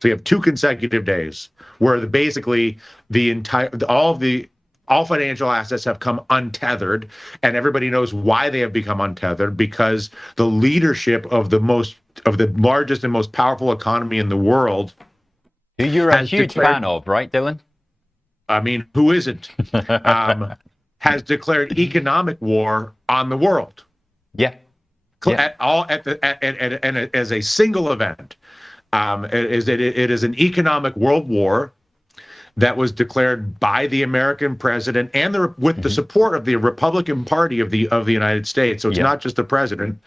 So you have 2 consecutive days where basically all financial assets have come untethered, and everybody knows why they have become untethered, because the leadership of the largest and most powerful economy in the world, who you're a huge fan of, right, Dylan? Who isn't? Has declared economic war on the world. Yeah. As a single event. It is an economic world war that was declared by the American president and with the support of the Republican Party of the United States. So it's not just the president.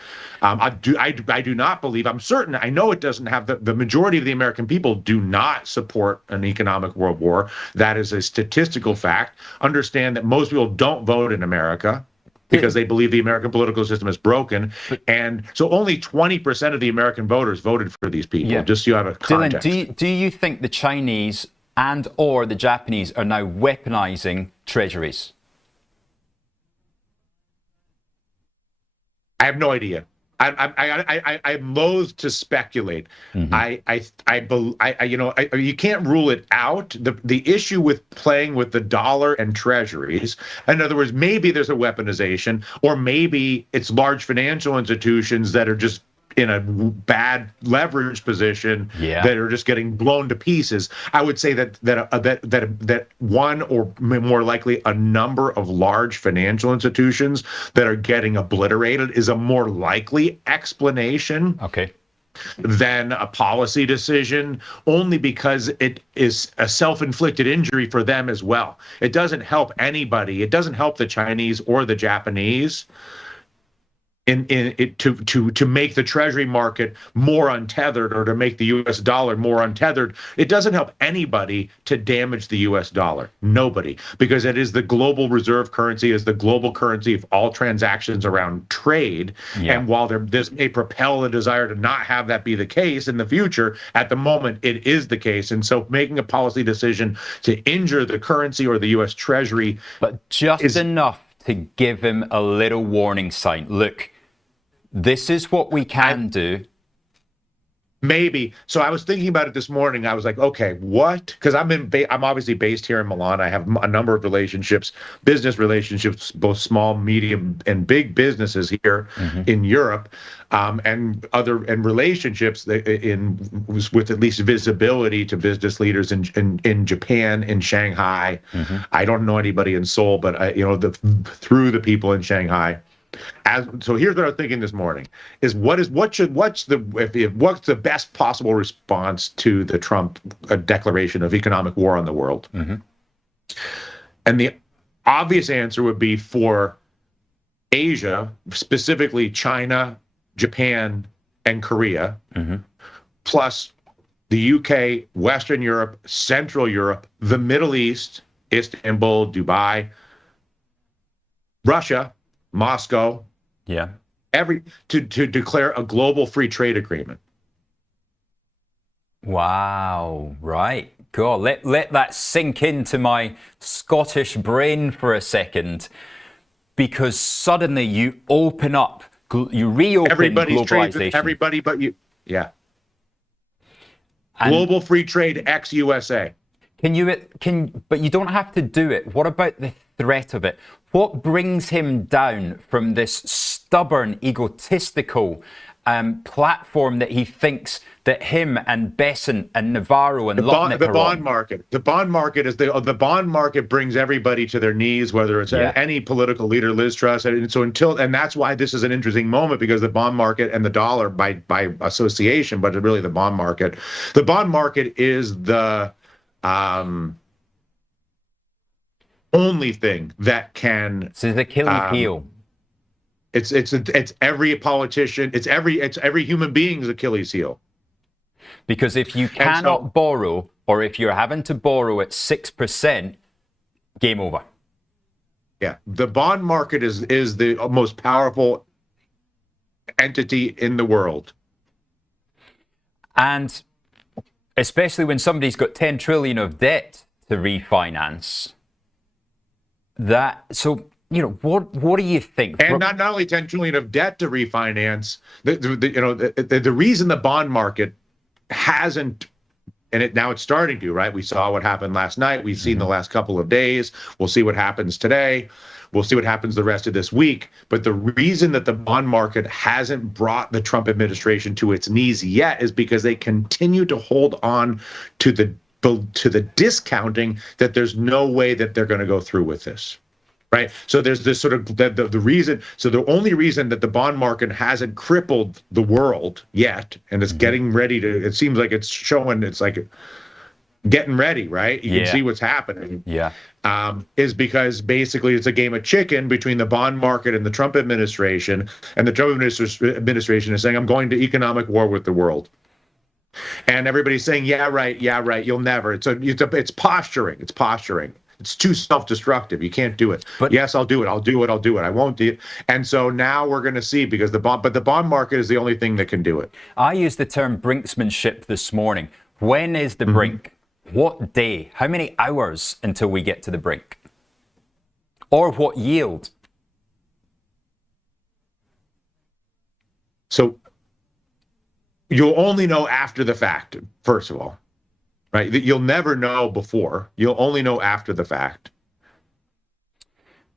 I do not believe, I'm certain, I know it doesn't have the majority of the American people do not support an economic world war. That is a statistical fact. Understand that most people don't vote in America. because they believe the American political system is broken. And so only 20% of the American voters voted for these people, just so you have a context. Dylan, do you think the Chinese and or the Japanese are now weaponizing treasuries? I have no idea. I'm loath to speculate. You can't rule it out. The issue with playing with the dollar and treasuries, in other words, maybe there's a weaponization, or maybe it's large financial institutions that are just in a bad leverage position that are just getting blown to pieces. I would say that one, or more likely a number of large financial institutions that are getting obliterated is a more likely explanation. Than a policy decision, only because it is a self-inflicted injury for them as well. It doesn't help anybody. It doesn't help the Chinese or the Japanese to make the treasury market more untethered, or to make the US dollar more untethered. It doesn't help anybody to damage the US dollar. Nobody. Because it is the global reserve currency, is the global currency of all transactions around trade. And while this may propel a desire to not have that be the case in the future, at the moment it is the case. And so making a policy decision to injure the currency or the US Treasury, but just enough to give him a little warning sign. Look, this is what we can do. Maybe. So I was thinking about it this morning. I was like, okay, what? Because I'm obviously based here in Milan. I have a number of relationships, business relationships, both small, medium, and big businesses here in Europe, and relationships with at least visibility to business leaders in Japan, in Shanghai. I don't know anybody in Seoul, but through the people in Shanghai. So here's what I was thinking this morning: is what's the best possible response to the Trump declaration of economic war on the world? And the obvious answer would be for Asia, specifically China, Japan, and Korea, plus the UK, Western Europe, Central Europe, the Middle East, Istanbul, Dubai, Russia, Moscow, to declare a global free trade agreement. Wow, right. God, let that sink into my Scottish brain for a second, because suddenly you open up, you reopen everybody's globalization. Trade with everybody but you. Global free trade ex-USA. But you don't have to do it. What about the threat of it? What brings him down from this stubborn, egotistical platform that he thinks that him and Besant and Navarro and Lutnick the bond market. The bond market is the bond market brings everybody to their knees, whether it's any political leader, Liz Truss. And so and that's why this is an interesting moment, because the bond market and the dollar by association, but really the bond market is the only thing that can. This is Achilles' heel. It's every politician. It's every human being's Achilles' heel. Because if you cannot borrow, or if you're having to borrow at 6%, game over. Yeah, the bond market is the most powerful entity in the world. And especially when somebody's got 10 trillion of debt to refinance. What do you think? And not only 10 trillion of debt to refinance, the reason the bond market hasn't, and now it's starting to, right? We saw what happened last night. We've seen the last couple of days. We'll see what happens today. We'll see what happens the rest of this week. But the reason that the bond market hasn't brought the Trump administration to its knees yet is because they continue to hold on to the discounting that there's no way that they're going to go through with this. Right. So there's this sort of the reason. So the only reason that the bond market hasn't crippled the world yet, and it's getting ready to, it seems like it's showing, it's like getting ready, right? You can see what's happening. Is because basically it's a game of chicken between the bond market and the Trump administration. And the Trump administration is saying, I'm going to economic war with the world. And everybody's saying, yeah, right. You'll never. It's posturing. It's posturing. It's too self-destructive. You can't do it. But yes, I'll do it. I'll do it. I'll do it. I won't do it. And so now we're going to see, because the bond market is the only thing that can do it. I used the term brinksmanship this morning. When is the brink? What day? How many hours until we get to the brink? Or what yield? So you'll only know after the fact, first of all, right? You'll never know before. You'll only know after the fact.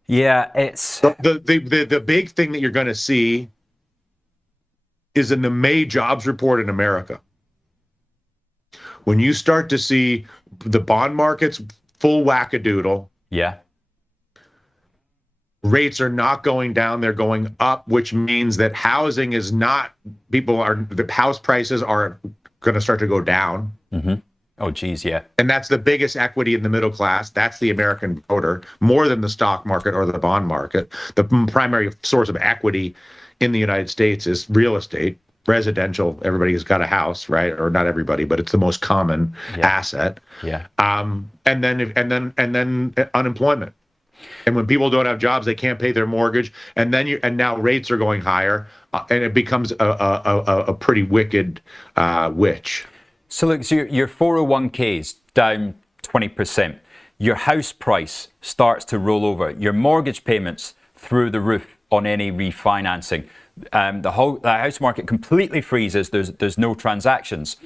Yeah, it's the big thing that you're going to see is in the May jobs report in America. When you start to see the bond market's full wackadoodle, yeah, rates are not going down, they're going up, which means that housing is not, the house prices are going to start to go down. Oh, geez, yeah. And that's the biggest equity in the middle class. That's the American voter, more than the stock market or the bond market. The primary source of equity in the United States is real estate, residential. Everybody has got a house, right? Or not everybody, but it's the most common asset. Yeah. And then unemployment. And when people don't have jobs, they can't pay their mortgage. And now rates are going higher, and it becomes a pretty wicked witch. So look, so your 401ks down 20%. Your house price starts to roll over. Your mortgage payments through the roof on any refinancing. The house market completely freezes. There's no transactions.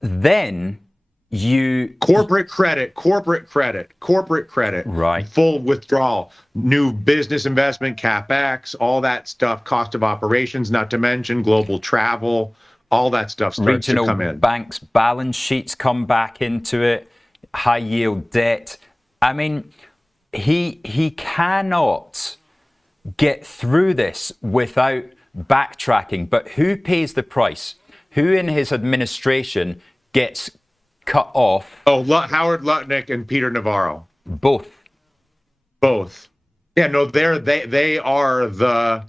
Then corporate credit, right? Full withdrawal, new business investment, capex, all that stuff, cost of operations, not to mention global travel. All that stuff starts to come in. Banks' balance sheets come back into it. High yield debt. I mean, he cannot get through this without backtracking. But who pays the price? Who in his administration gets cut off? Oh, Howard Lutnick and Peter Navarro. Both. Yeah, no, they are the.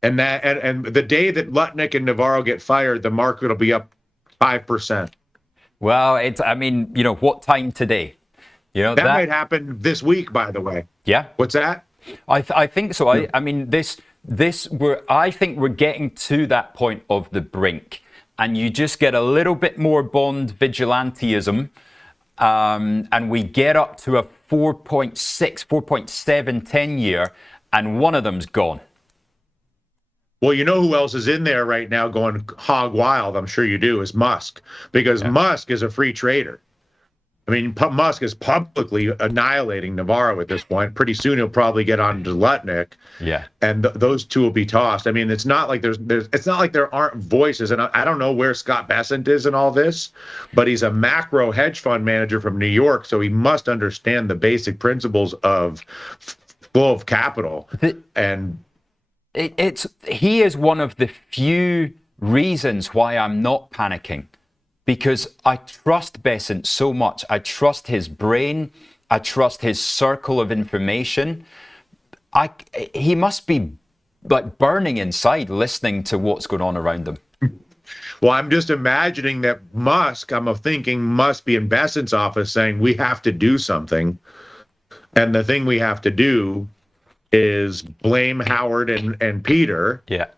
And the day that Lutnick and Navarro get fired, the market will be up 5%. Well, what time today? That might happen this week, by the way. Yeah. What's that? I think so. I think we're getting to that point of the brink, and you just get a little bit more bond vigilantism, and we get up to a 4.6, 4.7 10-year, and one of them's gone. Well, you know who else is in there right now going hog wild? I'm sure you do, is Musk, because Musk is a free trader. I mean, Musk is publicly annihilating Navarro at this point. Pretty soon he'll probably get on to Lutnick. Yeah. And those two will be tossed. I mean, it's not like it's not like there aren't voices. And I don't know where Scott Bessent is in all this, but he's a macro hedge fund manager from New York, so he must understand the basic principles of flow of capital. He is one of the few reasons why I'm not panicking, because I trust Bessent so much. I trust his brain. I trust his circle of information. He must be like burning inside listening to what's going on around him. Well, I'm just imagining that Musk, must be in Bessent's office saying, we have to do something. And the thing we have to do is blame Howard and Peter. Yeah.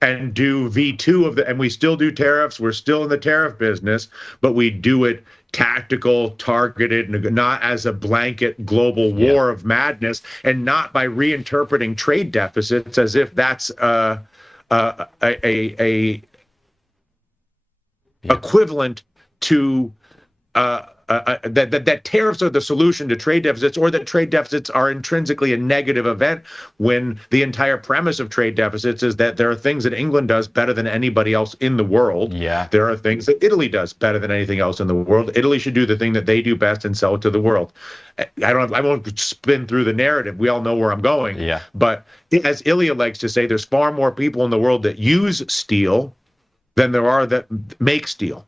And do V2 and we still do tariffs. We're still in the tariff business, but we do it tactical, targeted, not as a blanket global war of madness, and not by reinterpreting trade deficits as if that's equivalent to that tariffs are the solution to trade deficits, or that trade deficits are intrinsically a negative event, when the entire premise of trade deficits is that there are things that England does better than anybody else in the world. Yeah. There are things that Italy does better than anything else in the world. Italy should do the thing that they do best and sell it to the world. I won't spin through the narrative. We all know where I'm going. Yeah. But as Ilya likes to say, there's far more people in the world that use steel than there are that make steel.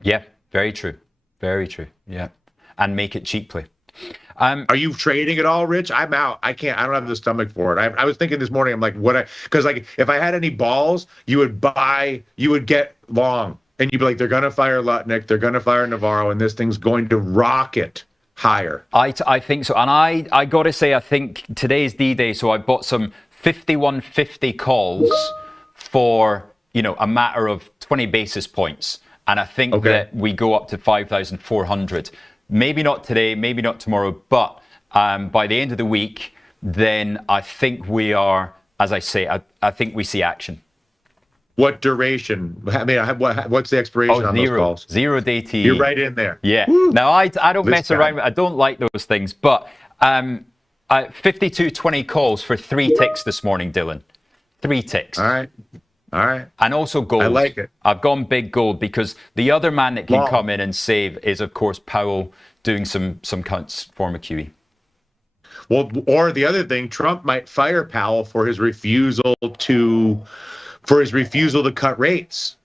Yeah, very true. Very true. Yeah. And make it cheaply. Are you trading at all, Rich? I'm out. I don't have the stomach for it. I was thinking this morning, I'm like, because like if I had any balls, you would get long. and you'd be like, they're going to fire Lutnick, they're going to fire Navarro, and this thing's going to rocket higher. I think so. And I got to say, I think today's D-Day, so I bought some 5150 calls for, a matter of 20 basis points. And I think that we go up to 5,400. Maybe not today, maybe not tomorrow, but by the end of the week, then I think we are, as I say, I think we see action. What duration? I mean, what's the expiration on those calls? 0 day TE. You're right in there. Yeah. Woo. Now, I don't mess around. I don't like those things. But 5220 calls for 3 ticks this morning, Dylan. 3 ticks. All right. And also gold. I like it. I've gone big gold because the other man that can come in and save is, of course, Powell doing some cuts for McQE. Well, or the other thing, Trump might fire Powell for his refusal to cut rates.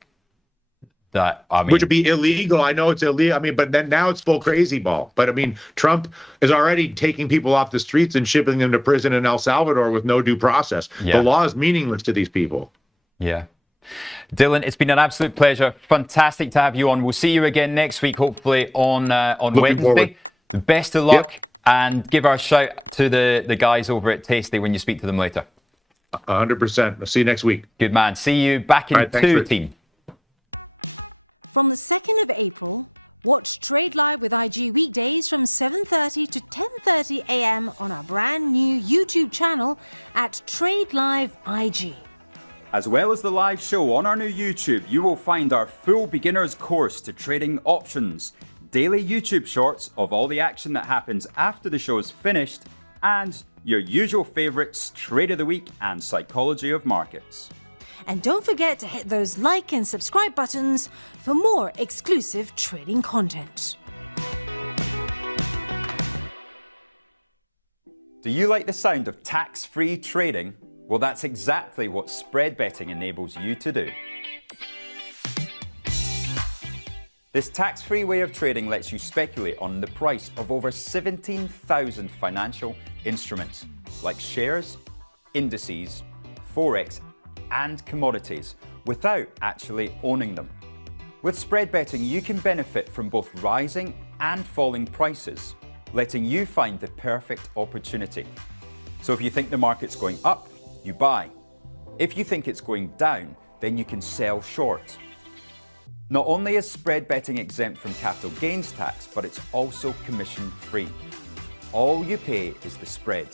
Which would be illegal. I know it's illegal. I mean, but then now it's full crazy ball. But I mean, Trump is already taking people off the streets and shipping them to prison in El Salvador with no due process. Yeah. The law is meaningless to these people. Yeah. Dylan, it's been an absolute pleasure. Fantastic to have you on. We'll see you again next week, hopefully on Wednesday. Forward. Best of luck, and give our shout to the guys over at Tasty when you speak to them later. 100%. I'll see you next week. Good man. See you back in 2, team. From the 2nd of April, watch Trade Live with IG weekdays from 7:30 to 10:30 a.m. on our brand new YouTube channel at Trade Live IG. As well as the live show on our new YouTube, you will find our full beginner's course to trading options, daily YouTube shorts of all the action that happens after the show is finished, and your usual favourites, Trade of the Week and Psychology of Markets. And don't forget to hit those like and subscribe buttons for more exclusive trading content. Do you like the sound of tax-free trading? Well, that's exactly what spread betting enables you to do. This tax-free way of trading lets you speculate on the price of over 17,000 financial instruments, like shares, indices, forex, and commodities, without actually owning them. With spread betting, you can benefit from both rising and falling prices, letting you find the perfect opportunity. So if you think the market's going up, you buy. If you think it's going down, then you can sell short. Not only is spread betting exempt from capital gains tax, but it's also commission free. All you pay is the spread.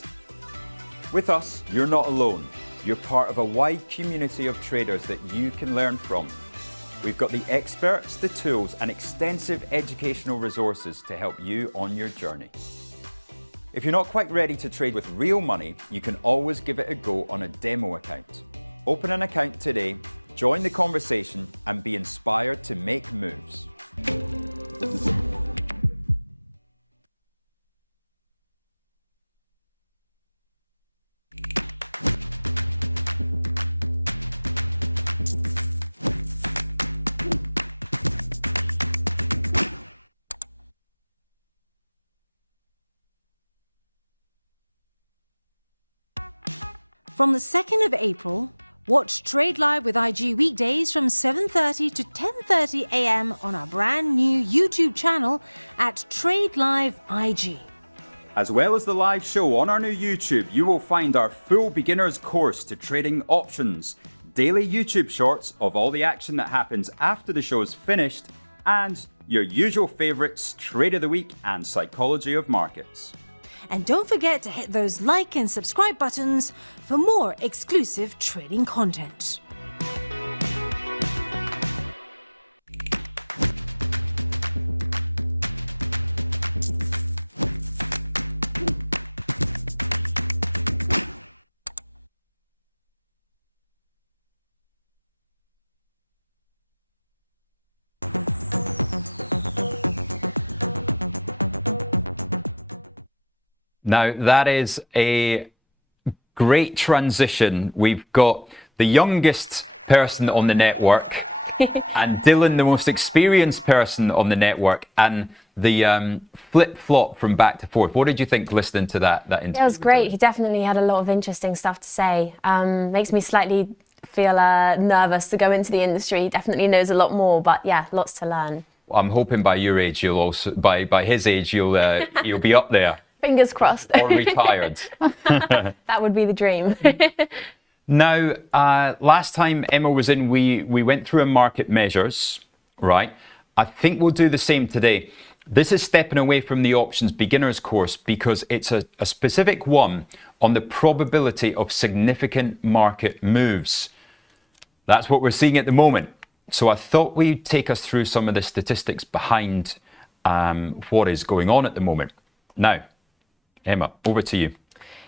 With us, you're not alone. You're part of a wide community of traders that you can learn from. We've got the experts, the tools, and extensive educational resources to help you on your journey. If you're not quite ready to trade with real money, you can always give it a go on a demo account. Open an account today, join the conversation, and be inspired to make moves. From the 2nd of April, watch Trade Live with IG weekdays from 7:30 to 10:30 a.m. on our brand new YouTube channel at Trade Live IG. As well as the live show on our new YouTube, you will find our full beginner's course to trading options, daily YouTube shorts of all the action that happens after the show is finished, and your usual favourites, Trade of the Week and Psychology of Markets. And don't forget to hit those like and subscribe buttons for more exclusive trading content. Now, that is a great transition. We've got the youngest person on the network and Dylan, the most experienced person on the network, and the flip-flop from back to forth. What did you think listening to that interview? It was great. He definitely had a lot of interesting stuff to say. Makes me slightly feel nervous to go into the industry. He definitely knows a lot more, but yeah, lots to learn. I'm hoping by your age, you'll also, by his age, you'll be up there. Fingers crossed. Or retired. That would be the dream. Now, last time Emma was in, we went through a market measures, right? I think we'll do the same today. This is stepping away from the options beginners course because it's a specific one on the probability of significant market moves. That's what we're seeing at the moment. So I thought we'd take us through some of the statistics behind what is going on at the moment. Now, Emma, over to you.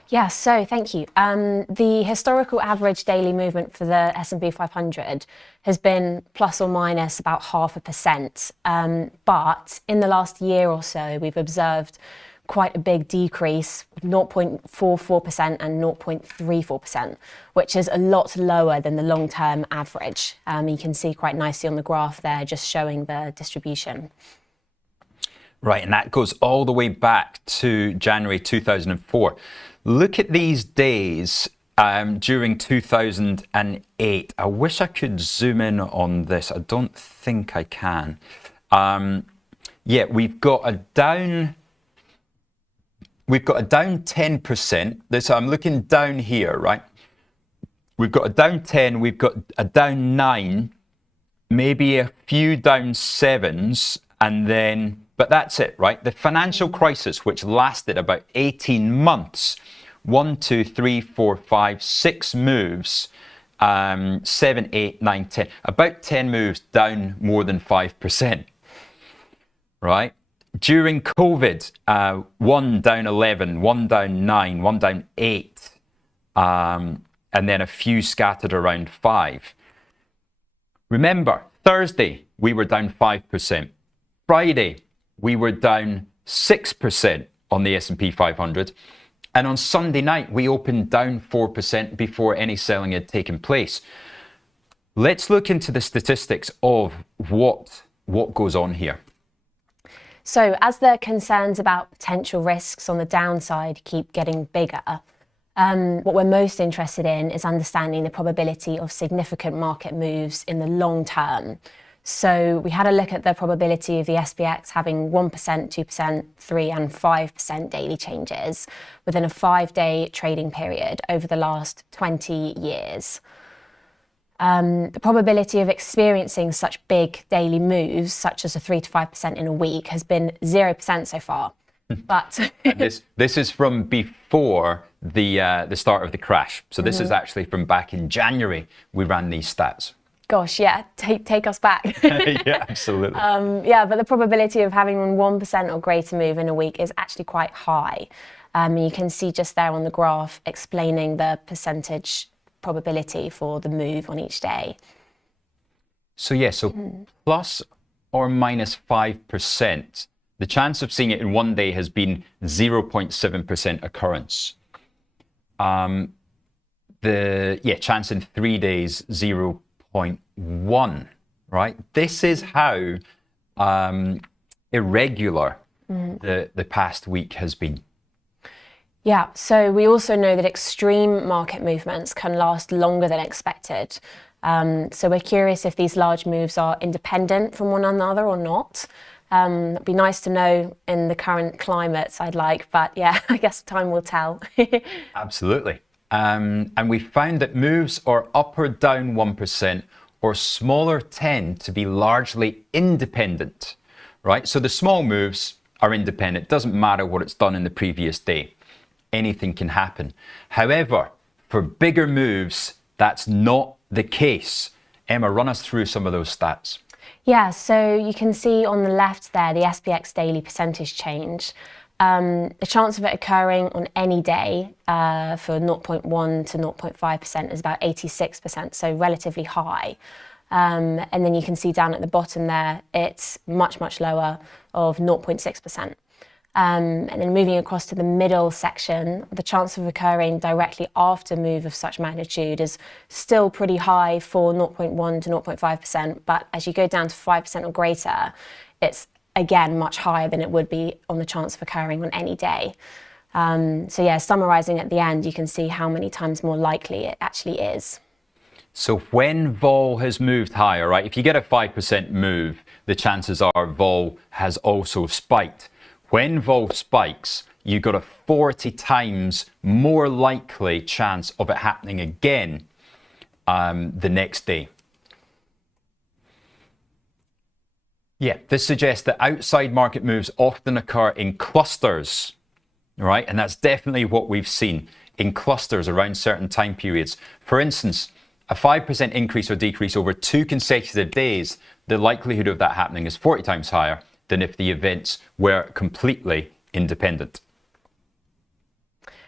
Yeah, so thank you. The historical average daily movement for the S&P 500 has been plus or minus about 0.5%. But in the last year or so, we've observed quite a big decrease, 0.44% and 0.34%, which is a lot lower than the long-term average. You can see quite nicely on the graph there, just showing the distribution. Right, and that goes all the way back to January 2004. Look at these days during 2008. I wish I could zoom in on this. I don't think I can. Yeah, we've got a down 10%. This, I'm looking down here, right? We've got a down 10, we've got a down 9, maybe a few down 7s, and then, but that's it, right? The financial crisis, which lasted about 18 months, 1, 2, 3, 4, 5, 6 moves, 7, 8, 9, 10, about 10 moves down more than 5%, right? During COVID, 1 down 11, 1 down 9, 1 down 8, and then a few scattered around 5. Remember, Thursday, we were down 5%. Friday, we were down 6% on the S&P 500. And on Sunday night, we opened down 4% before any selling had taken place. Let's look into the statistics of what goes on here. So as the concerns about potential risks on the downside keep getting bigger, what we're most interested in is understanding the probability of significant market moves in the long term. So we had a look at the probability of the SPX having 1%, 2%, 3 and 5% daily changes within a 5-day trading period over the last 20 years. The probability of experiencing such big daily moves, such as a 3 to 5% in a week, has been 0% so far. But this is from before the start of the crash. So this is actually from back in January. We ran these stats. Gosh, yeah, take us back. Yeah, absolutely. Yeah, but the probability of having 1% or greater move in a week is actually quite high. You can see just there on the graph explaining the percentage probability for the move on each day. So yeah, plus or minus 5%. The chance of seeing it in one day has been 0.7% occurrence. The chance in 3 days, 0.1, right? This is how irregular the past week has been. Yeah, so we also know that extreme market movements can last longer than expected. So we're curious if these large moves are independent from one another or not. It'd be nice to know in the current climate, I'd like, but yeah, I guess time will tell. Absolutely. And we found that moves are up or down 1% or smaller tend to be largely independent, right? So the small moves are independent. It doesn't matter what it's done in the previous day. Anything can happen. However, for bigger moves, that's not the case. Emma, run us through some of those stats. Yeah, so you can see on the left there, the SPX daily percentage change. The chance of it occurring on any day for 0.1 to 0.5% is about 86%, so relatively high. And then you can see down at the bottom there, it's much, much lower of 0.6%. And then moving across to the middle section, the chance of occurring directly after a move of such magnitude is still pretty high for 0.1 to 0.5%. But as you go down to 5% or greater, it's again much higher than it would be on the chance of occurring on any day. So yeah, summarizing at the end, you can see how many times more likely it actually is. So when vol has moved higher, right? If you get a 5% move, the chances are vol has also spiked. When vol spikes, you've got a 40 times more likely chance of it happening again the next day. Yeah, this suggests that outside market moves often occur in clusters, right? And that's definitely what we've seen in clusters around certain time periods. For instance, a 5% increase or decrease over 2 consecutive days, the likelihood of that happening is 40 times higher than if the events were completely independent.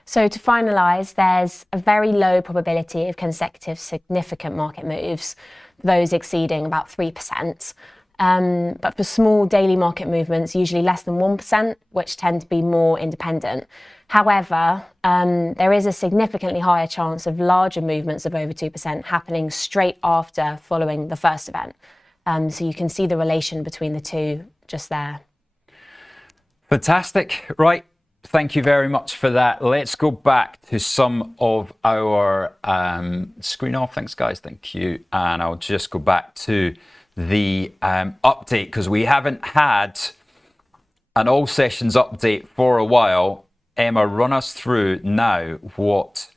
So to finalise, there's a very low probability of consecutive significant market moves, those exceeding about 3%. But for small daily market movements, usually less than 1%, which tend to be more independent. However, there is a significantly higher chance of larger movements of over 2% happening straight after following the first event. So you can see the relation between the two just there. Fantastic. Right. Thank you very much for that. Let's go back to some of our screen off. Thanks, guys. Thank you. And I'll just go back to the update because we haven't had an all sessions update for a while. Emma, run us through now what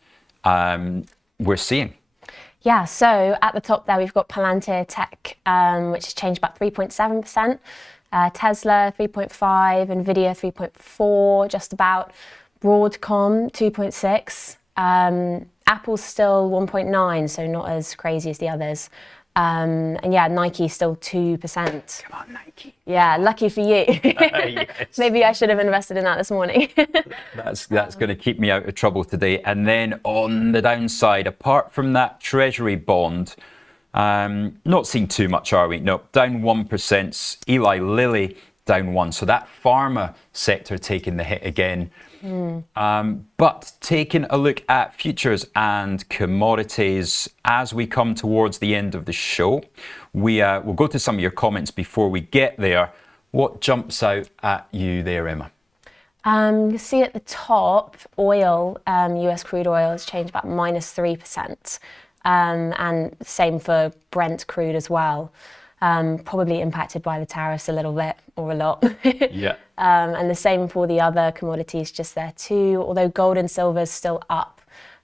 we're seeing. Yeah, so at the top there we've got Palantir Tech, which has changed about 3.7%. Tesla 3.5, Nvidia 3.4, just about. Broadcom 2.6. Apple's still 1.9, so not as crazy as the others. And yeah, Nike still 2%. Come on, Nike. Yeah, lucky for you. Yes. Maybe I should have invested in that this morning. That's going to keep me out of trouble today. And then on the downside, apart from that Treasury bond, not seeing too much, are we? No, down 1%. Eli Lilly down 1%. So that pharma sector taking the hit again. But taking a look at futures and commodities as we come towards the end of the show, we'll go to some of your comments before we get there. What jumps out at you there, Emma? You see at the top, oil, US crude oil has changed about -3%. And same for Brent crude as well. Probably impacted by the tariffs a little bit or a lot. Yeah. And the same for the other commodities just there too, although gold and silver is still up.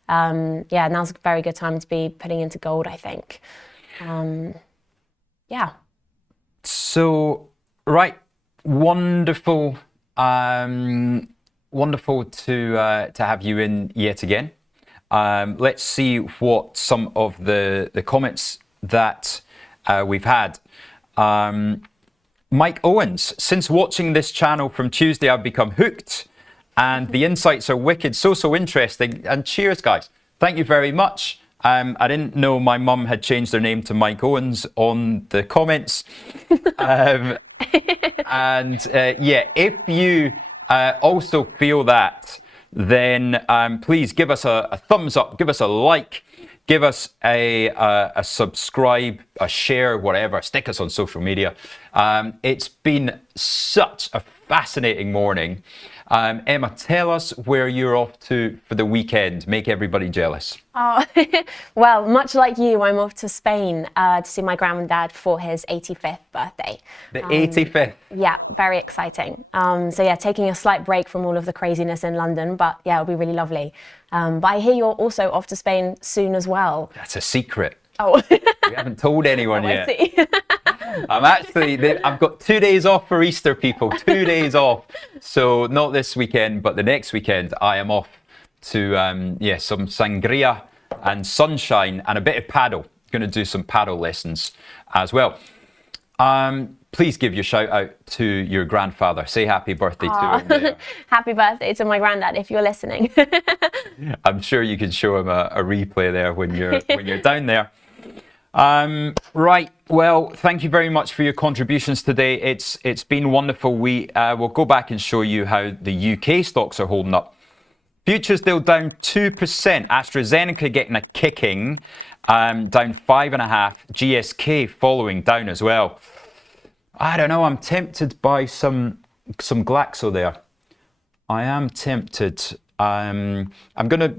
Yeah, now's a very good time to be putting into gold, I think. Yeah. So, right, wonderful, wonderful to have you in yet again. Let's see what some of the comments that we've had. Mike Owens, since watching this channel from Tuesday, I've become hooked and the insights are wicked, so interesting. And cheers, guys. Thank you very much. I didn't know my mum had changed her name to Mike Owens on the comments. Yeah, if you also feel that, then please give us a thumbs up, give us a like, give us a subscribe, a share, whatever. Stick us on social media. It's been such a fascinating morning. Emma, tell us where you're off to for the weekend. Make everybody jealous. Oh, well, much like you, I'm off to Spain to see my granddad for his 85th birthday. The 85th? Yeah, very exciting. So yeah, taking a slight break from all of the craziness in London, but yeah, it'll be really lovely. But I hear you're also off to Spain soon as well. That's a secret. Oh. We haven't told anyone yet. I see. I've got 2 days off for Easter, people. 2 days off. So not this weekend, but the next weekend, I am off to some sangria and sunshine and a bit of paddle. Going to do some paddle lessons as well. Please give your shout out to your grandfather. Say happy birthday to him there. Happy birthday to my granddad if you're listening. I'm sure you can show him a replay there when you're down there. Right, well, thank you very much for your contributions today. It's been wonderful. We will go back and show you how the UK stocks are holding up. Futures still down 2%. AstraZeneca getting a kicking, down 5.5%. GSK following down as well. I don't know. I'm tempted by some Glaxo there. I am tempted. I'm going to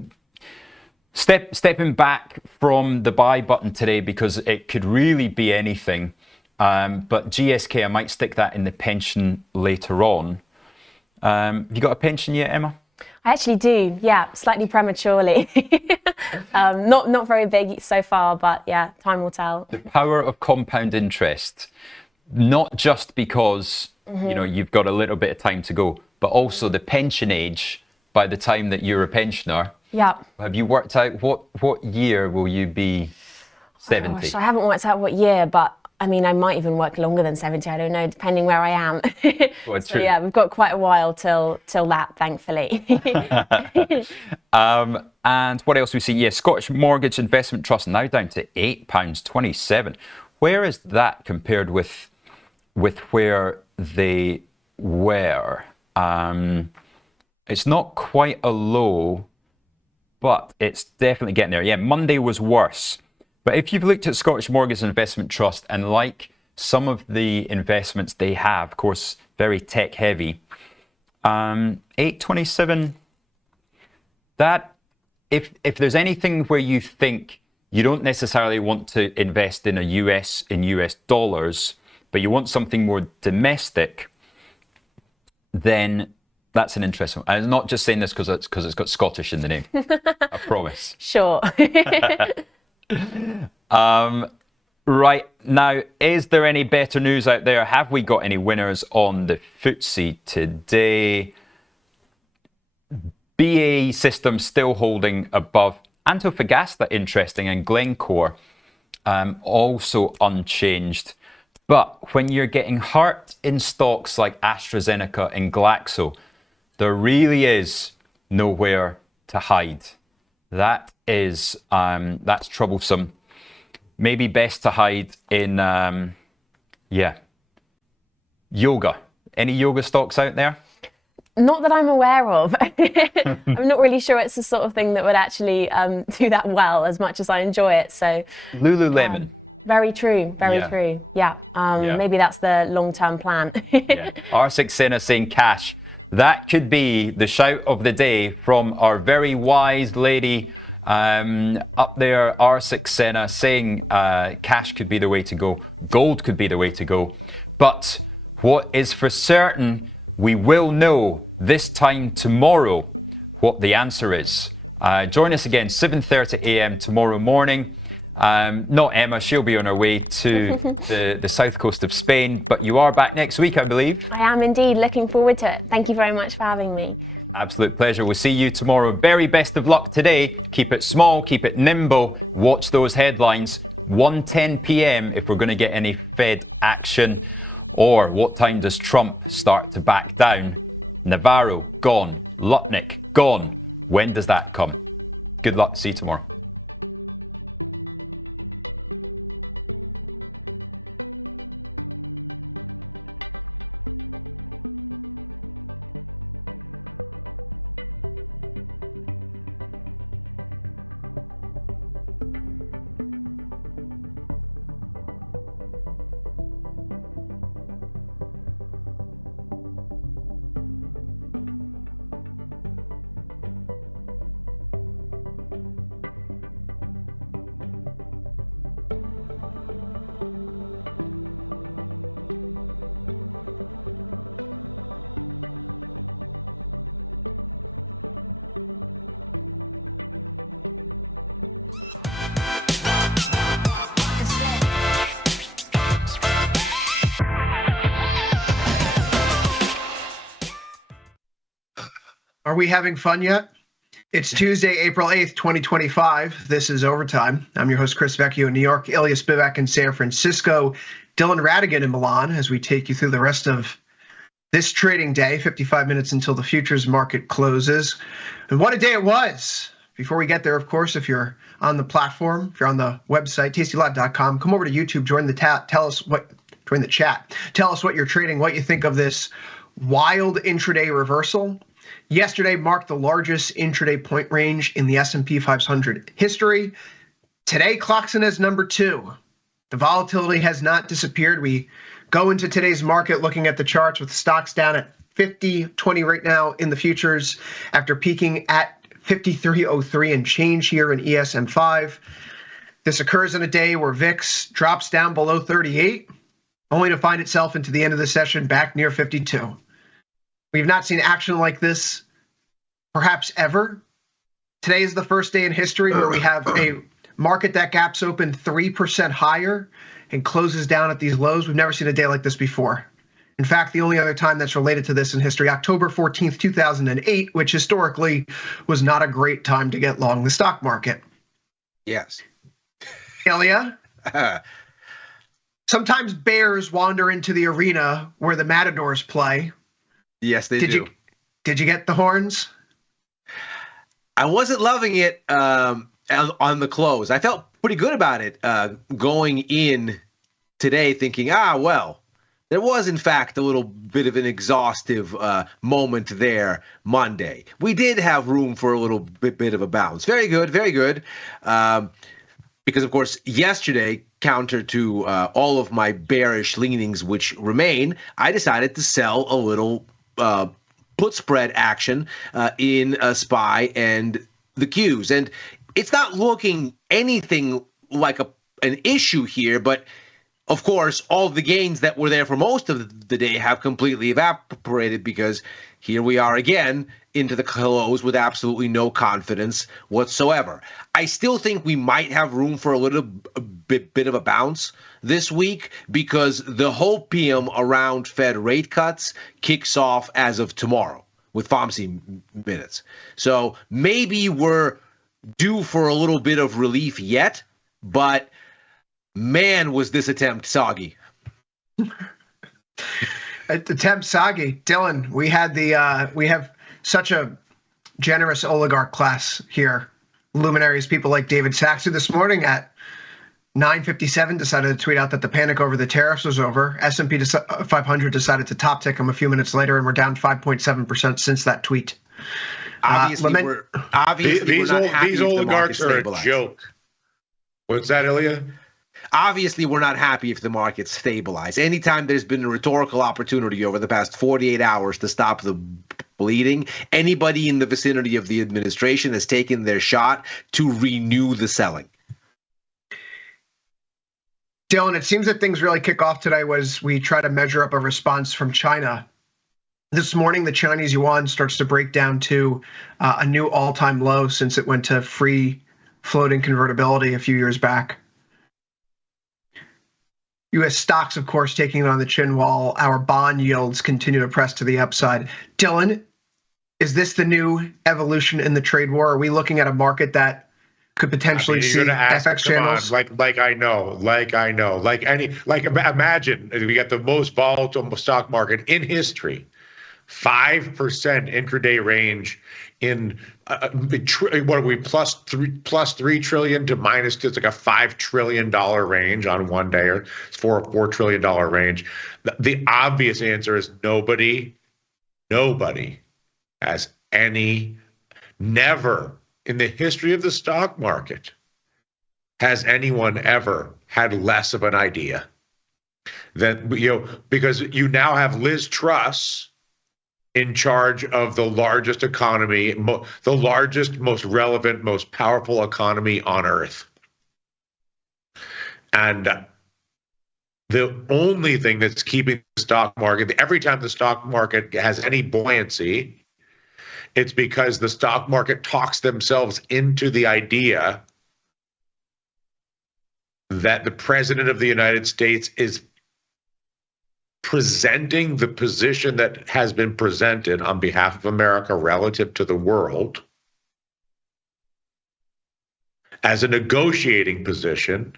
stay stepping back from the buy button today because it could really be anything. But GSK, I might stick that in the pension later on. Have you got a pension yet, Emma? I actually do, yeah, slightly prematurely. Not very big so far, but yeah, time will tell. The power of compound interest, not just because you've got a little bit of time to go, but also the pension age by the time that you're a pensioner. Yeah. Have you worked out what year will you be 70? Gosh, I haven't worked out what year, but I mean, I might even work longer than 70. I don't know, depending where I am. Well, so yeah, we've got quite a while till that, thankfully. And what else we see? Yeah, Scottish Mortgage Investment Trust now down to £8.27. Where is that compared with where they were? It's not quite a low, but it's definitely getting there. Yeah, Monday was worse. But if you've looked at Scottish Mortgage Investment Trust and like some of the investments they have, of course, very tech heavy, 827, that if there's anything where you think you don't necessarily want to invest in US dollars, but you want something more domestic, then that's an interesting one. I'm not just saying this because it's got Scottish in the name. I promise. Sure. Right, now, is there any better news out there? Have we got any winners on the FTSE today? BAE Systems still holding above. Antofagasta, interesting, and Glencore also unchanged. But when you're getting hurt in stocks like AstraZeneca and Glaxo, there really is nowhere to hide. That is, that's troublesome. Maybe best to hide in, yoga. Any yoga stocks out there? Not that I'm aware of. I'm not really sure it's the sort of thing that would actually do that well as much as I enjoy it. So Lululemon. Very true, very true. Yeah, maybe that's the long-term plan. R6 Senna saying cash. That could be the shout of the day from our very wise lady up there, R6 Senna, saying cash could be the way to go. Gold could be the way to go. But what is for certain, we will know this time tomorrow what the answer is. Join us again, 7:30 a.m. tomorrow morning. Not Emma, she'll be on her way to the south coast of Spain, but you are back next week, I believe. I am indeed, looking forward to it. Thank you very much for having me. Absolute pleasure. We'll see you tomorrow. Very best of luck today. Keep it small, keep it nimble. Watch those headlines. 1:10 p.m. if we're going to get any Fed action. Or what time does Trump start to back down? Navarro, gone. Lutnick, gone. When does that come? Good luck. See you tomorrow. Are we having fun yet? It's Tuesday, April 8th, 2025. This is Overtime. I'm your host, Chris Vecchio in New York, Ilya Spivak in San Francisco, Dylan Ratigan in Milan, as we take you through the rest of this trading day, 55 minutes until the futures market closes. And what a day it was. Before we get there, of course, if you're on the platform, if you're on the website, tastylive.com, come over to YouTube, join the chat, tell us what you're trading, what you think of this wild intraday reversal. Yesterday marked the largest intraday point range in the S&P 500 history. Today clocks in as number 2. The volatility has not disappeared. We go into today's market looking at the charts with stocks down at 50.20 right now in the futures after peaking at 53.03 and change here in ESM5. This occurs in a day where VIX drops down below 38, only to find itself into the end of the session back near 52. We've not seen action like this perhaps ever. Today is the first day in history where we have a market that gaps open 3% higher and closes down at these lows. We've never seen a day like this before. In fact, the only other time that's related to this in history, October 14th, 2008, which historically was not a great time to get long the stock market. Yes. Ilya, sometimes bears wander into the arena where the matadors play. Yes, they do. Did you get the horns? I wasn't loving it on the close. I felt pretty good about it going in today, thinking, well, there was, in fact, a little bit of an exhaustive moment there Monday. We did have room for a little bit of a bounce. Very good, very good. Because, of course, yesterday, counter to all of my bearish leanings, which remain, I decided to sell a little put spread action in SPY and the Qs. And it's not looking anything like an issue here, but of course, all the gains that were there for most of the day have completely evaporated because here we are again into the close with absolutely no confidence whatsoever. I still think we might have room for a bit of a bounce this week because the whole PM around Fed rate cuts kicks off as of tomorrow with FOMC minutes. So maybe we're due for a little bit of relief yet, but man, was this attempt soggy. Attempt soggy. Dylan, we have such a generous oligarch class here. Luminaries, people like David Sachs, who this morning at 9:57 decided to tweet out that the panic over the tariffs was over. S&P 500 decided to top tick him a few minutes later, and we're down 5.7% since that tweet. Obviously, we're not happy these oligarchs are a stabilize. joke. What's that, Ilya? Obviously, we're not happy if the markets stabilize. Anytime there's been a rhetorical opportunity over the past 48 hours to stop the bleeding, anybody in the vicinity of the administration has taken their shot to renew the selling. Dylan, it seems that things really kick off today as we try to measure up a response from China. This morning, the Chinese yuan starts to break down to a new all-time low since it went to free floating convertibility a few years back. U.S. stocks, of course, taking it on the chin while our bond yields continue to press to the upside. Dylan, is this the new evolution in the trade war? Are we looking at a market that could potentially see FX channels? Imagine we got the most volatile stock market in history, 5% intraday range in what are we plus 3 trillion to minus 2. It's like a $5 trillion range on one day, or $4 trillion range. The obvious answer is nobody has never in the history of the stock market has anyone ever had less of an idea that, because you now have Liz Truss in charge of the largest economy, the largest, most relevant, most powerful economy on earth. And the only thing that's keeping the stock market, every time the stock market has any buoyancy, it's because the stock market talks themselves into the idea that the President of the United States is presenting the position that has been presented on behalf of America relative to the world as a negotiating position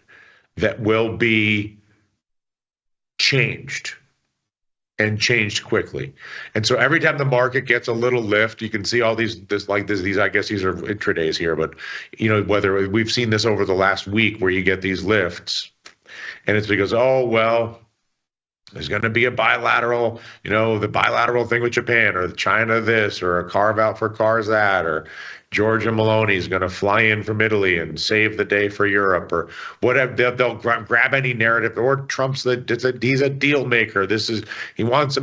that will be changed, and changed quickly. And so every time the market gets a little lift, you can see all these, I guess these are intradays here, but whether we've seen this over the last week where you get these lifts, and it's because, there's going to be a bilateral, the bilateral thing with Japan, or China this, or a carve out for cars that, or Giorgia Meloni is going to fly in from Italy and save the day for Europe, or whatever. They'll grab any narrative, or Trump's he's a deal maker. He wants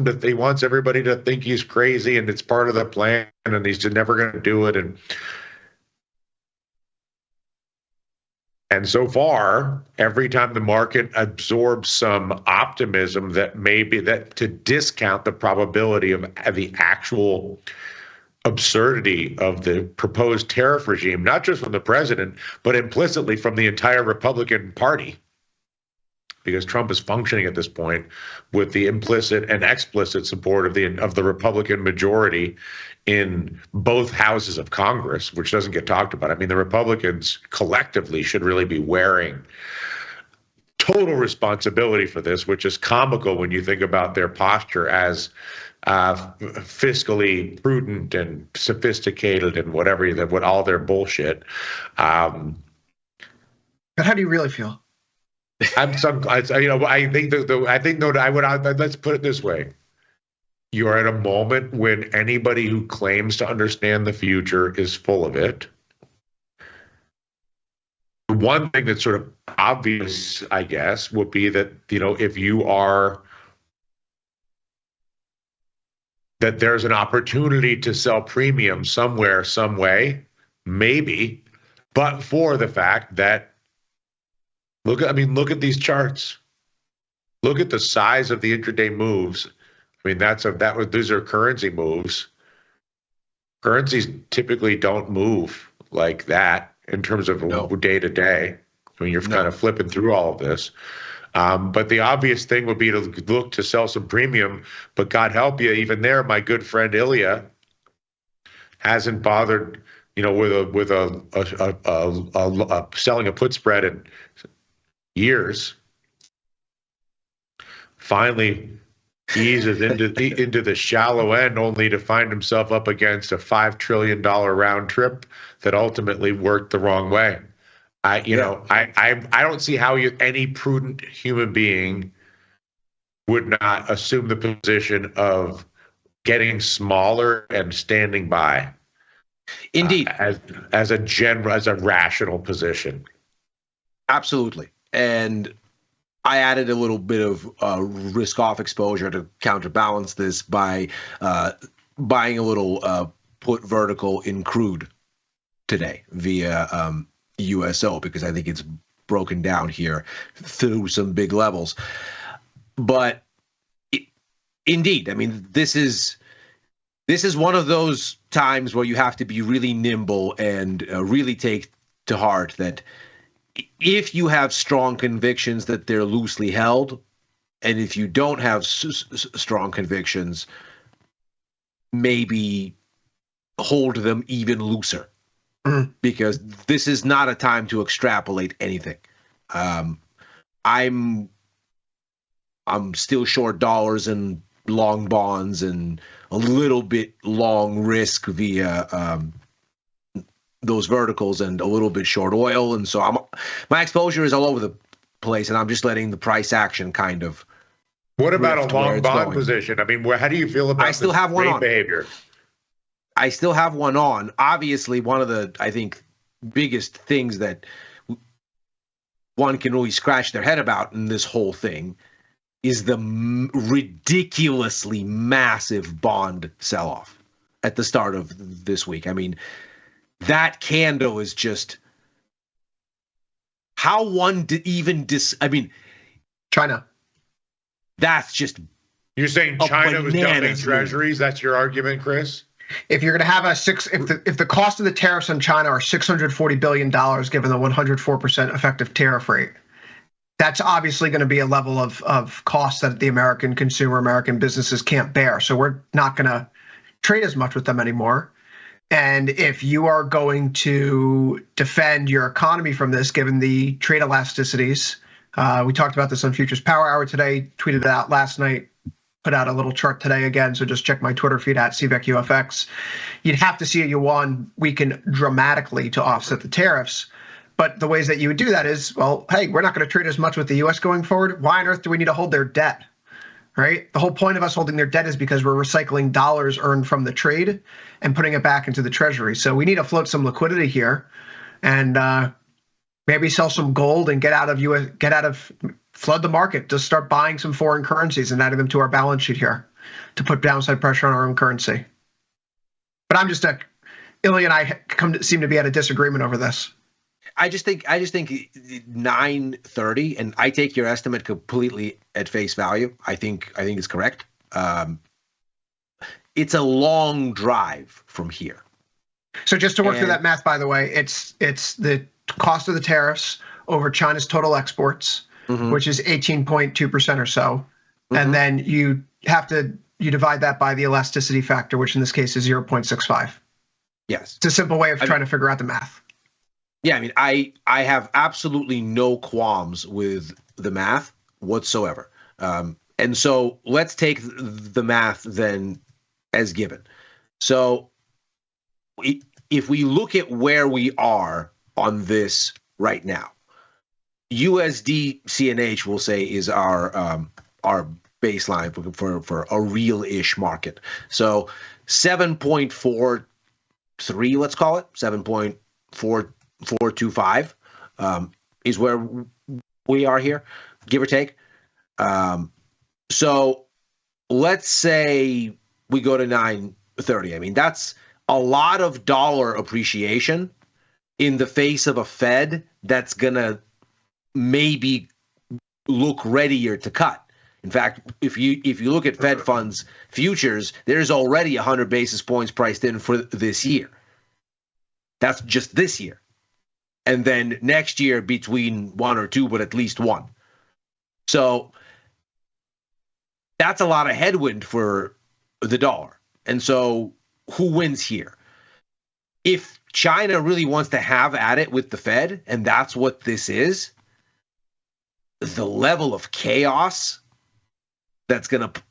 everybody to think he's crazy, and it's part of the plan, and he's just never going to do it. And And so far, every time the market absorbs some optimism that maybe that to discount the probability of the actual absurdity of the proposed tariff regime, not just from the president, but implicitly from the entire Republican Party, because Trump is functioning at this point with the implicit and explicit support of the Republican majority in both houses of Congress, which doesn't get talked about. I mean, the Republicans collectively should really be wearing total responsibility for this, which is comical when you think about their posture as fiscally prudent and sophisticated and whatever, what all their bullshit. But how do you really feel? I think let's put it this way. You're at a moment when anybody who claims to understand the future is full of it. One thing that's sort of obvious, I guess, would be that, if you are, that there's an opportunity to sell premium somewhere, some way, maybe, but for the fact that, look at these charts. Look at the size of the intraday moves. I mean, these are currency moves. Currencies typically don't move like that in terms of day to day. I mean, you're kind of flipping through all of this. But the obvious thing would be to look to sell some premium. But God help you, even there, my good friend Ilya hasn't bothered, with selling a put spread in years. Finally eases into the shallow end, only to find himself up against a $5 trillion round trip that ultimately worked the wrong way. I don't see how any prudent human being would not assume the position of getting smaller and standing by. Indeed, as a rational position. Absolutely. And I added a little bit of risk-off exposure to counterbalance this by buying a little put vertical in crude today via USO, because I think it's broken down here through some big levels. But indeed, I mean, this is one of those times where you have to be really nimble and really take to heart that if you have strong convictions that they're loosely held, and if you don't have strong convictions, maybe hold them even looser, because this is not a time to extrapolate anything. I'm still short dollars and long bonds and a little bit long risk via those verticals and a little bit short oil, and so my exposure is all over the place, and I'm just letting the price action kind of. What about a long bond position? I mean, how do you feel about? I still have one on. Behavior. I still have one on. Obviously, one of the biggest things that one can really scratch their head about in this whole thing is the ridiculously massive bond sell-off at the start of this week. I mean, that candle is just how one China. That's just. You're saying China was dumping treasuries? That's your argument, Chris? If you're going to have if the cost of the tariffs on China are $640 billion, given the 104% effective tariff rate, that's obviously going to be a level of cost that the American consumer, American businesses can't bear. So we're not going to trade as much with them anymore. And if you are going to defend your economy from this, given the trade elasticities, we talked about this on Futures Power Hour today, tweeted it out last night, put out a little chart today again, so just check my Twitter feed at CVECUFX. You'd have to see a yuan weaken dramatically to offset the tariffs. But the ways that you would do that is, well, hey, we're not going to trade as much with the U.S. going forward. Why on earth do we need to hold their debt? Right? The whole point of us holding their debt is because we're recycling dollars earned from the trade and putting it back into the treasury. So we need to float some liquidity here, and maybe sell some gold and flood the market, just start buying some foreign currencies and adding them to our balance sheet here to put downside pressure on our own currency. But Ilya and I seem to be at a disagreement over this. I just think 930, and I take your estimate completely at face value. I think it's correct. It's a long drive from here. So just to work through that math, by the way, it's the cost of the tariffs over China's total exports, which is 18.2% or so, and then you divide that by the elasticity factor, which in this case is 0.65. Yes, it's a simple way of trying to figure out the math. Yeah, I mean, I have absolutely no qualms with the math whatsoever. And so let's take the math then as given. So if we look at where we are on this right now, USD CNH, we'll say, is our baseline for a real-ish market. So 7.43, let's call it, 7.425 is where we are here, give or take. So let's say we go to 930. I mean, that's a lot of dollar appreciation in the face of a Fed that's going to maybe look readier to cut. In fact, if you look at Fed funds futures, there's already 100 basis points priced in for this year. That's just this year. And then next year between 1 or 2, but at least 1. So that's a lot of headwind for the dollar. And so who wins here? If China really wants to have at it with the Fed, and that's what this is, the level of chaos that's going to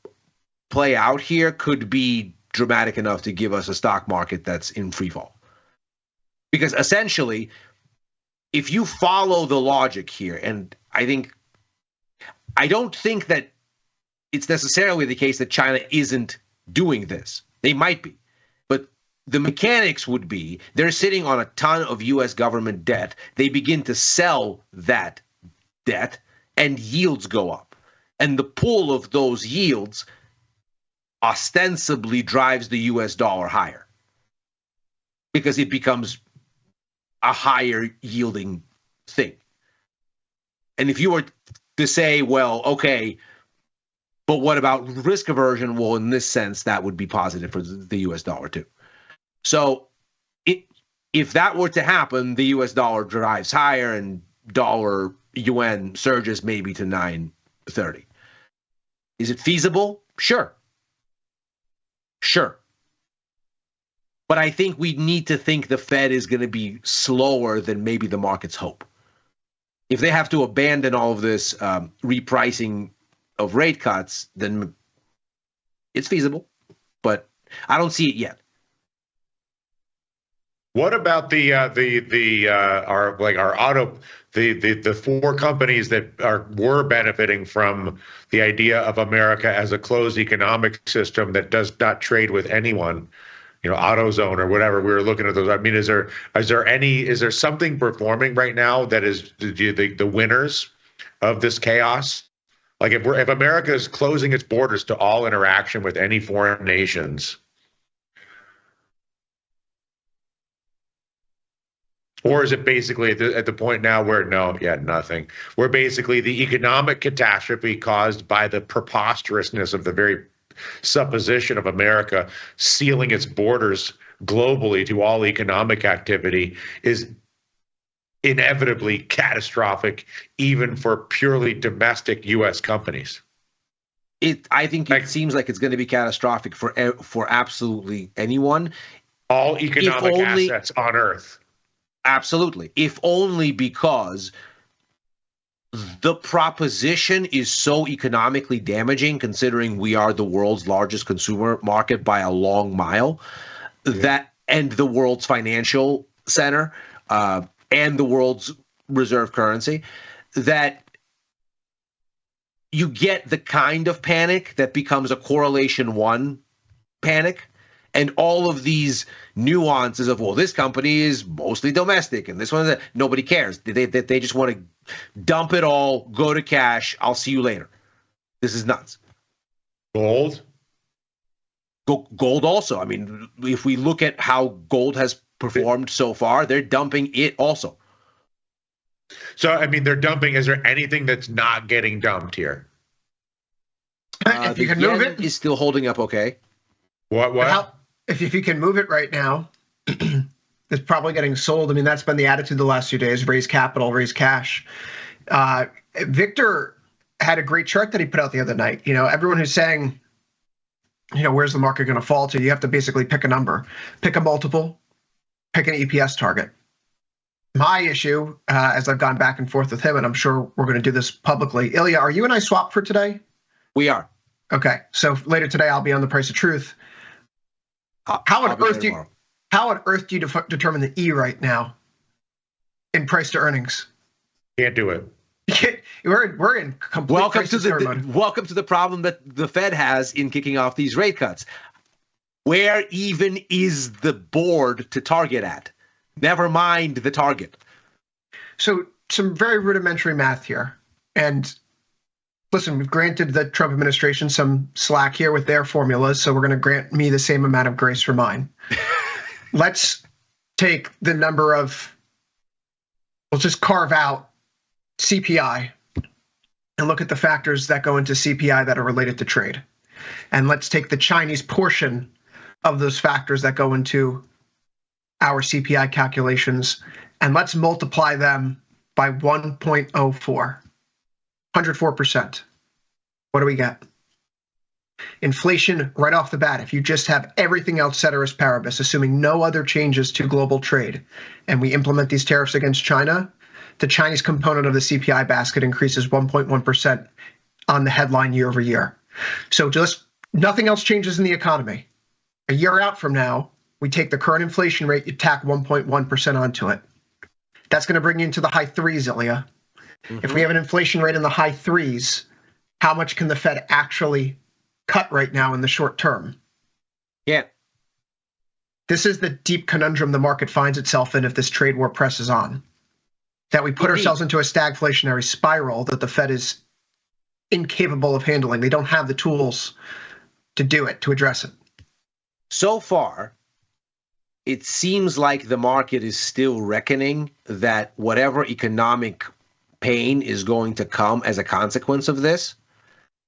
play out here could be dramatic enough to give us a stock market that's in free fall. Because essentially, if you follow the logic here, and I don't think that it's necessarily the case that China isn't doing this. They might be. But the mechanics would be they're sitting on a ton of U.S. government debt. They begin to sell that debt, and yields go up. And the pull of those yields ostensibly drives the U.S. dollar higher because it becomes a higher yielding thing. And if you were to say, well, okay, but what about risk aversion? Well, in this sense, that would be positive for the U.S. dollar too. So if that were to happen, the U.S. dollar drives higher and dollar yuan surges maybe to 930. Is it feasible? Sure. But I think we need to think the Fed is going to be slower than maybe the markets hope. If they have to abandon all of this repricing of rate cuts, then it's feasible, but I don't see it yet. What about the four companies that were benefiting from the idea of America as a closed economic system that does not trade with anyone? AutoZone or whatever. We were looking at those. I mean, is there something performing right now that is the winners of this chaos? Like if America is closing its borders to all interaction with any foreign nations, or is it basically at the point now where nothing? Where basically the economic catastrophe caused by the preposterousness of the very supposition of America sealing its borders globally to all economic activity is inevitably catastrophic, even for purely domestic U.S. companies. I think it seems like it's going to be catastrophic for absolutely anyone. All economic assets on Earth. Absolutely. If only because the proposition is so economically damaging, considering we are the world's largest consumer market by a long mile, and the world's financial center, and the world's reserve currency, that you get the kind of panic that becomes a correlation 1 panic. And all of these nuances of, well, this company is mostly domestic and this one, nobody cares. They just want to dump it all, go to cash. I'll see you later. This is nuts. Gold? Gold also. I mean, if we look at how gold has performed so far, they're dumping it also. So, I mean, they're dumping. Is there anything that's not getting dumped here? If you The can move yen it, is still holding up okay. What? if you can move it right now, it's probably getting sold. I mean, that's been the attitude the last few days: raise capital, raise cash. Victor had a great chart that he put out the other night. You know, everyone who's saying, you know, where's the market going to fall to? You have to basically pick a number, pick a multiple, pick an EPS target. My issue, as I've gone back and forth with him, and I'm sure we're going to do this publicly. Ilya, are you and I swapped for today? We are. Okay, so later today I'll be on the price of truth. How on earth do you determine the E right now in price to earnings? Can't do it. We're in complete Welcome crisis mode. welcome to the problem that the Fed has in kicking off these rate cuts. Where even is the board to target at? Never mind the target. So some very rudimentary math here. And listen, we've granted the Trump administration some slack here with their formulas, so we're going to grant me the same amount of grace for mine. Let's take the number of, we'll just carve out CPI and look at the factors that go into CPI that are related to trade. And let's take the Chinese portion of those factors that go into our CPI calculations, and let's multiply them by 1.04, 104%. What do we get? Inflation right off the bat, if you just have everything else ceteris paribus, assuming no other changes to global trade, and we implement these tariffs against China, the Chinese component of the CPI basket increases 1.1% on the headline year over year. So just nothing else changes in the economy. A year out from now, we take the current inflation rate, you tack 1.1% onto it. That's going to bring you into the high threes, Ilya. If we have an inflation rate in the high threes, how much can the Fed actually cut right now in the short term? Yeah. This is the deep conundrum the market finds itself in if this trade war presses on. That we put ourselves into a stagflationary spiral that the Fed is incapable of handling. They don't have the tools to do it, to address it. So far, it seems like the market is still reckoning that whatever economic pain is going to come as a consequence of this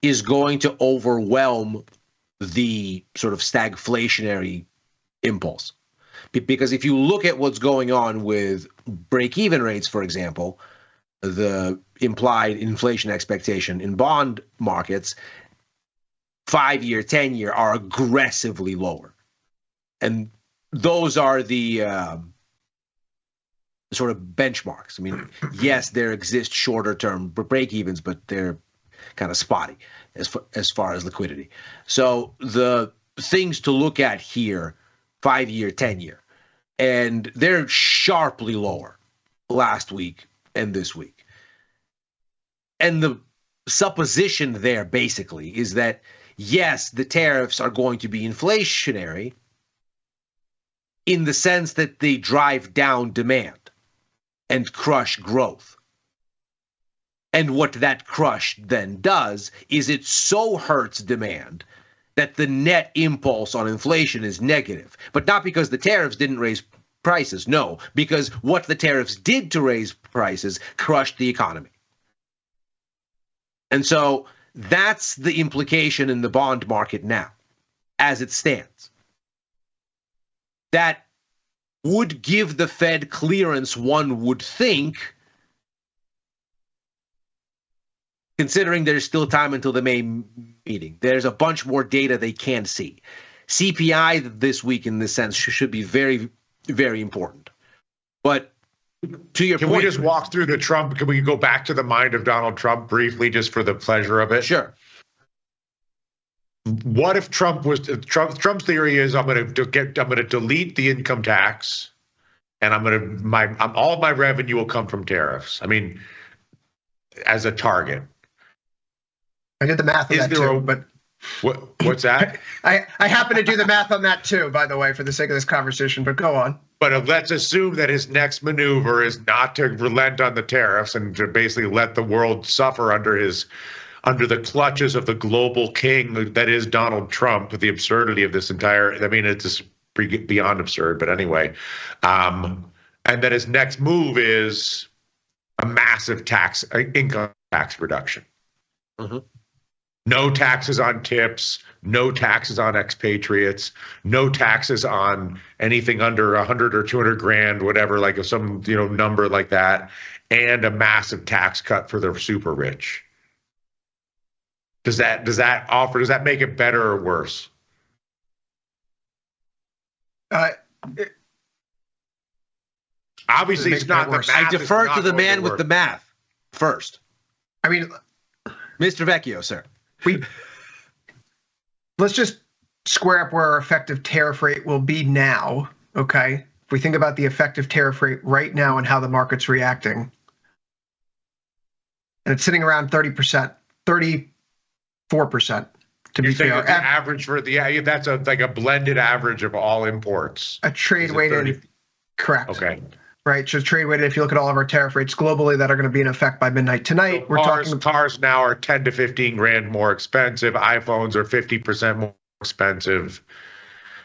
is going to overwhelm the sort of stagflationary impulse. Because if you look at what's going on with break-even rates, for example, the implied inflation expectation in bond markets, 5-year, 10-year are aggressively lower. And those are the sort of benchmarks. I mean, yes, there exist shorter-term break-evens, but they're kind of spotty as far as liquidity. So the things to look at here, 5-year, 10-year, and they're sharply lower last week and this week. And the supposition there basically is that, yes, the tariffs are going to be inflationary in the sense that they drive down demand and crush growth. And what that crush then does is it so hurts demand that the net impulse on inflation is negative. But not because the tariffs didn't raise prices. No, because what the tariffs did to raise prices crushed the economy. And so that's the implication in the bond market now, as it stands. That would give the Fed clearance, one would think, considering there's still time until the May meeting. There's a bunch more data they can see. CPI this week, in this sense, should be very, very important. But to your point... Can we just walk through the Trump? Can we go back to the mind of Donald Trump briefly, just for the pleasure of it? Sure. What if Trump was... Trump's theory is I'm going to delete the income tax, and all of my revenue will come from tariffs. I mean, as a target. I did the math on that too, but what's that? I happen to do the math on that too, by the way, for the sake of this conversation, but go on. But let's assume that his next maneuver is not to relent on the tariffs and to basically let the world suffer under the clutches of the global king that is Donald Trump, the absurdity of this entire, I mean, it's just beyond absurd, but anyway. And that his next move is a massive income tax reduction. Mm-hmm. No taxes on tips, no taxes on expatriates, no taxes on anything under 100 or 200 grand, whatever, like some number like that, and a massive tax cut for the super rich. Does that make it better or worse? Obviously, it's not the math. I defer to the man with the math first. I mean, Mr. Vecchio, sir. Let's just square up where our effective tariff rate will be now, okay? If we think about the effective tariff rate right now and how the market's reacting, and it's sitting around 30%, 34%, to be fair. The average for that's like a blended average of all imports. A trade-weighted, correct. Okay. Right, so trade-weighted, if you look at all of our tariff rates globally that are going to be in effect by midnight tonight, so cars now are 10 to 15 grand more expensive. iPhones are 50% more expensive.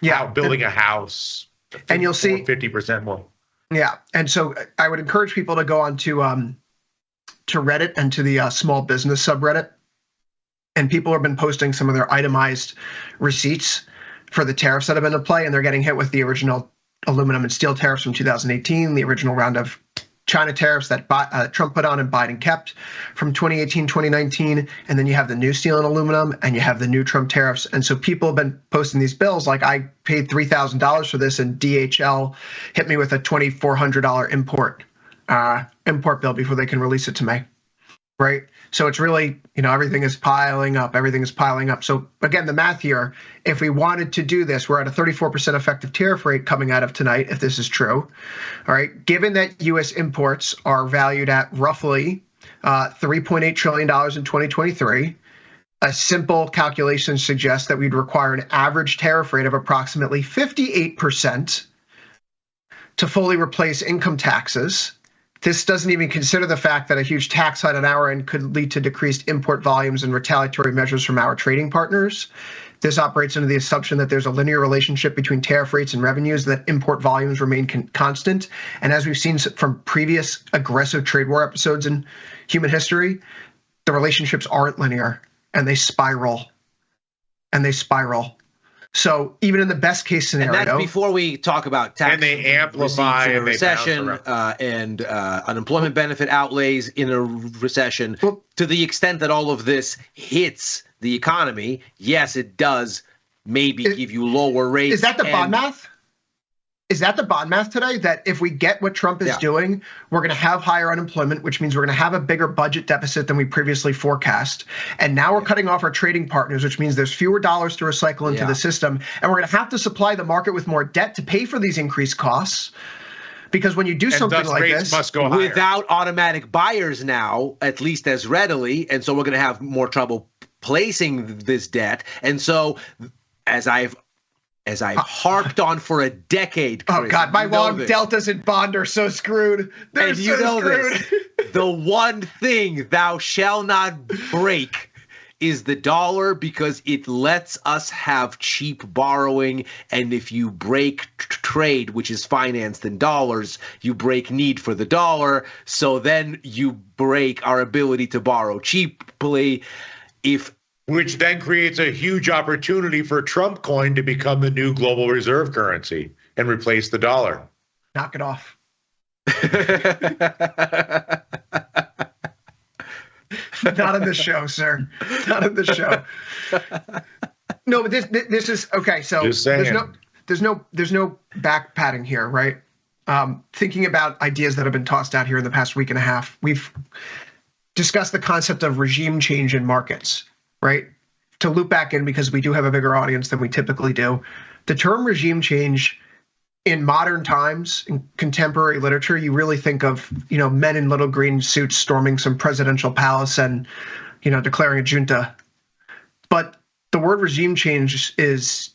Yeah. Building a house. And you'll see 50% more. Yeah, and so I would encourage people to go on to Reddit and to the small business subreddit. And people have been posting some of their itemized receipts for the tariffs that have been in play, and they're getting hit with the original aluminum and steel tariffs from 2018, the original round of China tariffs that Trump put on and Biden kept from 2018, 2019, and then you have the new steel and aluminum, and you have the new Trump tariffs. And so people have been posting these bills like, I paid $3,000 for this, and DHL hit me with a $2,400 import bill before they can release it to me, right? So it's really, everything is piling up. Everything is piling up. So again, the math here, if we wanted to do this, we're at a 34% effective tariff rate coming out of tonight, if this is true. All right. Given that U.S. imports are valued at roughly $3.8 trillion in 2023, a simple calculation suggests that we'd require an average tariff rate of approximately 58% to fully replace income taxes. This doesn't even consider the fact that a huge tax hike on our end could lead to decreased import volumes and retaliatory measures from our trading partners. This operates under the assumption that there's a linear relationship between tariff rates and revenues, and that import volumes remain constant. And as we've seen from previous aggressive trade war episodes in human history, the relationships aren't linear, and they spiral. So even in the best case scenario, and that's before we talk about tax and they amplify in a and recession and unemployment benefit outlays in a recession. Well, to the extent that all of this hits the economy, yes, it does maybe give you lower rates. Is that the bond math? Is that the bond math today? That if we get what Trump is doing, we're going to have higher unemployment, which means we're going to have a bigger budget deficit than we previously forecast. And now we're cutting off our trading partners, which means there's fewer dollars to recycle into the system. And we're going to have to supply the market with more debt to pay for these increased costs. Because when you do something like this, must go higher. Without automatic buyers now, at least as readily, and so we're going to have more trouble placing this debt. And so, as I've harped on for a decade, Chris, oh God, my long deltas in bond are so screwed. They're and so screwed. This. The one thing thou shall not break is the dollar, because it lets us have cheap borrowing. And if you break trade, which is financed in dollars, you break need for the dollar. So then you break our ability to borrow cheaply. Which then creates a huge opportunity for Trump coin to become the new global reserve currency and replace the dollar. Knock it off. Not on this show, sir. Not on this show. No, but this is okay. So there's no back patting here, right? Thinking about ideas that have been tossed out here in the past week and a half, we've discussed the concept of regime change in markets. Right? To loop back in, because we do have a bigger audience than we typically do, the term regime change in modern times, in contemporary literature, you really think of, men in little green suits storming some presidential palace and, declaring a junta. But the word regime change is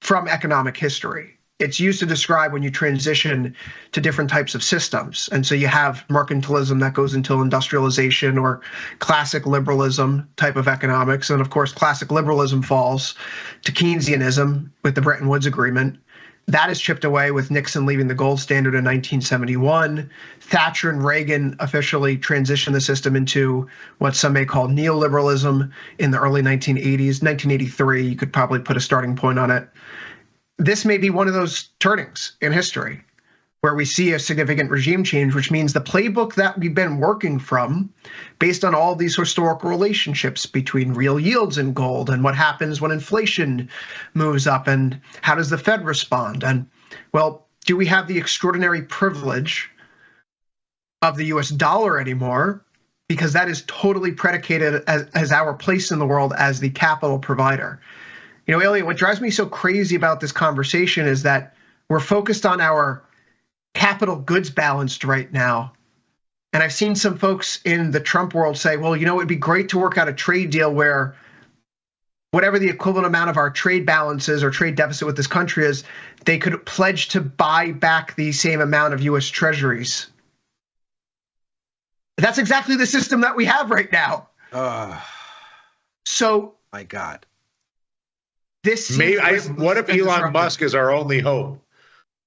from economic history. It's used to describe when you transition to different types of systems. And so you have mercantilism that goes until industrialization, or classic liberalism type of economics. And of course, classic liberalism falls to Keynesianism with the Bretton Woods Agreement. That is chipped away with Nixon leaving the gold standard in 1971. Thatcher and Reagan officially transitioned the system into what some may call neoliberalism in the early 1980s. 1983, you could probably put a starting point on it. This may be one of those turnings in history where we see a significant regime change, which means the playbook that we've been working from, based on all these historical relationships between real yields and gold and what happens when inflation moves up and how does the Fed respond? And, well, do we have the extraordinary privilege of the US dollar anymore? Because that is totally predicated as our place in the world as the capital provider. You know, Elliot, what drives me so crazy about this conversation is that we're focused on our capital goods balanced right now. And I've seen some folks in the Trump world say, well, you know, it'd be great to work out a trade deal where whatever the equivalent amount of our trade balances or trade deficit with this country is, they could pledge to buy back the same amount of US treasuries. That's exactly the system that we have right now. So, my God. This what if Elon Musk is our only hope?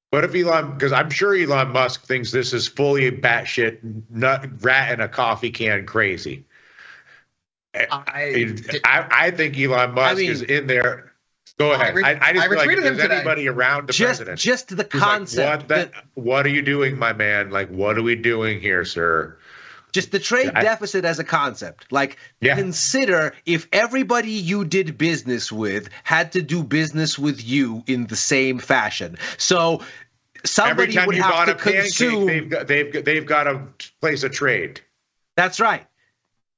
What if because I'm sure Elon Musk thinks this is fully batshit nut rat in a coffee can crazy. I think Elon Musk is in there. Go ahead. I just feel like if there's anybody around the president, just the concept. Like, what are you doing, my man? Like, what are we doing here, sir? Just the trade deficit as a concept. Like, consider if everybody you did business with had to do business with you in the same fashion. So somebody would have to consume. They've got to place a trade. That's right.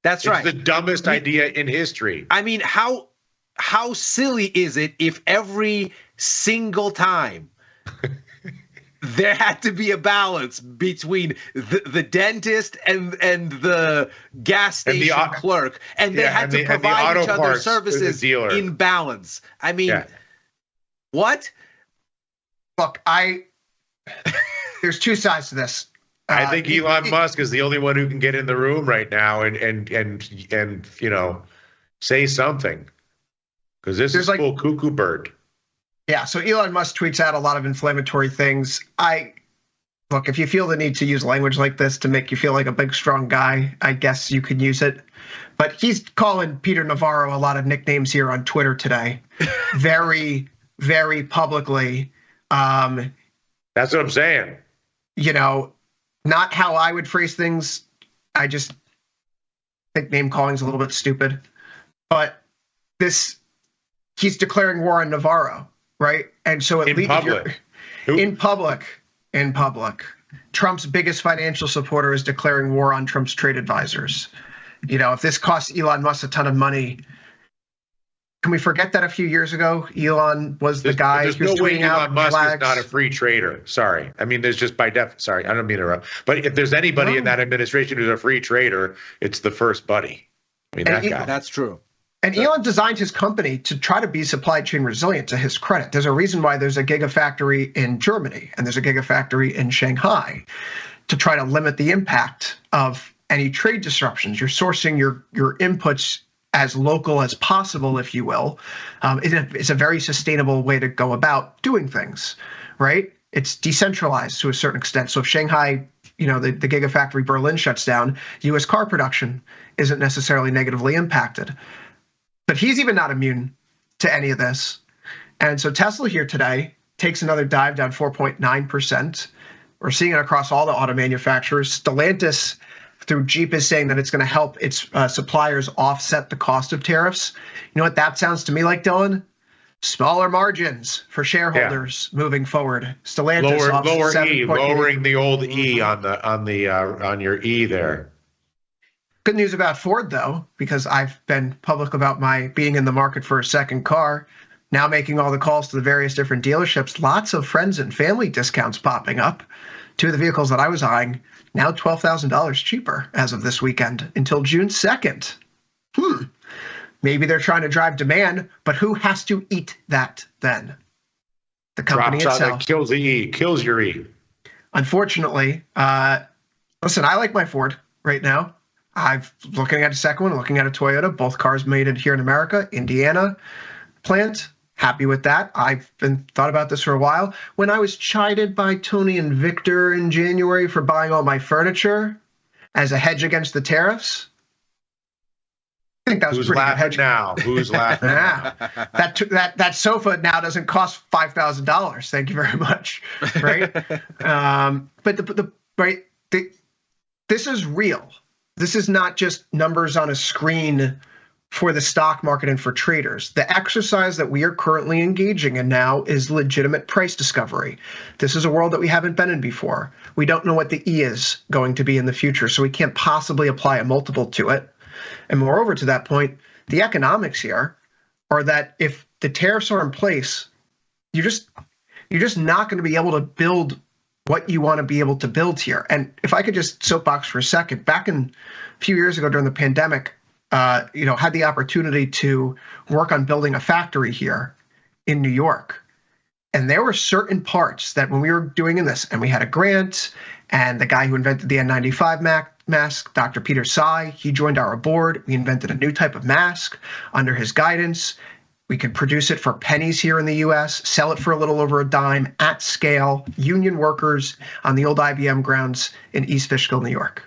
That's right. It's the dumbest idea in history. I mean, how silly is it if every single time there had to be a balance between the dentist and the gas station clerk, and they had to provide each other services in balance. I mean, what? Look, there's two sides to this. I think Elon Musk is the only one who can get in the room right now and you know, say something, because this is full cuckoo bird. Yeah, so Elon Musk tweets out a lot of inflammatory things. Look, if you feel the need to use language like this to make you feel like a big, strong guy, I guess you could use it. But he's calling Peter Navarro a lot of nicknames here on Twitter today, very, very publicly. That's what I'm saying. You know, not how I would phrase things. I just think name calling is a little bit stupid. But he's declaring war on Navarro. Right. And so in public, Trump's biggest financial supporter is declaring war on Trump's trade advisors. You know, if this costs Elon Musk a ton of money, can we forget that a few years ago, Elon was the guy who's tweeting out Elon Musk is not a free trader. Sorry. I mean, there's just sorry, I don't mean to interrupt. But if there's anybody in that administration who's a free trader, it's the first buddy. I mean, that guy. That's true. And Elon designed his company to try to be supply chain resilient, to his credit. There's a reason why there's a gigafactory in Germany and there's a gigafactory in Shanghai to try to limit the impact of any trade disruptions. You're sourcing your inputs as local as possible, if you will. It's a very sustainable way to go about doing things, right? It's decentralized to a certain extent. So if Shanghai, you know, the gigafactory Berlin shuts down, U.S. car production isn't necessarily negatively impacted. But he's even not immune to any of this. And so Tesla here today takes another dive down 4.9%. We're seeing it across all the auto manufacturers. Stellantis through Jeep is saying that it's going to help its suppliers offset the cost of tariffs. You know what that sounds to me like, Dylan? Smaller margins for shareholders moving forward. Stellantis lowering the old E on your E there. Good news about Ford, though, because I've been public about my being in the market for a second car, now making all the calls to the various different dealerships, lots of friends and family discounts popping up. Two of the vehicles that I was eyeing, now $12,000 cheaper as of this weekend until June 2nd. Maybe they're trying to drive demand, but who has to eat that then? The company itself. Kills the E, kills your E. Unfortunately, listen, I like my Ford right now. I'm looking at a second one, looking at a Toyota, both cars made here in America, Indiana plant. Happy with that. I've been thought about this for a while. When I was chided by Tony and Victor in January for buying all my furniture as a hedge against the tariffs, I think that was Who's pretty good laughing hedge. now? Who's laughing now? That sofa now doesn't cost $5,000. Thank you very much. Right? This is real. This is not just numbers on a screen for the stock market and for traders. The exercise that we are currently engaging in now is legitimate price discovery. This is a world that we haven't been in before. We don't know what the E is going to be in the future, so we can't possibly apply a multiple to it. And moreover, to that point, the economics here are that if the tariffs are in place, you're just not going to be able to build what you want to be able to build here. And if I could just soapbox for a second, back in a few years ago during the pandemic, had the opportunity to work on building a factory here in New York. And there were certain parts that when we were doing this, and we had a grant, and the guy who invented the N95 mask, Dr. Peter Tsai, he joined our board. We invented a new type of mask under his guidance. We could produce it for pennies here in the US, sell it for a little over a dime at scale, union workers on the old IBM grounds in East Fishkill, New York.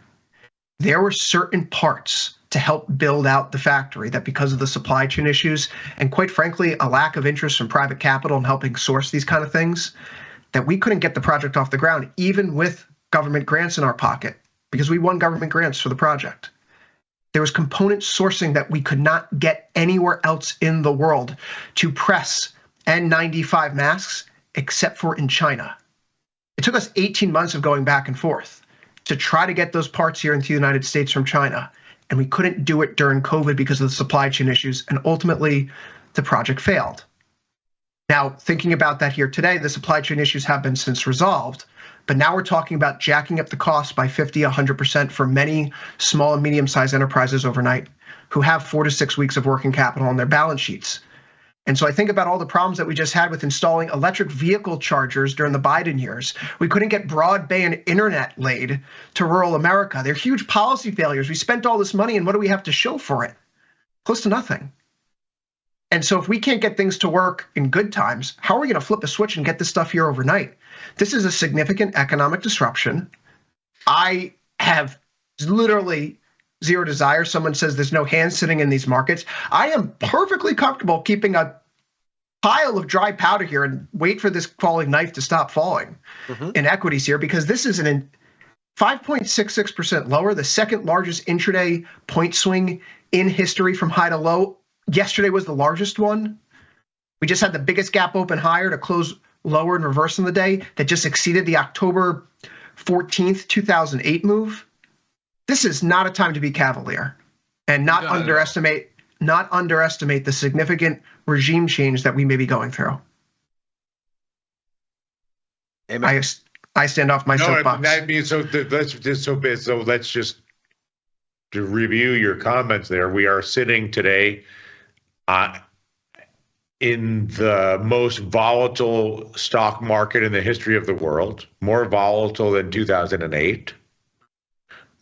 There were certain parts to help build out the factory that, because of the supply chain issues and, quite frankly, a lack of interest from private capital in helping source these kind of things, that we couldn't get the project off the ground, even with government grants in our pocket, because we won government grants for the project. There was component sourcing that we could not get anywhere else in the world to press N95 masks except for in China. It took us 18 months of going back and forth to try to get those parts here into the United States from China. And we couldn't do it during COVID because of the supply chain issues. And ultimately, the project failed. Now, thinking about that here today, the supply chain issues have been since resolved. But now we're talking about jacking up the cost by 50, 100% for many small and medium-sized enterprises overnight who have 4 to 6 weeks of working capital on their balance sheets. And so I think about all the problems that we just had with installing electric vehicle chargers during the Biden years. We couldn't get broadband internet laid to rural America. They're huge policy failures. We spent all this money, and what do we have to show for it? Close to nothing. And so if we can't get things to work in good times, how are we going to flip a switch and get this stuff here overnight? This is a significant economic disruption. I have literally zero desire. Someone says there's no hand sitting in these markets. I am perfectly comfortable keeping a pile of dry powder here and wait for this falling knife to stop falling in equities here, because this is an 5.66% lower, the second largest intraday point swing in history from high to low. Yesterday was the largest one. We just had the biggest gap open higher to close lower and reverse in the day that just exceeded the October 14th, 2008 move. This is not a time to be cavalier and not underestimate the significant regime change that we may be going through. Amen. I stand off my soapbox. I mean, so let's just to review your comments there. We are sitting today in the most volatile stock market in the history of the world, more volatile than 2008.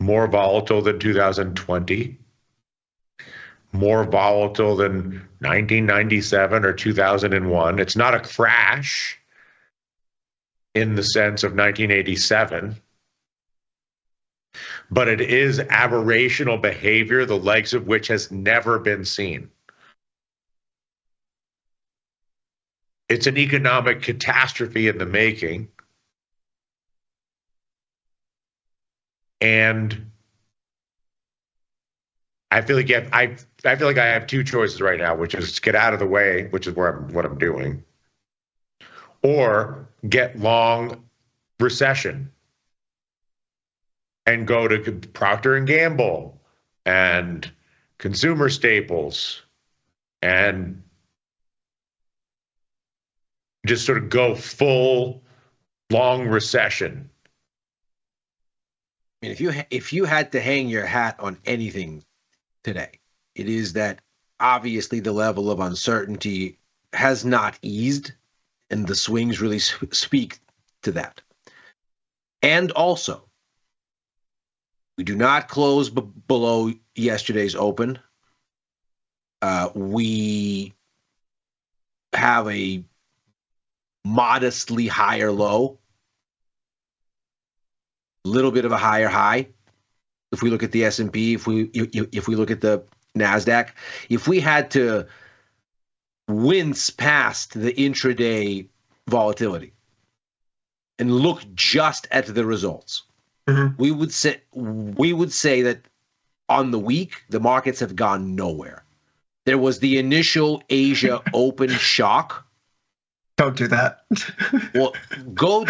More volatile than 2020, more volatile than 1997 or 2001. It's not a crash in the sense of 1987, but it is aberrational behavior, the likes of which has never been seen. It's an economic catastrophe in the making. And I feel like I have two choices right now, which is get out of the way, which is what I'm doing, or get long recession and go to Procter and Gamble and consumer staples and just sort of go full long recession. I mean, if you had to hang your hat on anything today, it is that obviously the level of uncertainty has not eased, and the swings really speak to that. And also, we do not close below yesterday's open. We have a modestly higher low, a little bit of a higher high. If we look at the S&P, if we look at the NASDAQ, if we had to wince past the intraday volatility and look just at the results, we would say that on the week the markets have gone nowhere. There was the initial Asia Open shock. Don't do that. Well, go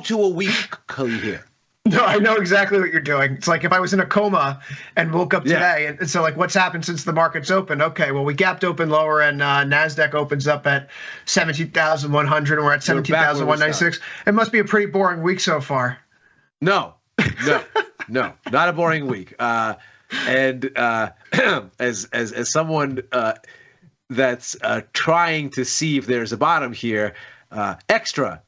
to a weekly here. No, I know exactly what you're doing. It's like if I was in a coma and woke up today, and so like, what's happened since the market's open? Okay, well, we gapped open lower, and NASDAQ opens up at 17,100, and we're at 17,196. It must be a pretty boring week so far. No, not a boring week. And as someone that's trying to see if there's a bottom here, extra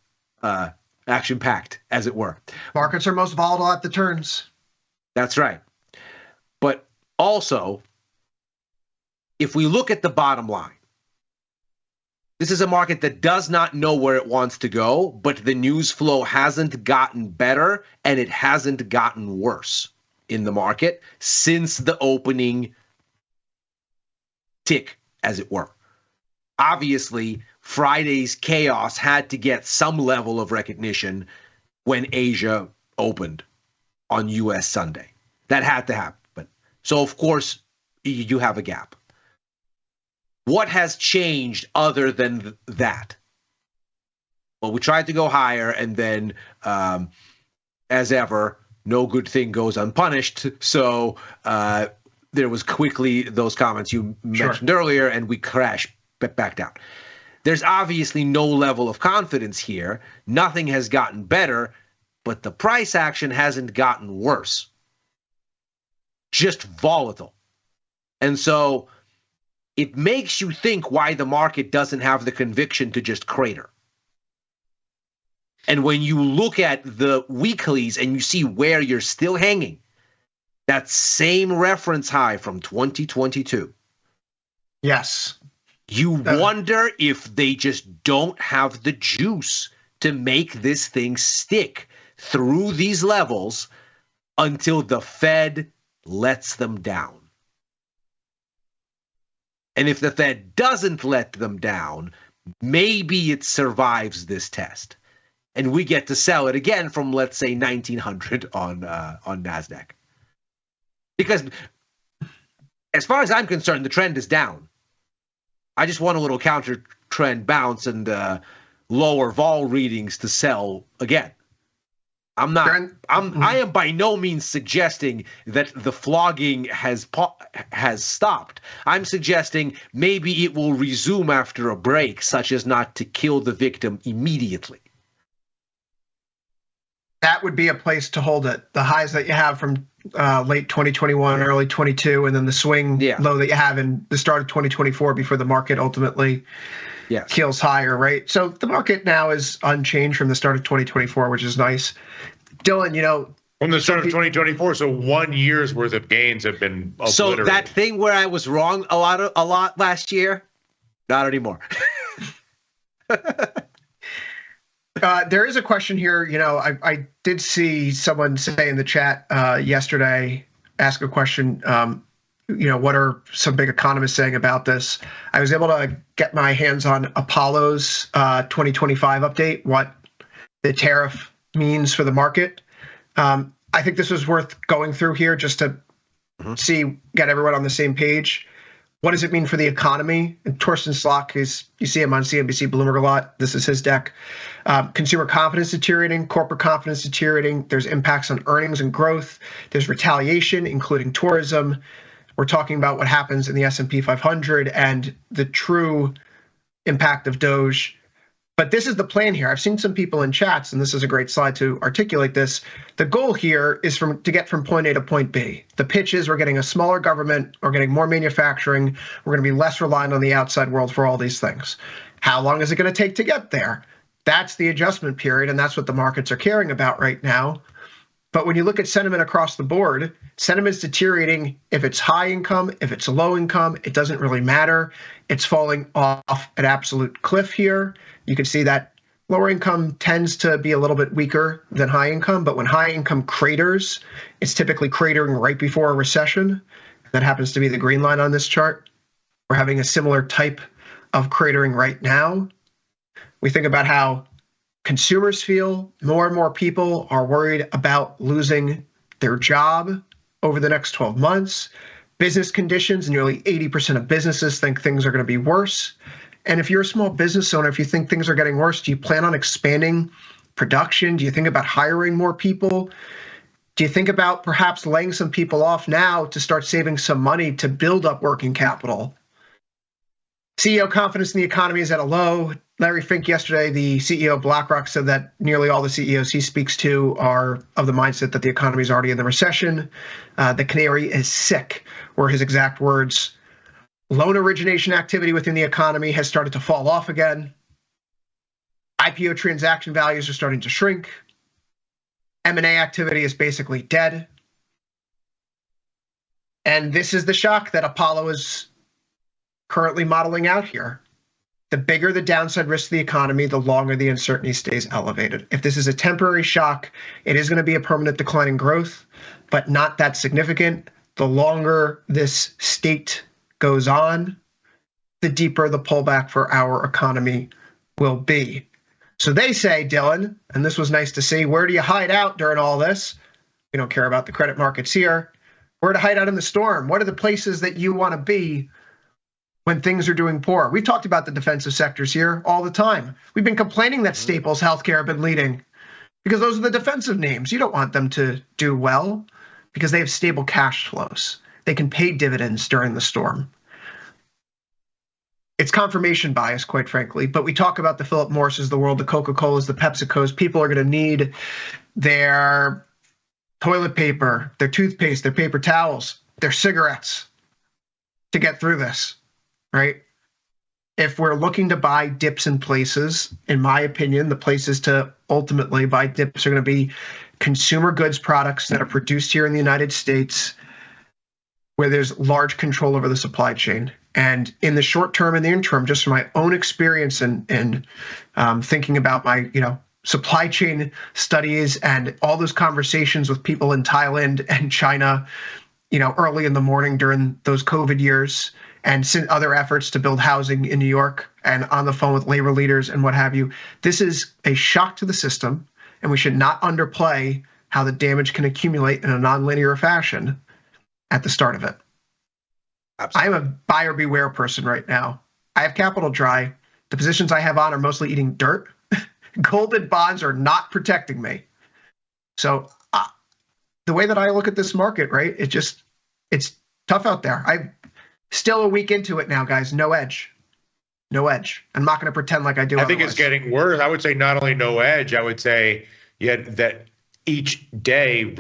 action-packed, as it were. Markets are most volatile at the turns. That's right. But also, if we look at the bottom line, this is a market that does not know where it wants to go, but the news flow hasn't gotten better and it hasn't gotten worse in the market since the opening tick, as it were. Obviously, Friday's chaos had to get some level of recognition when Asia opened on U.S. Sunday. That had to happen. So, of course, you have a gap. What has changed other than that? Well, we tried to go higher, and then, as ever, no good thing goes unpunished. So there was quickly those comments you mentioned earlier, and we crashed back down. There's obviously no level of confidence here. Nothing has gotten better, but the price action hasn't gotten worse. Just volatile. And so it makes you think why the market doesn't have the conviction to just crater. And when you look at the weeklies and you see where you're still hanging, that same reference high from 2022. Yes. You wonder if they just don't have the juice to make this thing stick through these levels until the Fed lets them down. And if the Fed doesn't let them down, maybe it survives this test. And we get to sell it again from, let's say, 1900 on NASDAQ. Because as far as I'm concerned, the trend is down. I just want a little counter trend bounce and lower vol readings to sell again. I am by no means suggesting that the flogging has stopped. I'm suggesting maybe it will resume after a break, such as not to kill the victim immediately. That would be a place to hold it. The highs that you have from late 2021, early 22, and then the swing low that you have in the start of 2024 before the market ultimately kills higher, right? So the market now is unchanged from the start of 2024, which is nice. Dylan, from the start of 2024, so 1 year's worth of gains have been obliterated. So that thing where I was wrong a lot last year, not anymore. There is a question here. I did see someone say in the chat yesterday, ask a question. What are some big economists saying about this? I was able to get my hands on Apollo's 2025 update, what the tariff means for the market. I think this was worth going through here just to get everyone on the same page. What does it mean for the economy? And Torsten Slok, you see him on CNBC Bloomberg a lot. This is his deck. Consumer confidence deteriorating, corporate confidence deteriorating. There's impacts on earnings and growth. There's retaliation, including tourism. We're talking about what happens in the S&P 500 and the true impact of Doge. But this is the plan here. I've seen some people in chats, and this is a great slide to articulate this. The goal here is to get from point A to point B. The pitch is we're getting a smaller government, we're getting more manufacturing, we're going to be less reliant on the outside world for all these things. How long is it going to take to get there? That's the adjustment period, and that's what the markets are caring about right now. But when you look at sentiment across the board, sentiment's deteriorating if it's high income, if it's low income, it doesn't really matter. It's falling off an absolute cliff here. You can see that lower income tends to be a little bit weaker than high income, but when high income craters, it's typically cratering right before a recession. That happens to be the green line on this chart. We're having a similar type of cratering right now. We think about how consumers feel. More and more people are worried about losing their job over the next 12 months. Business conditions, nearly 80% of businesses think things are going to be worse. And if you're a small business owner, if you think things are getting worse, do you plan on expanding production? Do you think about hiring more people? Do you think about perhaps laying some people off now to start saving some money to build up working capital? CEO confidence in the economy is at a low. Larry Fink yesterday, the CEO of BlackRock, said that nearly all the CEOs he speaks to are of the mindset that the economy is already in the recession. The canary is sick, were his exact words. Loan origination activity within the economy has started to fall off again. IPO transaction values are starting to shrink. M&A activity is basically dead. And this is the shock that Apollo is currently modeling out here. The bigger the downside risk to the economy, the longer the uncertainty stays elevated. If this is a temporary shock, it is going to be a permanent decline in growth, but not that significant. The longer this state goes on, the deeper the pullback for our economy will be. So they say, Dylan, and this was nice to see, where do you hide out during all this? We don't care about the credit markets here. Where to hide out in the storm? What are the places that you want to be when things are doing poor? We talked about the defensive sectors here all the time. We've been complaining that Staples Healthcare have been leading because those are the defensive names. You don't want them to do well because they have stable cash flows. They can pay dividends during the storm. It's confirmation bias, quite frankly, but we talk about the Philip Morris's, the world, the Coca-Colas, the PepsiCos. People are going to need their toilet paper, their toothpaste, their paper towels, their cigarettes to get through this, right? If we're looking to buy dips in places, in my opinion, the places to ultimately buy dips are going to be consumer goods products that are produced here in the United States where there's large control over the supply chain. And in the short term and the interim, just from my own experience and thinking about my, supply chain studies and all those conversations with people in Thailand and China, early in the morning during those COVID years, and other efforts to build housing in New York and on the phone with labor leaders and what have you. This is a shock to the system, and we should not underplay how the damage can accumulate in a nonlinear fashion at the start of it. Absolutely. I'm a buyer beware person right now. I have capital dry. The positions I have on are mostly eating dirt. Golden bonds are not protecting me. So the way that I look at this market, right, it's tough out there. I'm still a week into it now, guys. No edge. No edge. I'm not going to pretend like I do. I think it's getting worse. I would say not only no edge, I would say that each day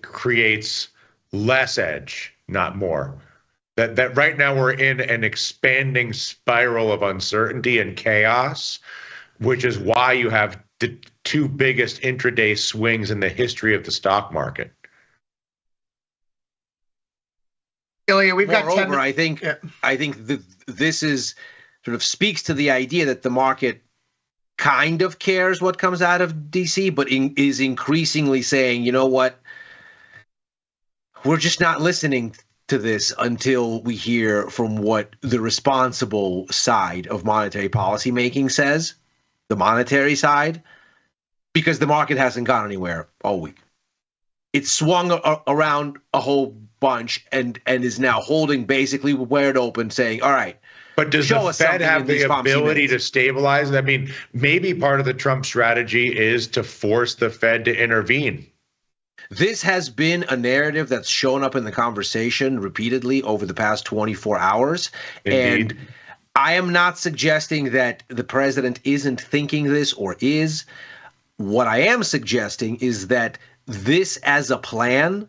creates less edge, not more. That right now we're in an expanding spiral of uncertainty and chaos, which is why you have the two biggest intraday swings in the history of the stock market. Ilya, we've got 10 Moreover, I think this is sort of speaks to the idea that the market kind of cares what comes out of DC, but is increasingly saying, you know what, we're just not listening to this until we hear from what the responsible side of monetary policy making says, the monetary side, because the market hasn't gone anywhere all week. It swung around a whole bunch and is now holding basically where it opened, saying, all right, but does the Fed have the ability to stabilize? I mean, maybe part of the Trump strategy is to force the Fed to intervene. This has been a narrative that's shown up in the conversation repeatedly over the past 24 hours. Indeed. And I am not suggesting that the president isn't thinking this or is. What I am suggesting is that this as a plan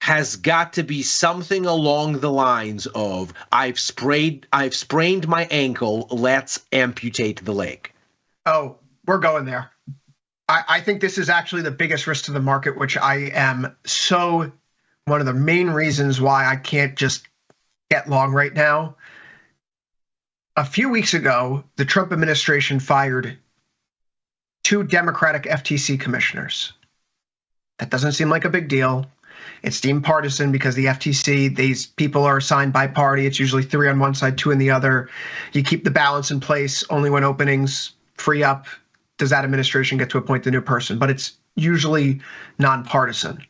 has got to be something along the lines of, I've sprained my ankle, let's amputate the leg. Oh, we're going there. I think this is actually the biggest risk to the market, which I am one of the main reasons why I can't just get long right now. A few weeks ago, the Trump administration fired 2 Democratic FTC commissioners. That doesn't seem like a big deal. It's deemed partisan because the FTC, these people are assigned by party. It's usually 3 on one side, 2 on the other. You keep the balance in place. Only when openings free up does that administration get to appoint the new person, but it's usually nonpartisan.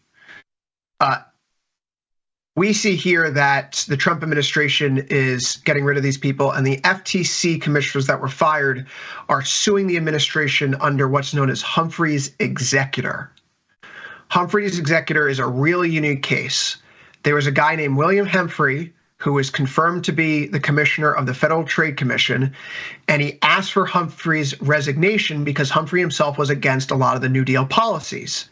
We see here that the Trump administration is getting rid of these people, and the FTC commissioners that were fired are suing the administration under what's known as Humphrey's Executor. Humphrey's Executor is a really unique case. There was a guy named William Humphrey who was confirmed to be the commissioner of the Federal Trade Commission, and he asked for Humphrey's resignation because Humphrey himself was against a lot of the New Deal policies.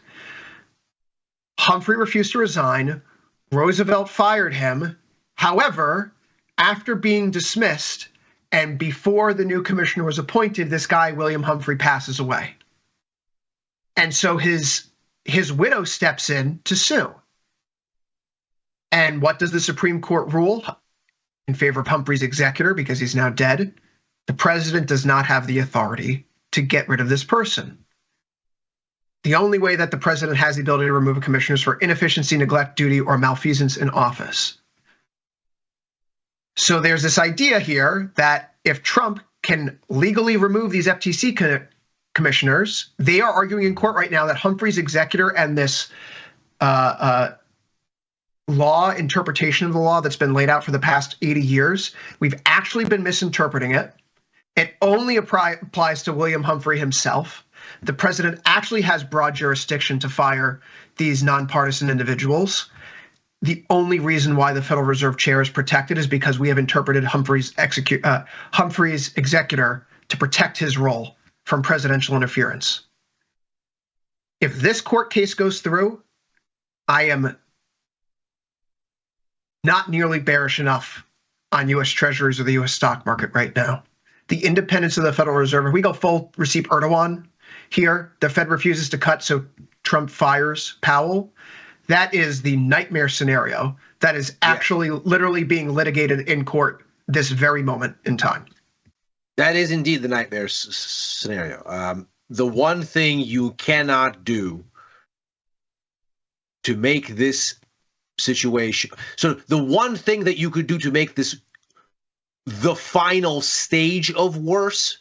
Humphrey refused to resign. Roosevelt fired him. However, after being dismissed and before the new commissioner was appointed, this guy, William Humphrey, passes away. And so his widow steps in to sue. And what does the Supreme Court rule in favor of Humphrey's executor because he's now dead? The president does not have the authority to get rid of this person. The only way that the president has the ability to remove a commissioner is for inefficiency, neglect, duty, or malfeasance in office. So there's this idea here that if Trump can legally remove these FTC commissioners, they are arguing in court right now that Humphrey's executor and this law interpretation of the law that's been laid out for the past 80 years, we've actually been misinterpreting it. It only applies to William Humphrey himself. The president actually has broad jurisdiction to fire these nonpartisan individuals. The only reason why the Federal Reserve Chair is protected is because we have interpreted Humphrey's executor to protect his role from presidential interference. If this court case goes through, I am not nearly bearish enough on U.S. Treasuries or the U.S. stock market right now. The independence of the Federal Reserve, if we go full Recep Erdogan here, the Fed refuses to cut, so Trump fires Powell. That is the nightmare scenario that is actually literally being litigated in court this very moment in time. That is indeed the nightmare scenario. The one thing you cannot do to make this situation, so the one thing that you could do to make this the final stage of worse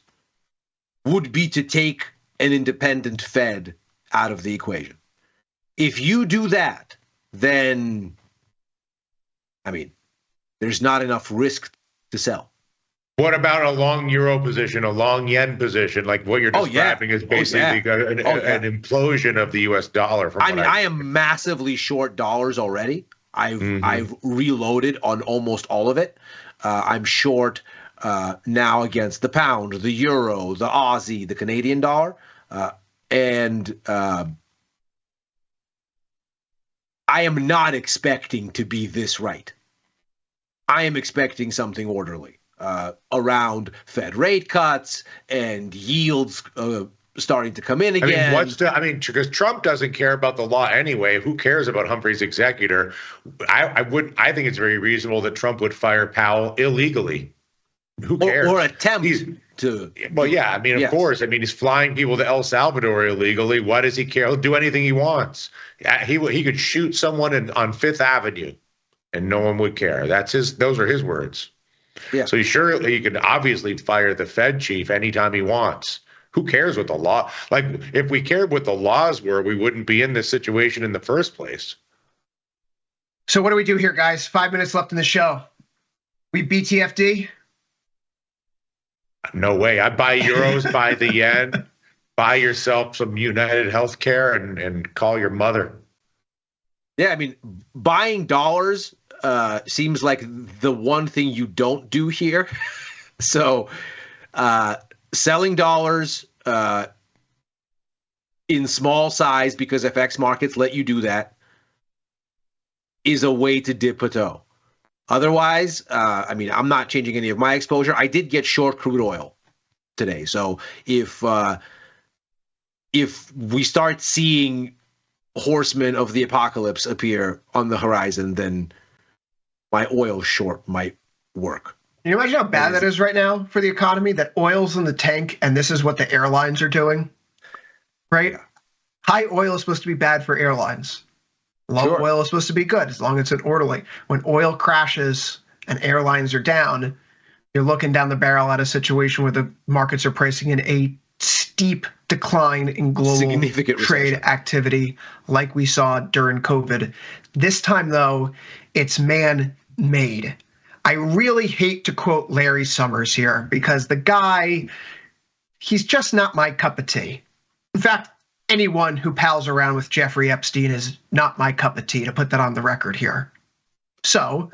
would be to take an independent Fed out of the equation. If you do that, then, I mean, there's not enough risk to sell. What about a long euro position, a long yen position? Like what you're describing is basically an implosion of the U.S. dollar. I am massively short dollars already. I've reloaded on almost all of it. I'm short now against the pound, the euro, the Aussie, the Canadian dollar, and I am not expecting to be this right. I am expecting something orderly around Fed rate cuts and yields starting to come in again. Because Trump doesn't care about the law anyway. Who cares about Humphrey's executor? I think it's very reasonable that Trump would fire Powell illegally. Who cares? Or attempt to. Well, yeah. I mean, of course. I mean, he's flying people to El Salvador illegally. Why does he care? He'll do anything he wants. He could shoot someone on Fifth Avenue, and no one would care. Those are his words. Yeah. So he could obviously fire the Fed chief anytime he wants. Who cares what the law? Like, if we cared what the laws were, we wouldn't be in this situation in the first place. So what do we do here, guys? 5 minutes left in the show. We BTFD? No way. I buy euros, buy the yen, buy yourself some United Healthcare, and call your mother. Yeah, I mean, buying dollars seems like the one thing you don't do here. So selling dollars in small size, because FX markets let you do that, is a way to dip a toe. Otherwise, I mean, I'm not changing any of my exposure. I did get short crude oil today. So if if we start seeing horsemen of the apocalypse appear on the horizon, then my oil short might work. Can you imagine how bad that is right now for the economy? That oil's in the tank, and this is what the airlines are doing, right? High oil is supposed to be bad for airlines. Low oil is supposed to be good as long as it's orderly. When oil crashes and airlines are down, you're looking down the barrel at a situation where the markets are pricing in a steep decline in global trade activity like we saw during COVID. This time, though, it's man-made. I really hate to quote Larry Summers here because the guy, he's just not my cup of tea. In fact, anyone who pals around with Jeffrey Epstein is not my cup of tea, to put that on the record here. So,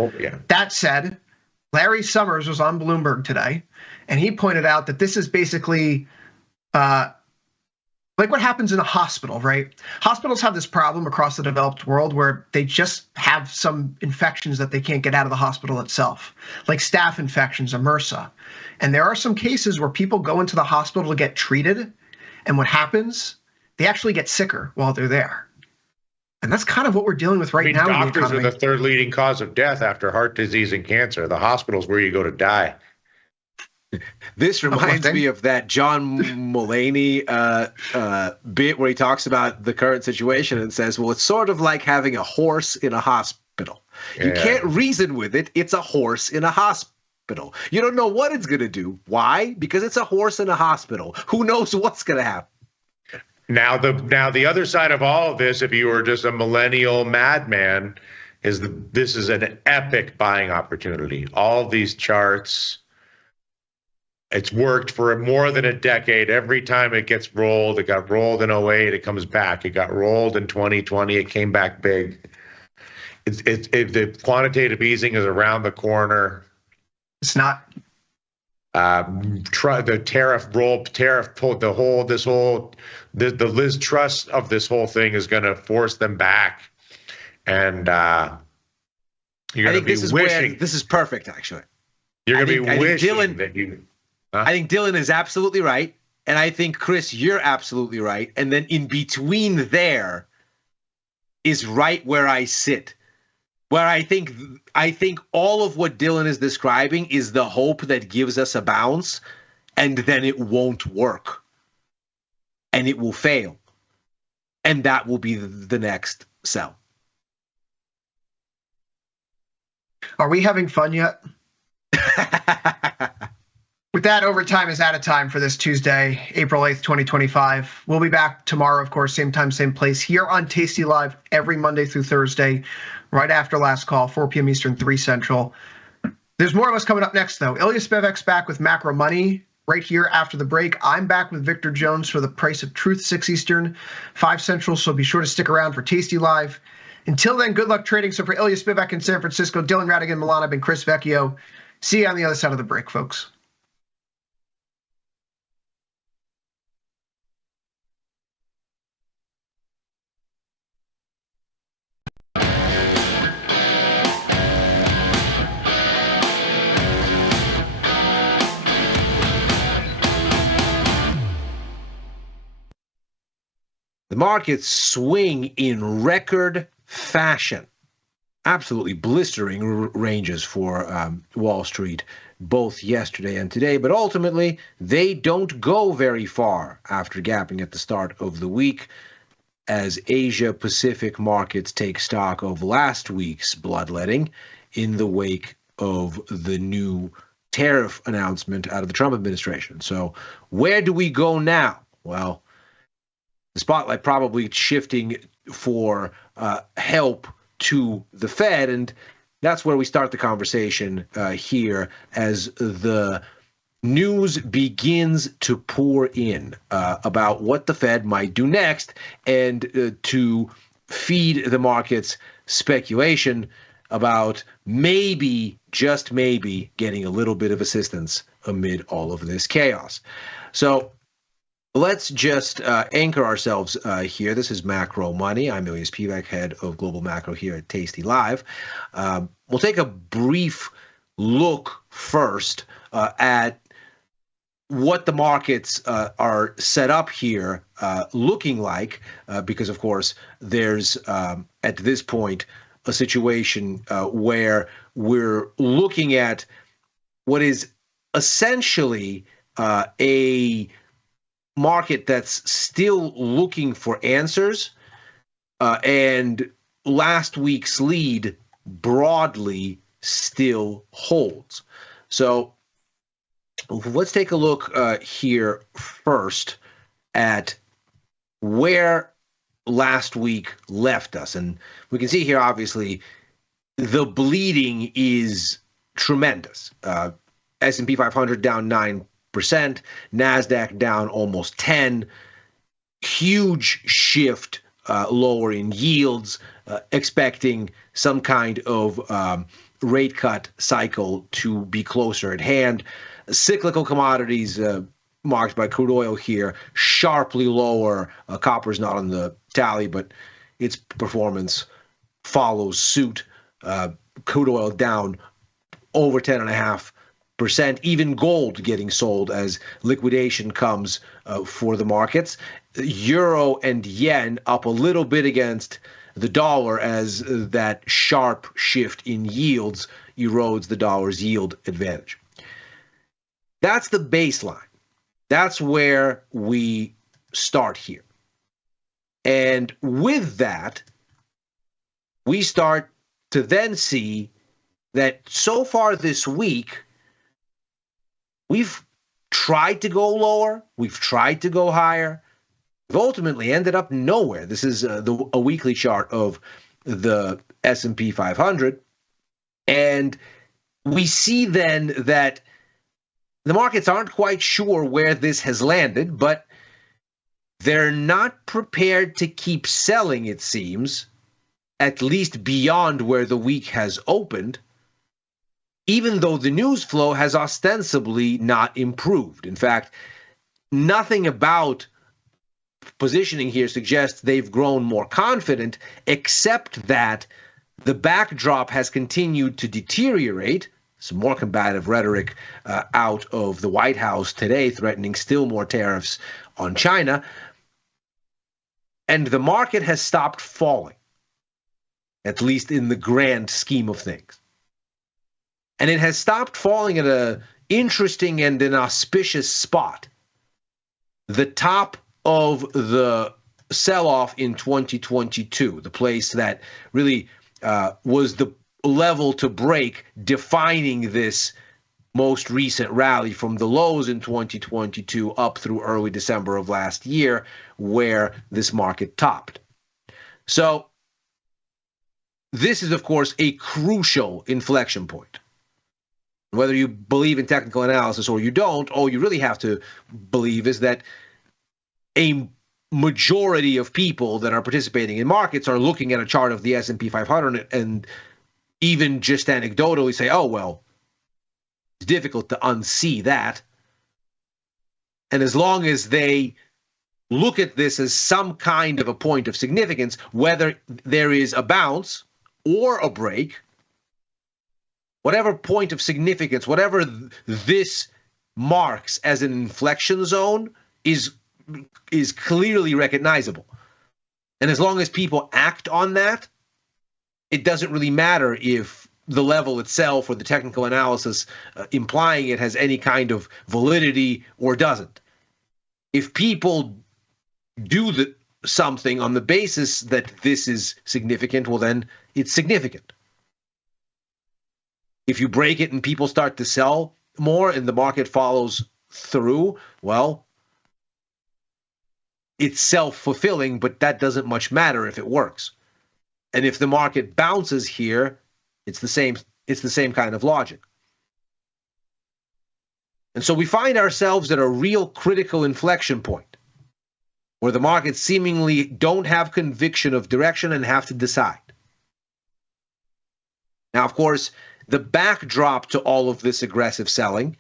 that said, Larry Summers was on Bloomberg today, and he pointed out that this is basically like what happens in a hospital, right? Hospitals have this problem across the developed world where they just have some infections that they can't get out of the hospital itself, like staph infections or MRSA. And there are some cases where people go into the hospital to get treated, and what happens? They actually get sicker while they're there. And that's kind of what we're dealing with right now. Doctors are the third leading cause of death after heart disease and cancer. The hospital's where you go to die. This reminds me of that John Mulaney bit where he talks about the current situation and says, well, it's sort of like having a horse in a hospital. You can't reason with it. It's a horse in a hospital. You don't know what it's going to do. Why? Because it's a horse in a hospital. Who knows what's going to happen? Now the other side of all of this, if you were just a millennial madman, is this is an epic buying opportunity. All these charts, it's worked for more than a decade. Every time it gets rolled, it got rolled in 08, it comes back. It got rolled in 2020, it came back big. The quantitative easing is around the corner. It's not. The tariff pulled the Liz Truss of this whole thing is going to force them back, and you're going to be wishing. This is perfect, actually. You're going to be wishing that you. I think Dylan is absolutely right, and I think Chris, you're absolutely right, and then in between there is right where I sit. Where I think all of what Dylan is describing is the hope that gives us a bounce, and then it won't work. And it will fail. And that will be the next sell. Are we having fun yet? With that, overtime is out of time for this Tuesday, April 8th, 2025. We'll be back tomorrow, of course, same time, same place, here on Tasty Live every Monday through Thursday, right after last call, 4 p.m. Eastern, 3 Central. There's more of us coming up next, though. Ilya Spivak's back with Macro Money right here after the break. I'm back with Victor Jones for the Price of Truth, 6 Eastern, 5 Central, so be sure to stick around for Tasty Live. Until then, good luck trading. So for Ilya Spivak in San Francisco, Dylan Ratigan, Milan, I've been Chris Vecchio. See you on the other side of the break, folks. The markets swing in record fashion. Absolutely blistering ranges for Wall Street, both yesterday and today. But ultimately, they don't go very far after gapping at the start of the week as Asia-Pacific markets take stock of last week's bloodletting in the wake of the new tariff announcement out of the Trump administration. So where do we go now? Well, the spotlight probably shifting for help to the Fed, and that's where we start the conversation here as the news begins to pour in about what the Fed might do next and to feed the markets speculation about maybe, just maybe, getting a little bit of assistance amid all of this chaos. So let's just anchor ourselves here. This is Macro Money. I'm Ilya Spivak, head of Global Macro here at Tasty Live. We'll take a brief look first at what the markets are set up here looking like, because of course there's at this point a situation where we're looking at what is essentially a market that's still looking for answers, and last week's lead broadly still holds. So let's take a look here first at where last week left us. And we can see here, obviously, the bleeding is tremendous. S&P 500 down 9%, NASDAQ down almost 10%. Huge shift lower in yields, expecting some kind of rate cut cycle to be closer at hand. Cyclical commodities marked by crude oil here, sharply lower. Copper's not on the tally, but its performance follows suit. Crude oil down over 10.5%. Even gold getting sold as liquidation comes for the markets. Euro and yen up a little bit against the dollar as that sharp shift in yields erodes the dollar's yield advantage. That's the baseline. That's where we start here. And with that, we start to then see that so far this week, we've tried to go lower, we've tried to go higher, we've ultimately ended up nowhere. This is a weekly chart of the S&P 500. And we see then that the markets aren't quite sure where this has landed, but they're not prepared to keep selling, it seems, at least beyond where the week has opened, even though the news flow has ostensibly not improved. In fact, nothing about positioning here suggests they've grown more confident, except that the backdrop has continued to deteriorate. Some more combative rhetoric out of the White House today, threatening still more tariffs on China. And the market has stopped falling, at least in the grand scheme of things. And it has stopped falling at an interesting and an auspicious spot. The top of the sell-off in 2022, the place that really was the level to break, defining this most recent rally from the lows in 2022 up through early December of last year, where this market topped. So this is, of course, a crucial inflection point. Whether you believe in technical analysis or you don't, all you really have to believe is that a majority of people that are participating in markets are looking at a chart of the S&P 500 and even just anecdotally say, oh, well, it's difficult to unsee that. And as long as they look at this as some kind of a point of significance, whether there is a bounce or a break, whatever point of significance, whatever this marks as an inflection zone is clearly recognizable. And as long as people act on that, it doesn't really matter if the level itself or the technical analysis implying it has any kind of validity or doesn't. If people do something on the basis that this is significant, well, then it's significant. If you break it and people start to sell more and the market follows through, well, it's self-fulfilling, but that doesn't much matter if it works. And if the market bounces here, it's the same kind of logic. And so we find ourselves at a real critical inflection point where the markets seemingly don't have conviction of direction and have to decide. Now, of course, the backdrop to all of this aggressive selling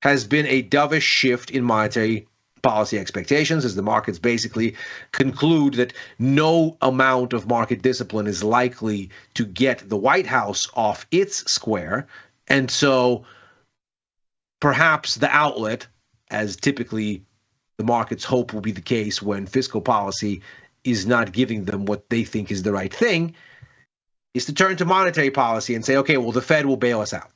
has been a dovish shift in monetary policy expectations as the markets basically conclude that no amount of market discipline is likely to get the White House off its square. And so perhaps the outlet, as typically the markets hope will be the case when fiscal policy is not giving them what they think is the right thing, is to turn to monetary policy and say, okay, well, the Fed will bail us out.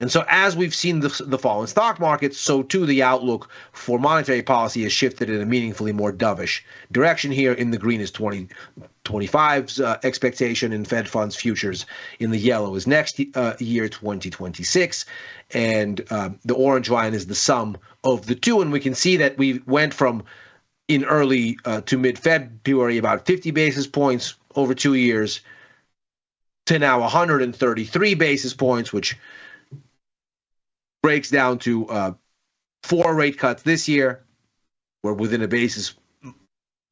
And so as we've seen the fall in stock markets, so too the outlook for monetary policy has shifted in a meaningfully more dovish direction here. In the green is 2025's expectation in Fed funds futures. In the yellow is next year, 2026. And the orange line is the sum of the two. And we can see that we went from in early to mid-February about 50 basis points over 2 years to now 133 basis points, which breaks down to 4 rate cuts this year. We're within a basis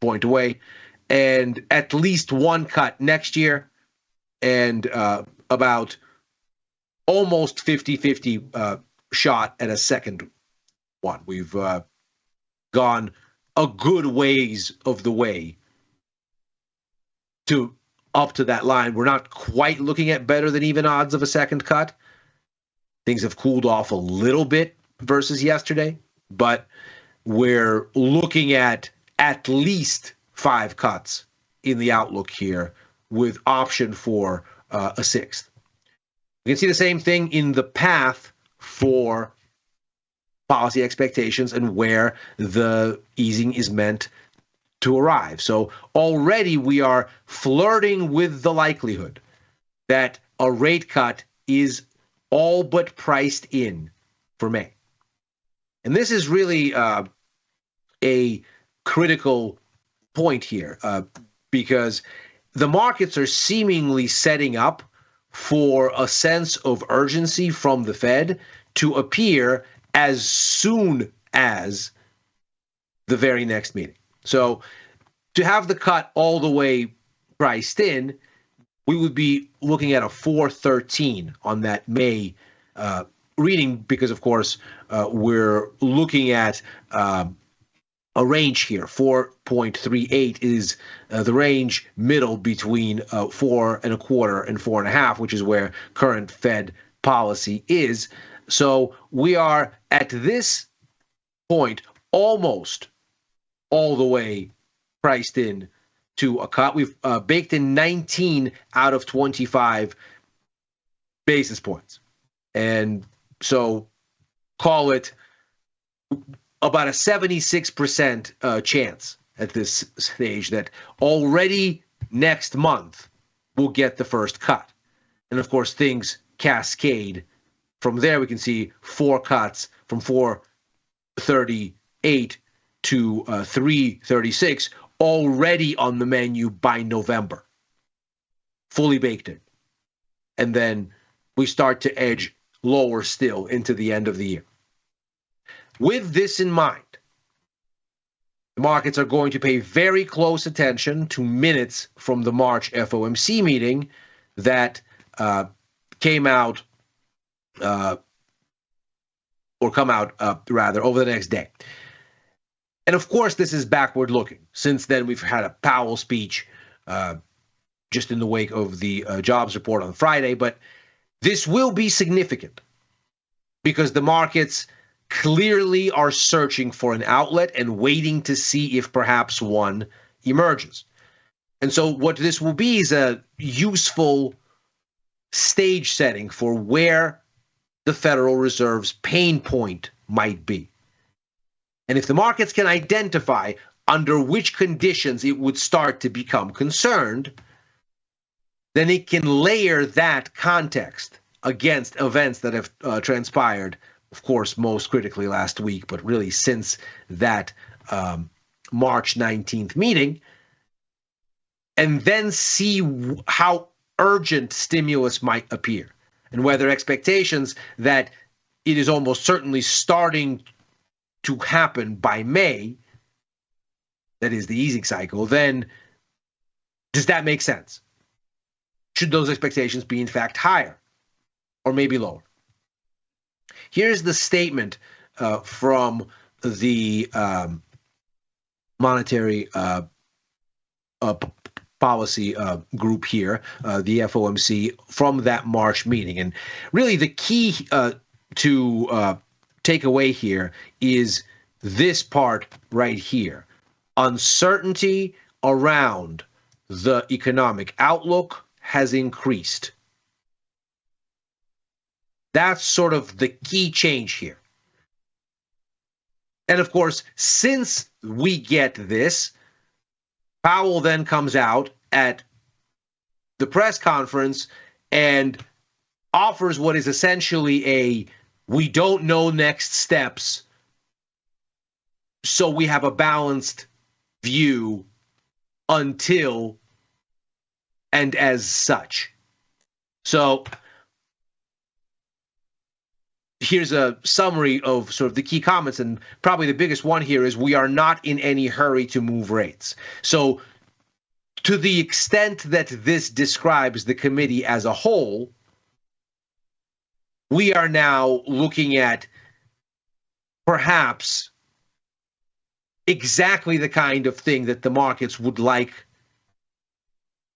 point away, and at least 1 cut next year, and about almost 50-50 shot at a second one. We've gone a good ways of the way to up to that line. We're not quite looking at better than even odds of a second cut. Things have cooled off a little bit versus yesterday, but we're looking at least 5 cuts in the outlook here with option for a 6th. We can see the same thing in the path for policy expectations and where the easing is meant to arrive. So already we are flirting with the likelihood that a rate cut is all but priced in for May. And this is really a critical point here because the markets are seemingly setting up for a sense of urgency from the Fed to appear as soon as the very next meeting. So to have the cut all the way priced in, we would be looking at a 413 on that May reading because, of course, we're looking at a range here. 4.38 is the range middle between 4.25 and 4.5, which is where current Fed policy is. So we are at this point almost all the way priced in to a cut. We've baked in 19 out of 25 basis points. And so call it about a 76% chance at this stage that already next month we'll get the first cut. And of course, things cascade from there. We can see 4 cuts from 438 to 336 already on the menu by November, fully baked in. And then we start to edge lower still into the end of the year. With this in mind, the markets are going to pay very close attention to minutes from the March FOMC meeting that came out, or come out rather, over the next day. And of course, this is backward looking. Since then, we've had a Powell speech just in the wake of the jobs report on Friday. But this will be significant because the markets clearly are searching for an outlet and waiting to see if perhaps one emerges. And so what this will be is a useful stage setting for where the Federal Reserve's pain point might be. And if the markets can identify under which conditions it would start to become concerned, then it can layer that context against events that have transpired, of course, most critically last week, but really since that March 19th meeting, and then see how urgent stimulus might appear and whether expectations that it is almost certainly starting to happen by May, that is the easing cycle, then does that make sense? Should those expectations be in fact higher or maybe lower? Here's the statement from the monetary policy group here, the FOMC, from that March meeting. And really the key to take away here is this part right here. Uncertainty around the economic outlook has increased. That's sort of the key change here. And of course, since we get this, Powell then comes out at the press conference and offers what is essentially a we don't know next steps, so we have a balanced view until and as such. So here's a summary of sort of the key comments, and probably the biggest one here is we are not in any hurry to move rates. So to the extent that this describes the committee as a whole, we are now looking at perhaps exactly the kind of thing that the markets would like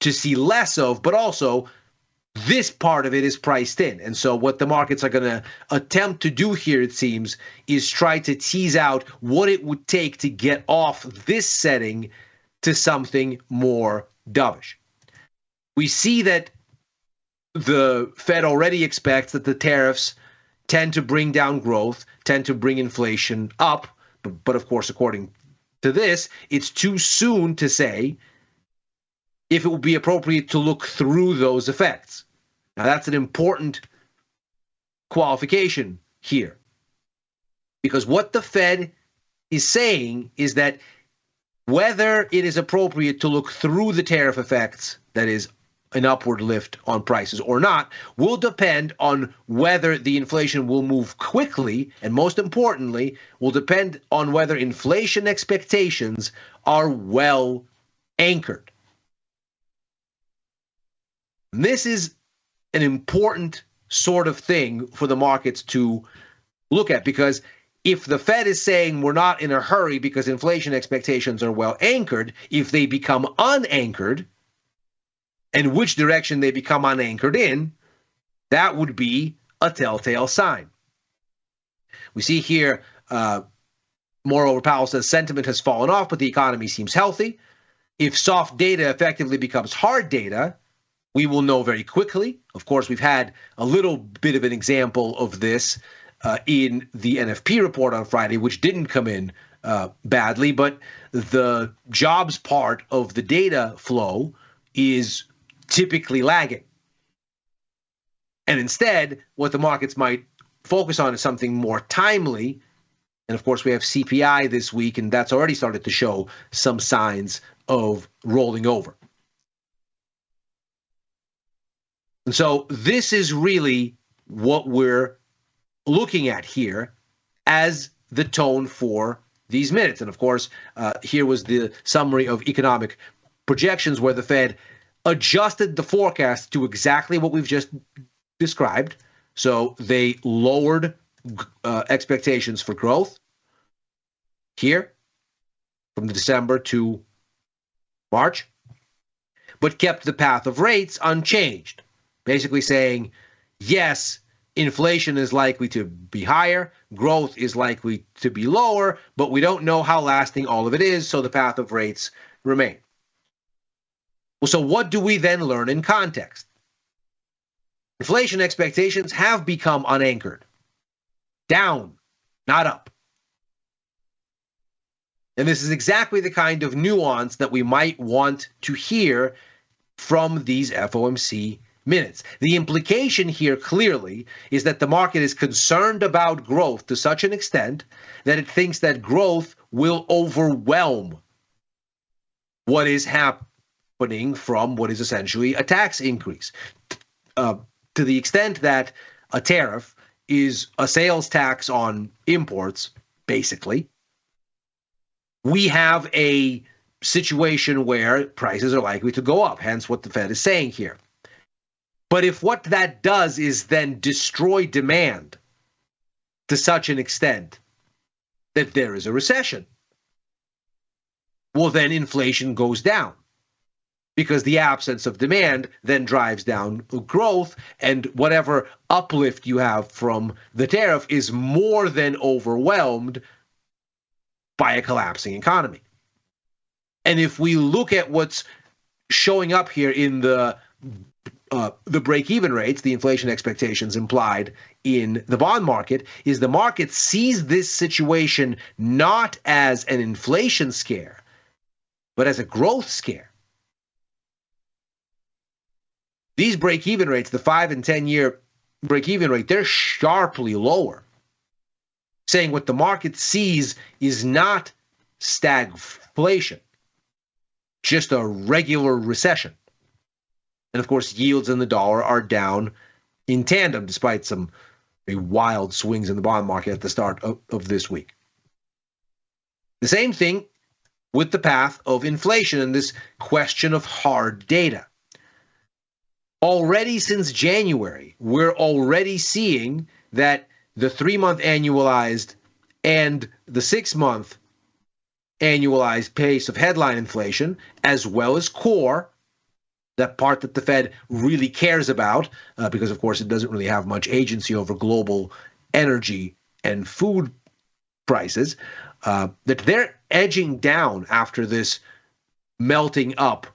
to see less of, but also this part of it is priced in. And so what the markets are going to attempt to do here, it seems, is try to tease out what it would take to get off this setting to something more dovish. We see that the Fed already expects that the tariffs tend to bring down growth, tend to bring inflation up. But of course, according to this, it's too soon to say if it would be appropriate to look through those effects. Now, that's an important qualification here, because what the Fed is saying is that whether it is appropriate to look through the tariff effects, that is, an upward lift on prices or not, will depend on whether the inflation will move quickly, and most importantly, will depend on whether inflation expectations are well anchored. This is an important sort of thing for the markets to look at, because if the Fed is saying we're not in a hurry because inflation expectations are well anchored, if they become unanchored, and which direction they become unanchored in, that would be a telltale sign. We see here, moreover, Powell says sentiment has fallen off, but the economy seems healthy. If soft data effectively becomes hard data, we will know very quickly. Of course, we've had a little bit of an example of this in the NFP report on Friday, which didn't come in badly, but the jobs part of the data flow is typically lagging. And instead, what the markets might focus on is something more timely. And of course, we have CPI this week, and that's already started to show some signs of rolling over. And so this is really what we're looking at here as the tone for these minutes. And of course, here was the summary of economic projections where the Fed adjusted the forecast to exactly what we've just described. So they lowered expectations for growth here from December to March, but kept the path of rates unchanged, basically saying, yes, inflation is likely to be higher, growth is likely to be lower, but we don't know how lasting all of it is, so the path of rates remain. Well, so what do we then learn in context? Inflation expectations have become unanchored, down, not up. And this is exactly the kind of nuance that we might want to hear from these FOMC minutes. The implication here clearly is that the market is concerned about growth to such an extent that it thinks that growth will overwhelm what is happening from what is essentially a tax increase. To the extent that a tariff is a sales tax on imports, basically, we have a situation where prices are likely to go up, hence what the Fed is saying here. But if what that does is then destroy demand to such an extent that there is a recession, well, then inflation goes down. because the absence of demand then drives down growth, and whatever uplift you have from the tariff is more than overwhelmed by a collapsing economy. And if we look at what's showing up here in the break-even rates, the inflation expectations implied in the bond market, is the market sees this situation not as an inflation scare, but as a growth scare. These break-even rates, the 5 and 10-year break-even rate, they're sharply lower, saying what the market sees is not stagflation, just a regular recession. And of course, yields in the dollar are down in tandem, despite some very wild swings in the bond market at the start of this week. The same thing with the path of inflation and this question of hard data. Already since January, we're already seeing that the 3-month annualized and the 6-month annualized pace of headline inflation, as well as core, that part that the Fed really cares about, because of course it doesn't really have much agency over global energy and food prices, that they're edging down after this melting up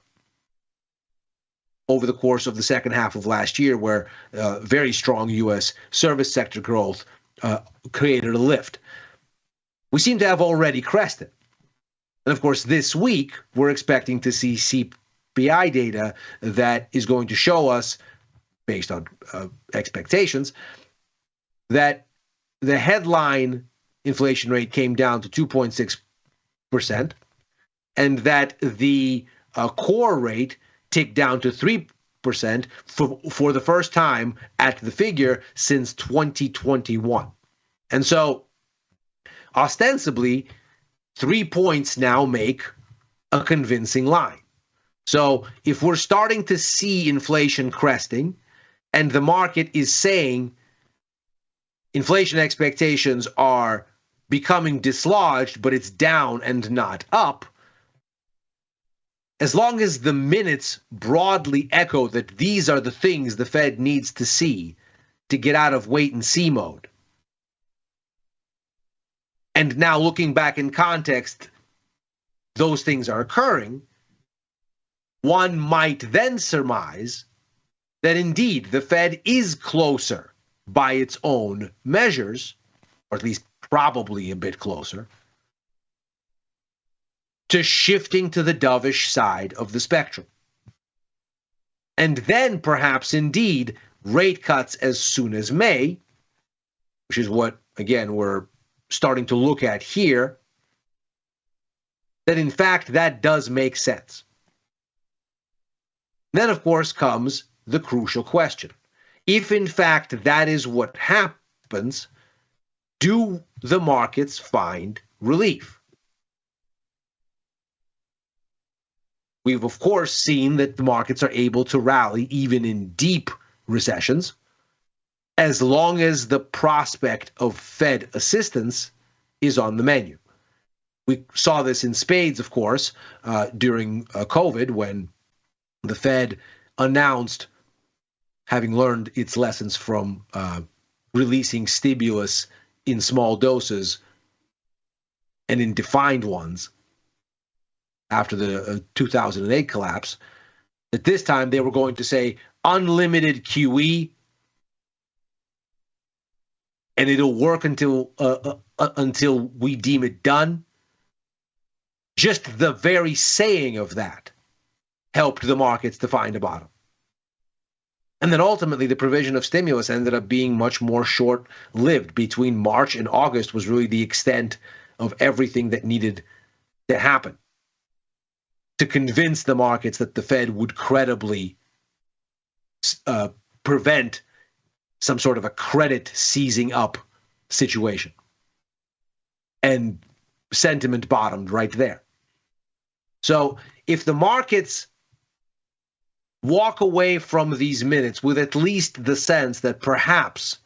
over the course of the second half of last year, where very strong U.S. service sector growth created a lift. We seem to have already crested. And of course, this week, we're expecting to see CPI data that is going to show us, based on expectations, that the headline inflation rate came down to 2.6%, and that the core rate ticked down to 3% for the first time at the figure since 2021. And so, ostensibly, 3 points now make a convincing line. So if we're starting to see inflation cresting, and the market is saying inflation expectations are becoming dislodged, but it's down and not up, as long as the minutes broadly echo that these are the things the Fed needs to see to get out of wait-and-see mode. And now looking back in context, those things are occurring, one might then surmise that indeed the Fed is closer by its own measures, or at least probably a bit closer, to shifting to the dovish side of the spectrum. And then perhaps indeed rate cuts as soon as May, which is what, again, we're starting to look at here, that in fact that does make sense. Then, of course, comes the crucial question. If in fact that is what happens, do the markets find relief? We've, of course, seen that the markets are able to rally even in deep recessions, as long as the prospect of Fed assistance is on the menu. We saw this in spades, of course, during COVID, when the Fed announced, having learned its lessons from releasing stimulus in small doses and in defined ones after the 2008 collapse, that this time they were going to say unlimited QE, and it'll work until we deem it done. Just the very saying of that helped the markets to find a bottom. And then ultimately the provision of stimulus ended up being much more short-lived. Between March and August was really the extent of everything that needed to happen to convince the markets that the Fed would credibly prevent some sort of a credit seizing up situation. And sentiment bottomed right there. So if the markets walk away from these minutes with at least the sense that perhaps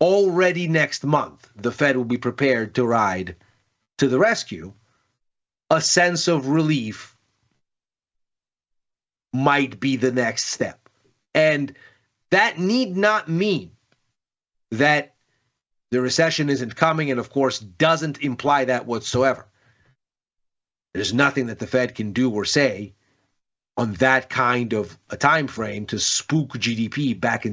already next month the Fed will be prepared to ride to the rescue, a sense of relief might be the next step. And that need not mean that the recession isn't coming, and of course doesn't imply that whatsoever. There's nothing that the Fed can do or say on that kind of a time frame to spook GDP back in